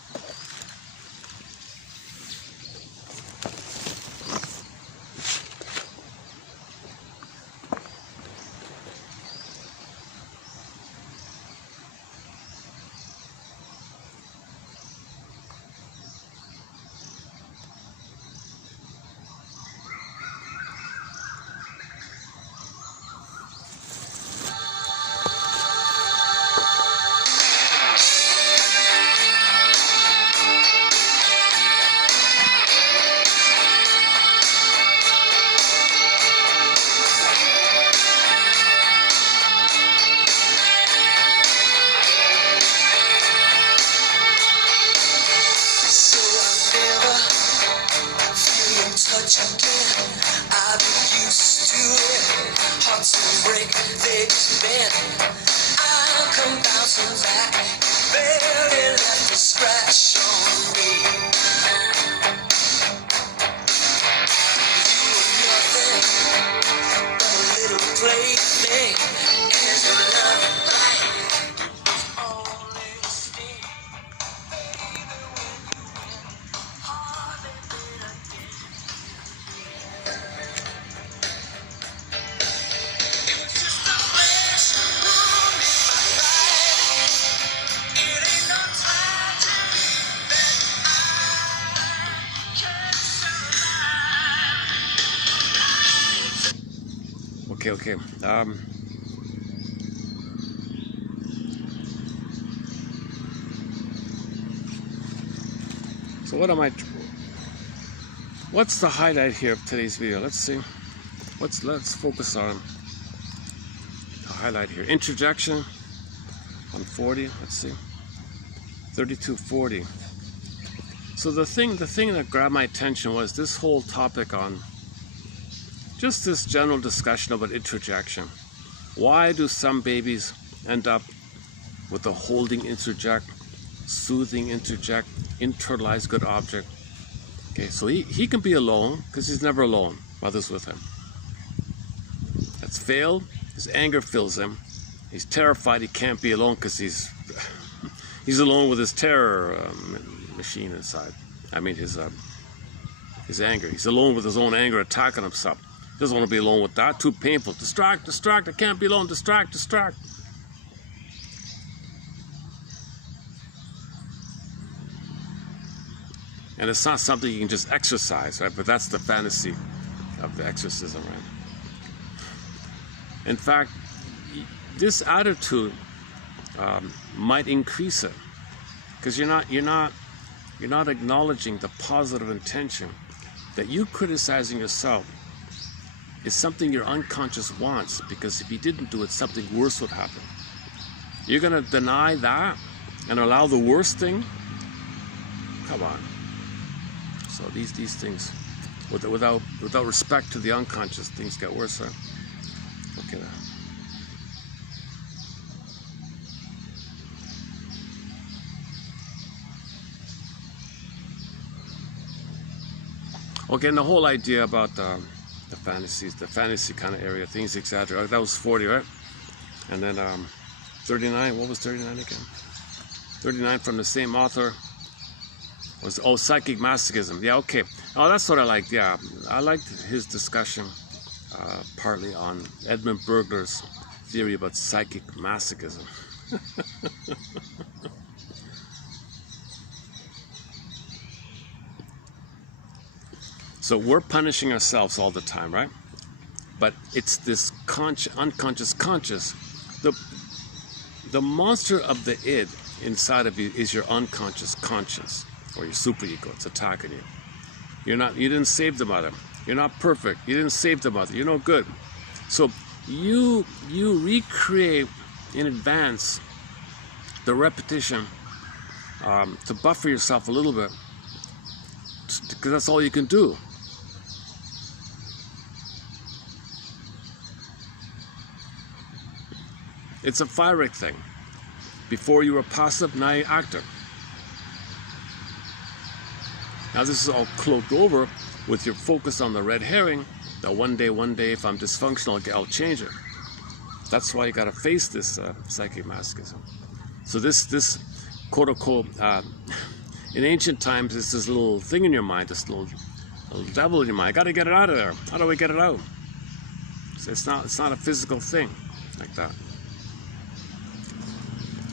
Okay. So what's the highlight here of today's video? Let's see. Let's focus on the highlight here. Interjection on 40. Let's see. 3240. So the thing that grabbed my attention was this whole topic on just this general discussion about interjection. Why do some babies end up with a holding interject, soothing interject, internalized good object? Okay, so he can be alone because he's never alone. Mother's with him. That's failed. His anger fills him. He's terrified he can't be alone because he's alone with his terror machine inside. I mean his anger. He's alone with his own anger attacking himself. He doesn't want to be alone with that. Too painful. Distract. I can't be alone. Distract. And it's not something you can just exercise, right? But that's the fantasy of the exorcism, right? In fact, this attitude might increase it, because you're not acknowledging the positive intention that you criticizing yourself is something your unconscious wants, because if you didn't do it, something worse would happen. You're going to deny that and allow the worst thing? Come on. So these things, without respect to the unconscious, things get worse, right? Okay. Okay, and the whole idea about the fantasies, the fantasy kind of area, things exaggerate. That was 40, right? And then 39, what was 39 again? 39 from the same author was, psychic masochism. Yeah, okay. Oh, that's what I liked, yeah. I liked his discussion partly on Edmund Burglar's theory about psychic masochism. So we're punishing ourselves all the time, right? But it's this unconscious conscious. The monster of the id inside of you is your unconscious conscience, or your superego. It's attacking you. You didn't save the mother. You're not perfect. You didn't save the mother. You're no good. So you recreate in advance the repetition to buffer yourself a little bit, because that's all you can do. It's a fiery thing. Before you were passive, now you're active. Now this is all cloaked over with your focus on the red herring, that one day, if I'm dysfunctional, I'll change it. That's why you got to face this psychic masochism. So this quote-unquote, in ancient times, it's this little thing in your mind, this little devil in your mind. I got to get it out of there. How do we get it out? So it's not a physical thing like that.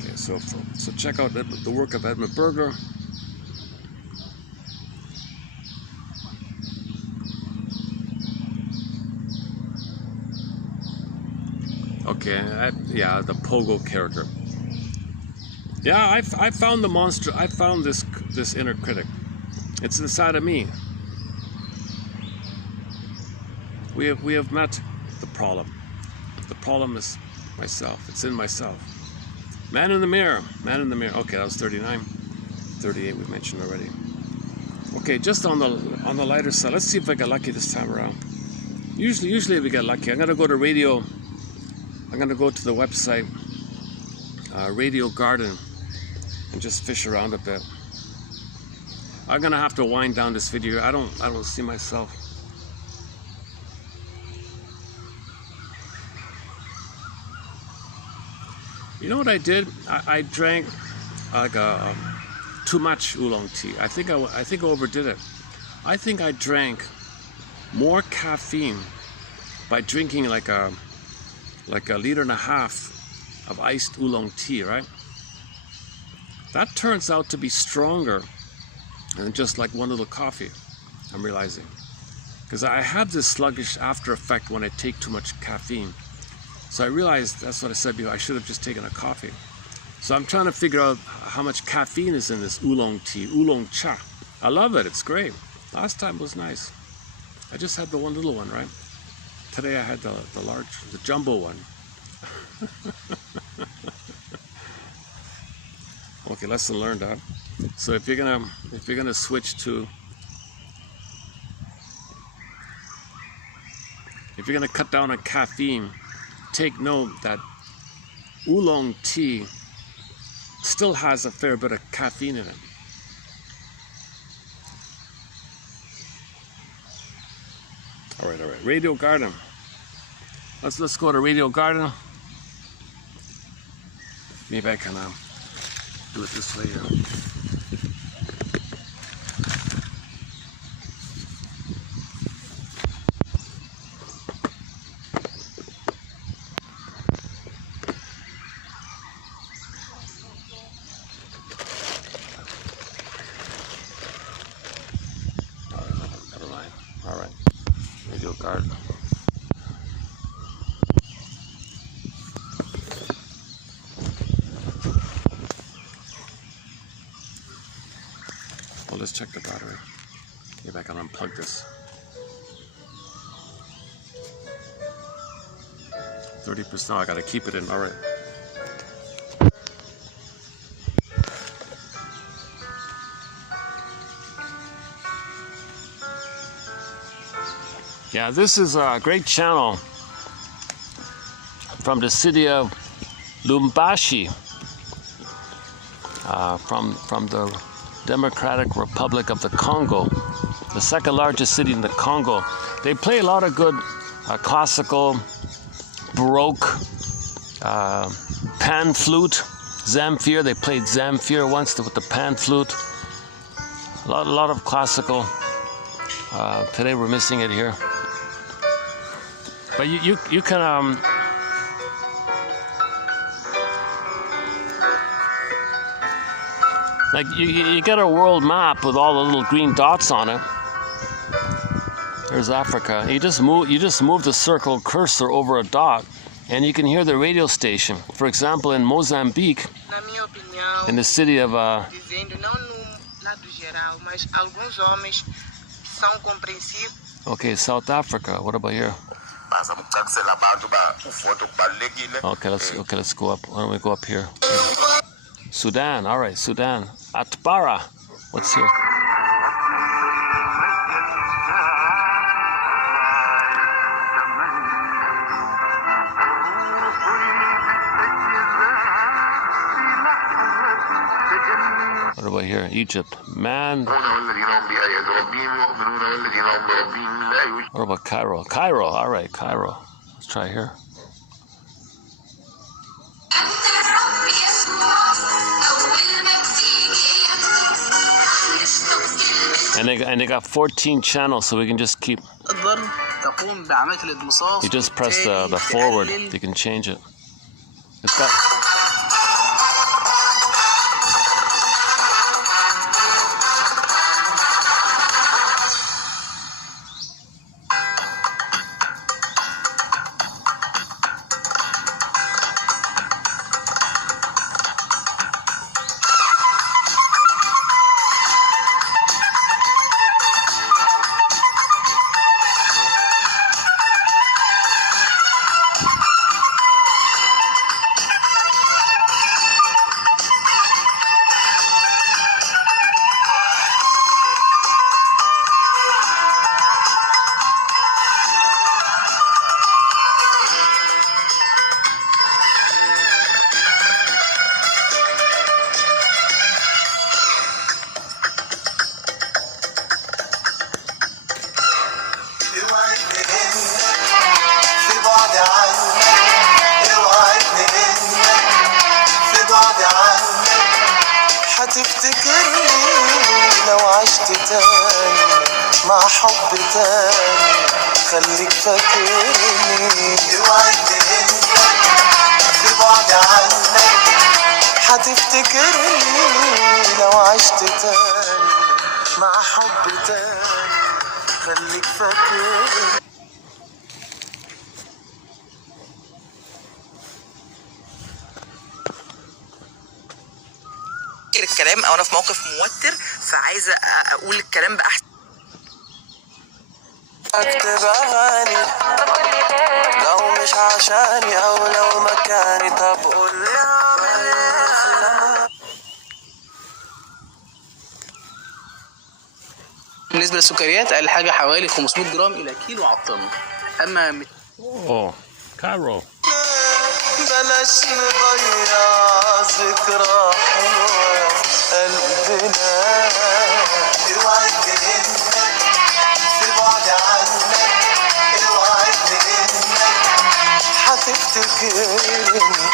Okay, so check out the work of Edmund Burglar. Okay, yeah, the Pogo character. Yeah, I found the monster. I found this inner critic. It's inside of me. We have met the problem. The problem is myself. It's in myself. Man in the mirror. Man in the mirror. Okay, that was 39. 38 we mentioned already. Okay, just on the lighter side. Let's see if I get lucky this time around. Usually if we get lucky, I'm gonna go to radio. I'm going to go to the website, Radio Garden, and just fish around a bit. I'm going to have to wind down this video. I don't see myself. You know what I did? I drank like too much oolong tea. I think I overdid it. I think I drank more caffeine by drinking like a 1.5 liters of iced oolong tea, right? That turns out to be stronger than just like one little coffee, I'm realizing. because I have this sluggish after effect when I take too much caffeine. So I realized, that's what I said before, I should have just taken a coffee. So I'm trying to figure out how much caffeine is in this oolong tea, oolong cha. I love it, it's great. Last time was nice. I just had the one little one, right? Today I had the large, the jumbo one. Okay, lesson learned, huh? So if you're gonna switch to, if you're gonna cut down on caffeine, take note that oolong tea still has a fair bit of caffeine in it. All right. Radio Garden. Let's go to Radio Garden. Maybe I can do it this way here. Never mind. All right. Radio Garden. Well, let's check the battery. Maybe I can unplug this. 30%. I gotta keep it in. All right. Yeah, this is a great channel from the city of Lubumbashi, from the Democratic Republic of the Congo, the second largest city in the Congo. They play a lot of good classical, Baroque, pan flute, Zamfir. They played Zamfir once with the pan flute. A lot of classical. Today we're missing it here. But you can like you get a world map with all the little green dots on it. There's Africa. You just move the circle cursor over a dot, and you can hear the radio station. For example, in Mozambique, in the city of okay, South Africa. What about here? Okay, let's go up. Why don't we go up here? Sudan. All right, Sudan. Atbara. What's here? What about here? Egypt. Man. What about Cairo? Cairo. All right, Cairo. Let's try here. And they got 14 channels, so we can just keep. You just press the forward. You can change it. It's got. مع حب تاني خليك فاكرني اوعدني انك في بعد عنك هتفتكرني لو عشت تاني مع حب تاني خليك فاكر. الكلام او انا في موقف موتر فعايزه اقول الكلام باحسن. اكتب اغاني لو مش عشاني او لو مكاني، طب قول لي اعمل ايه. بالنسبه للسكريات اقل حاجه حوالي 500 جرام الى كيلو على الطن. اما Oh, Cairo. بلاش نضيع ذكرى حلوة في قلبنا. اوعدني انك في بعد عنك، اوعدني انك هتفتكرني.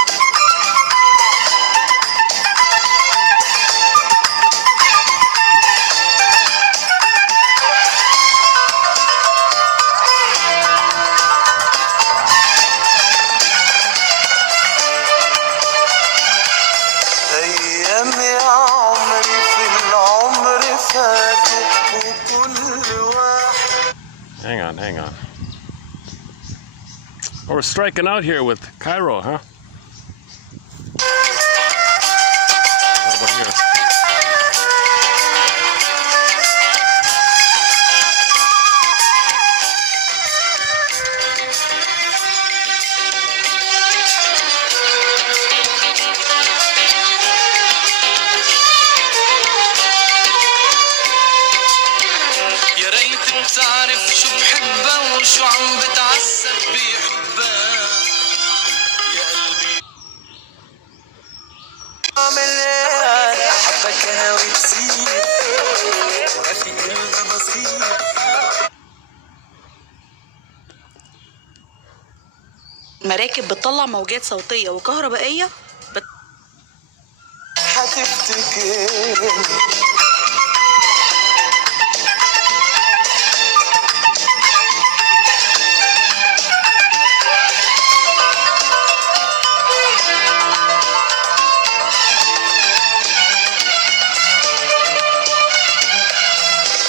أيام يا عمري في العمر فاتوا وكل واحد. Hang on. Oh, we're striking out here with Cairo, huh? What about here? يا ريت بتعرف شو بحبها وشو عم بتعذب بحبها يا قلبي. اعمل ايه انا حبك انا وتسيب وفي قلبها بسيط. مراكب بتطلع موجات صوتية وكهربائية هتفتكرني.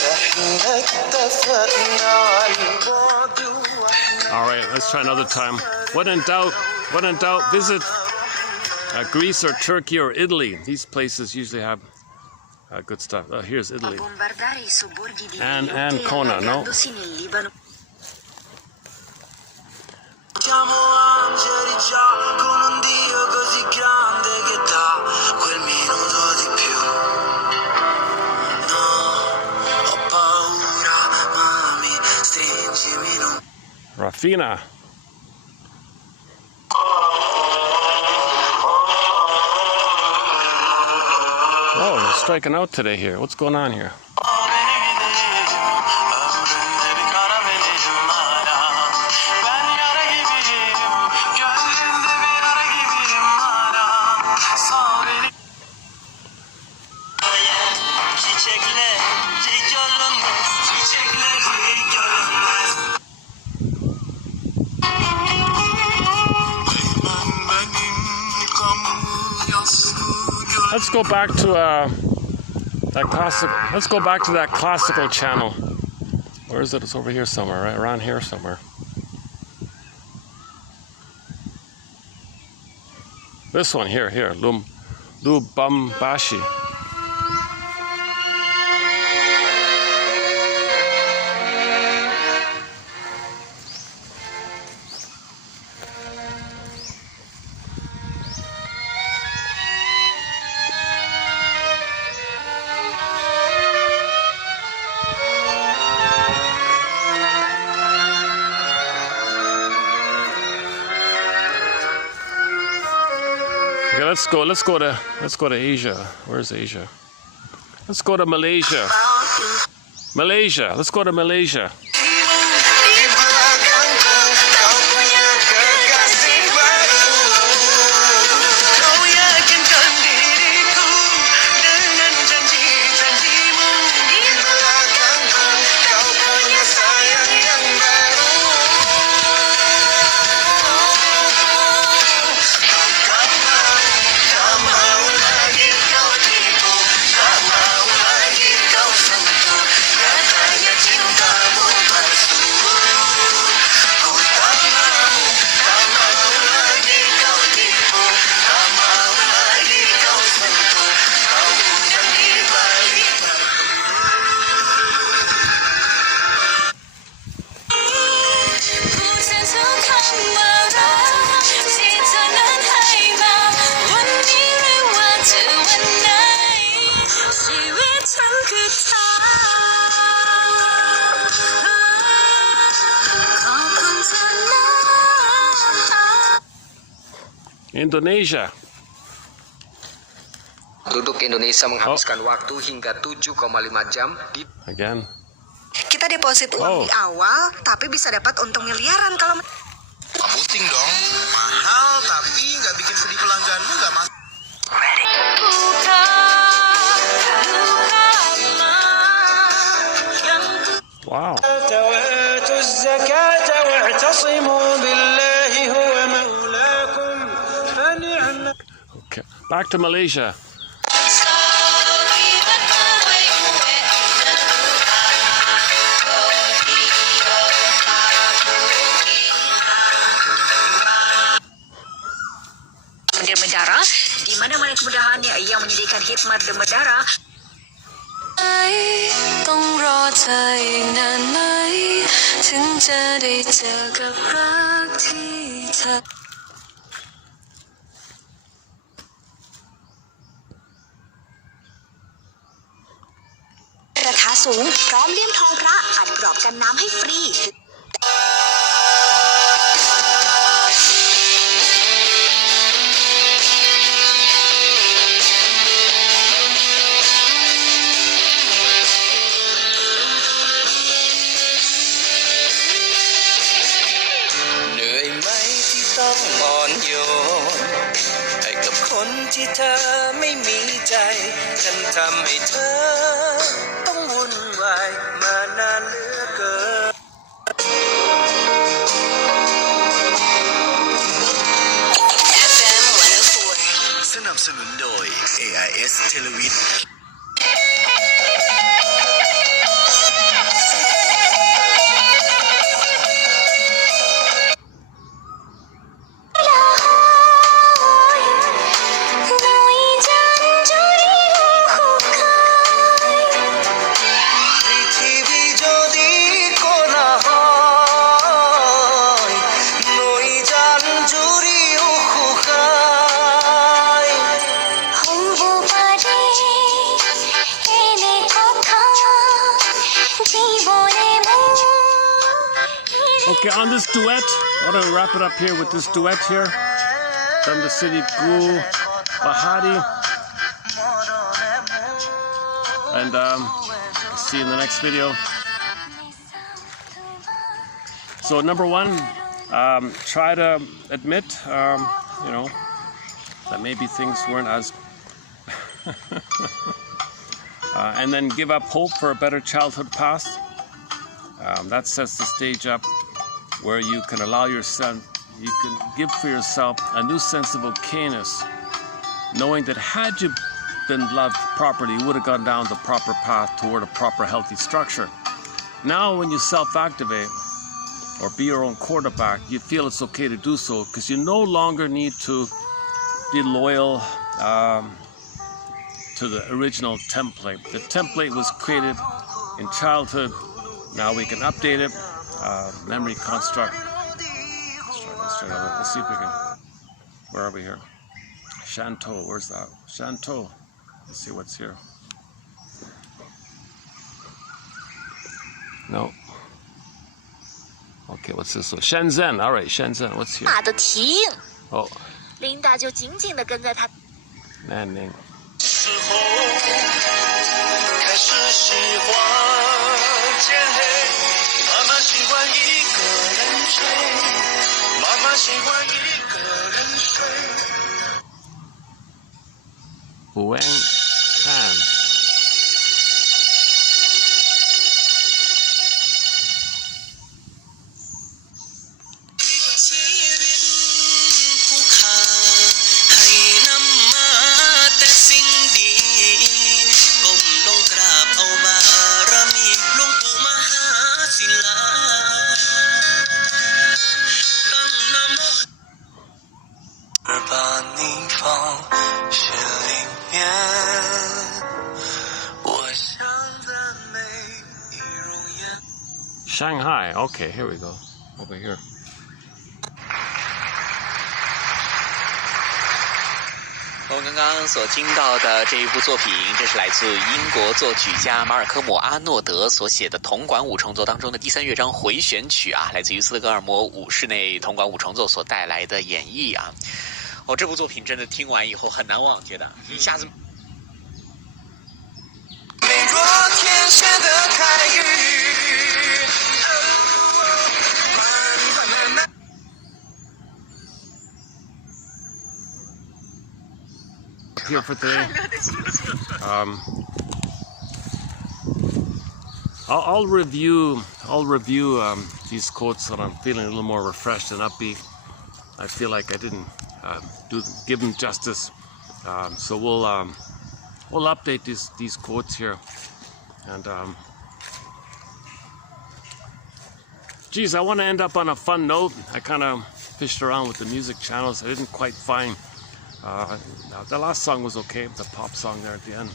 احنا اتفقنا على البعد واحنا. All right, let's try another time. When in doubt, visit Greece or Turkey or Italy. These places usually have good stuff. Oh, here's Italy. And Kona, no? Siamo angeli già con un Dio così grande che dà quel minuto di più. No, ho paura, mami, stringimi non. Rafina. Oh, we're striking out today here. What's going on here? Let's go back to that classic. Let's go back to that classical channel. Where is it? It's over here somewhere, right around here somewhere. This one here, Lubumbashi. Okay, let's go to Asia. Where's Asia? Let's go to Malaysia. Let's go to Malaysia. Cintamu Indonesia. Penduduk Indonesia menghabiskan waktu hingga 7,5 jam di Again. Kita deposit uang di awal, tapi bisa dapat untung miliaran kalau... Puting dong. Mahal tapi nggak bikin sedih pelangganmu nggak mas. Wow. Okay. Back to Malaysia. Demam darah, di mana-mana kemudahan yang menyediakan khidmat demam darah. ต้องรอเธออีกนานไหมถึงจะได้เจอกับรักที่เธอ ราคาสูงพร้อมเลี่ยมทองพระอัดกรอบกันน้ำให้ฟรี เหนื่อยไหมที่ต้องอ่อนโยนให้กับคนที่เธอไม่มีใจฉันทำให้เธอต้องวุ่นวายมานานเหลือเกิน FM 104 สนับสนุนโดย AIS เทเลวิท পৃথিবী যদি কোনা হয় নই জান জুড়িও শুকায় হব পারে এনে কথা জীবনে Okay, on this duet, I want to wrap it up here with this duet here from the city Gul Bahari. And see you in the next video. So number one, try to admit, that maybe things weren't as... and then give up hope for a better childhood past. That sets the stage up where you can allow yourself, you can give for yourself a new sense of okayness, knowing that had you been loved properly, you would have gone down the proper path toward a proper healthy structure. Now when you self-activate or be your own quarterback, you feel it's okay to do so because you no longer need to be loyal to the original template. The template was created in childhood. Now we can update it. Memory construct. Let's see if we can. Where are we here? Shantou. Where's that? Shantou. Let's see what's here. No. Okay, what's this one? Shenzhen. All right, Shenzhen. What's here? 马的蹄印， Oh, 琳达就紧紧地跟在他。 Nanning. 时候开始喜欢见黑，慢慢喜欢一个人睡，慢慢喜欢一个人睡。 Huang Tan. ชีวิตผู้ขาให้นำมาแต่สิ่งดีก้มลงกราบเอาบารมีหลวงปู่มหาศิลาต้องนำ而把你放心里面我想赞美你容颜 Shanghai. Okay, here we go. Over here. 我们刚刚所听到的这一部作品，这是来自英国作曲家马尔科姆·阿诺德所写的铜管五重奏当中的第3乐章回旋曲啊，来自于斯德哥尔摩五室内铜管五重奏所带来的演绎啊。哦，这部作品真的听完以后很难忘，觉得一下子。美若天选的开语。Here for today. I'll review these quotes when I'm feeling a little more refreshed and upbeat. I feel like I didn't give them justice, so we'll update these quotes here. And geez, I want to end up on a fun note. I kind of fished around with the music channels. I didn't quite find. The last song was okay, the pop song there at the end.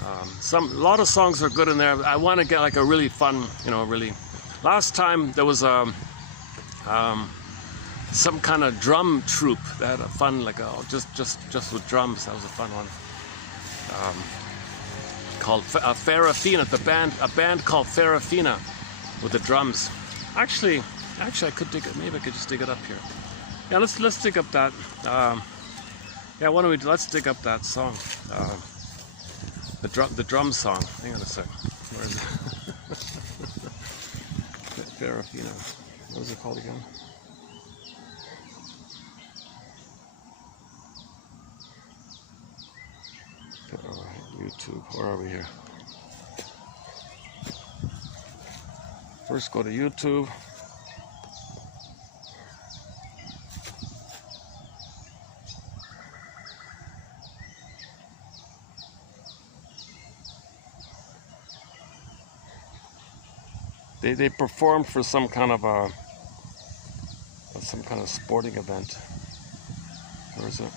A lot of songs are good in there. I want to get like a really fun, really. Last time there was some kind of drum troupe that had a fun, like just with drums. That was a fun one. Called Farafina. A band called Farafina with the drums. Actually, I could dig it. Maybe I could just dig it up here. Yeah, let's dig up that. Yeah, why don't we? Let's dig up that song. The drum song. Hang on a sec. Where is it? Farafina. What is it called again? YouTube. Where are we here? First, go to YouTube. They performed for some kind of sporting event. Where is it?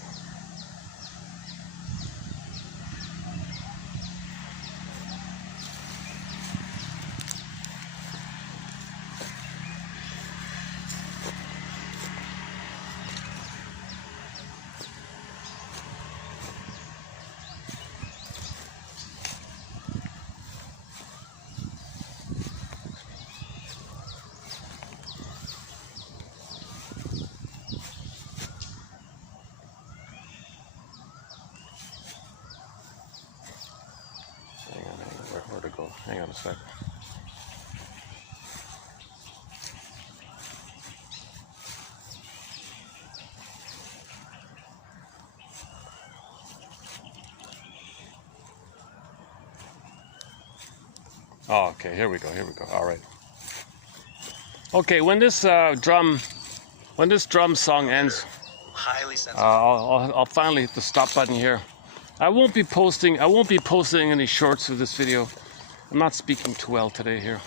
Where to go? Hang on a sec. Oh, okay, here we go. All right. Okay, when this drum song ends, Highly sensitive. I'll finally hit the stop button here. I won't be posting any shorts of this video. I'm not speaking too well today here.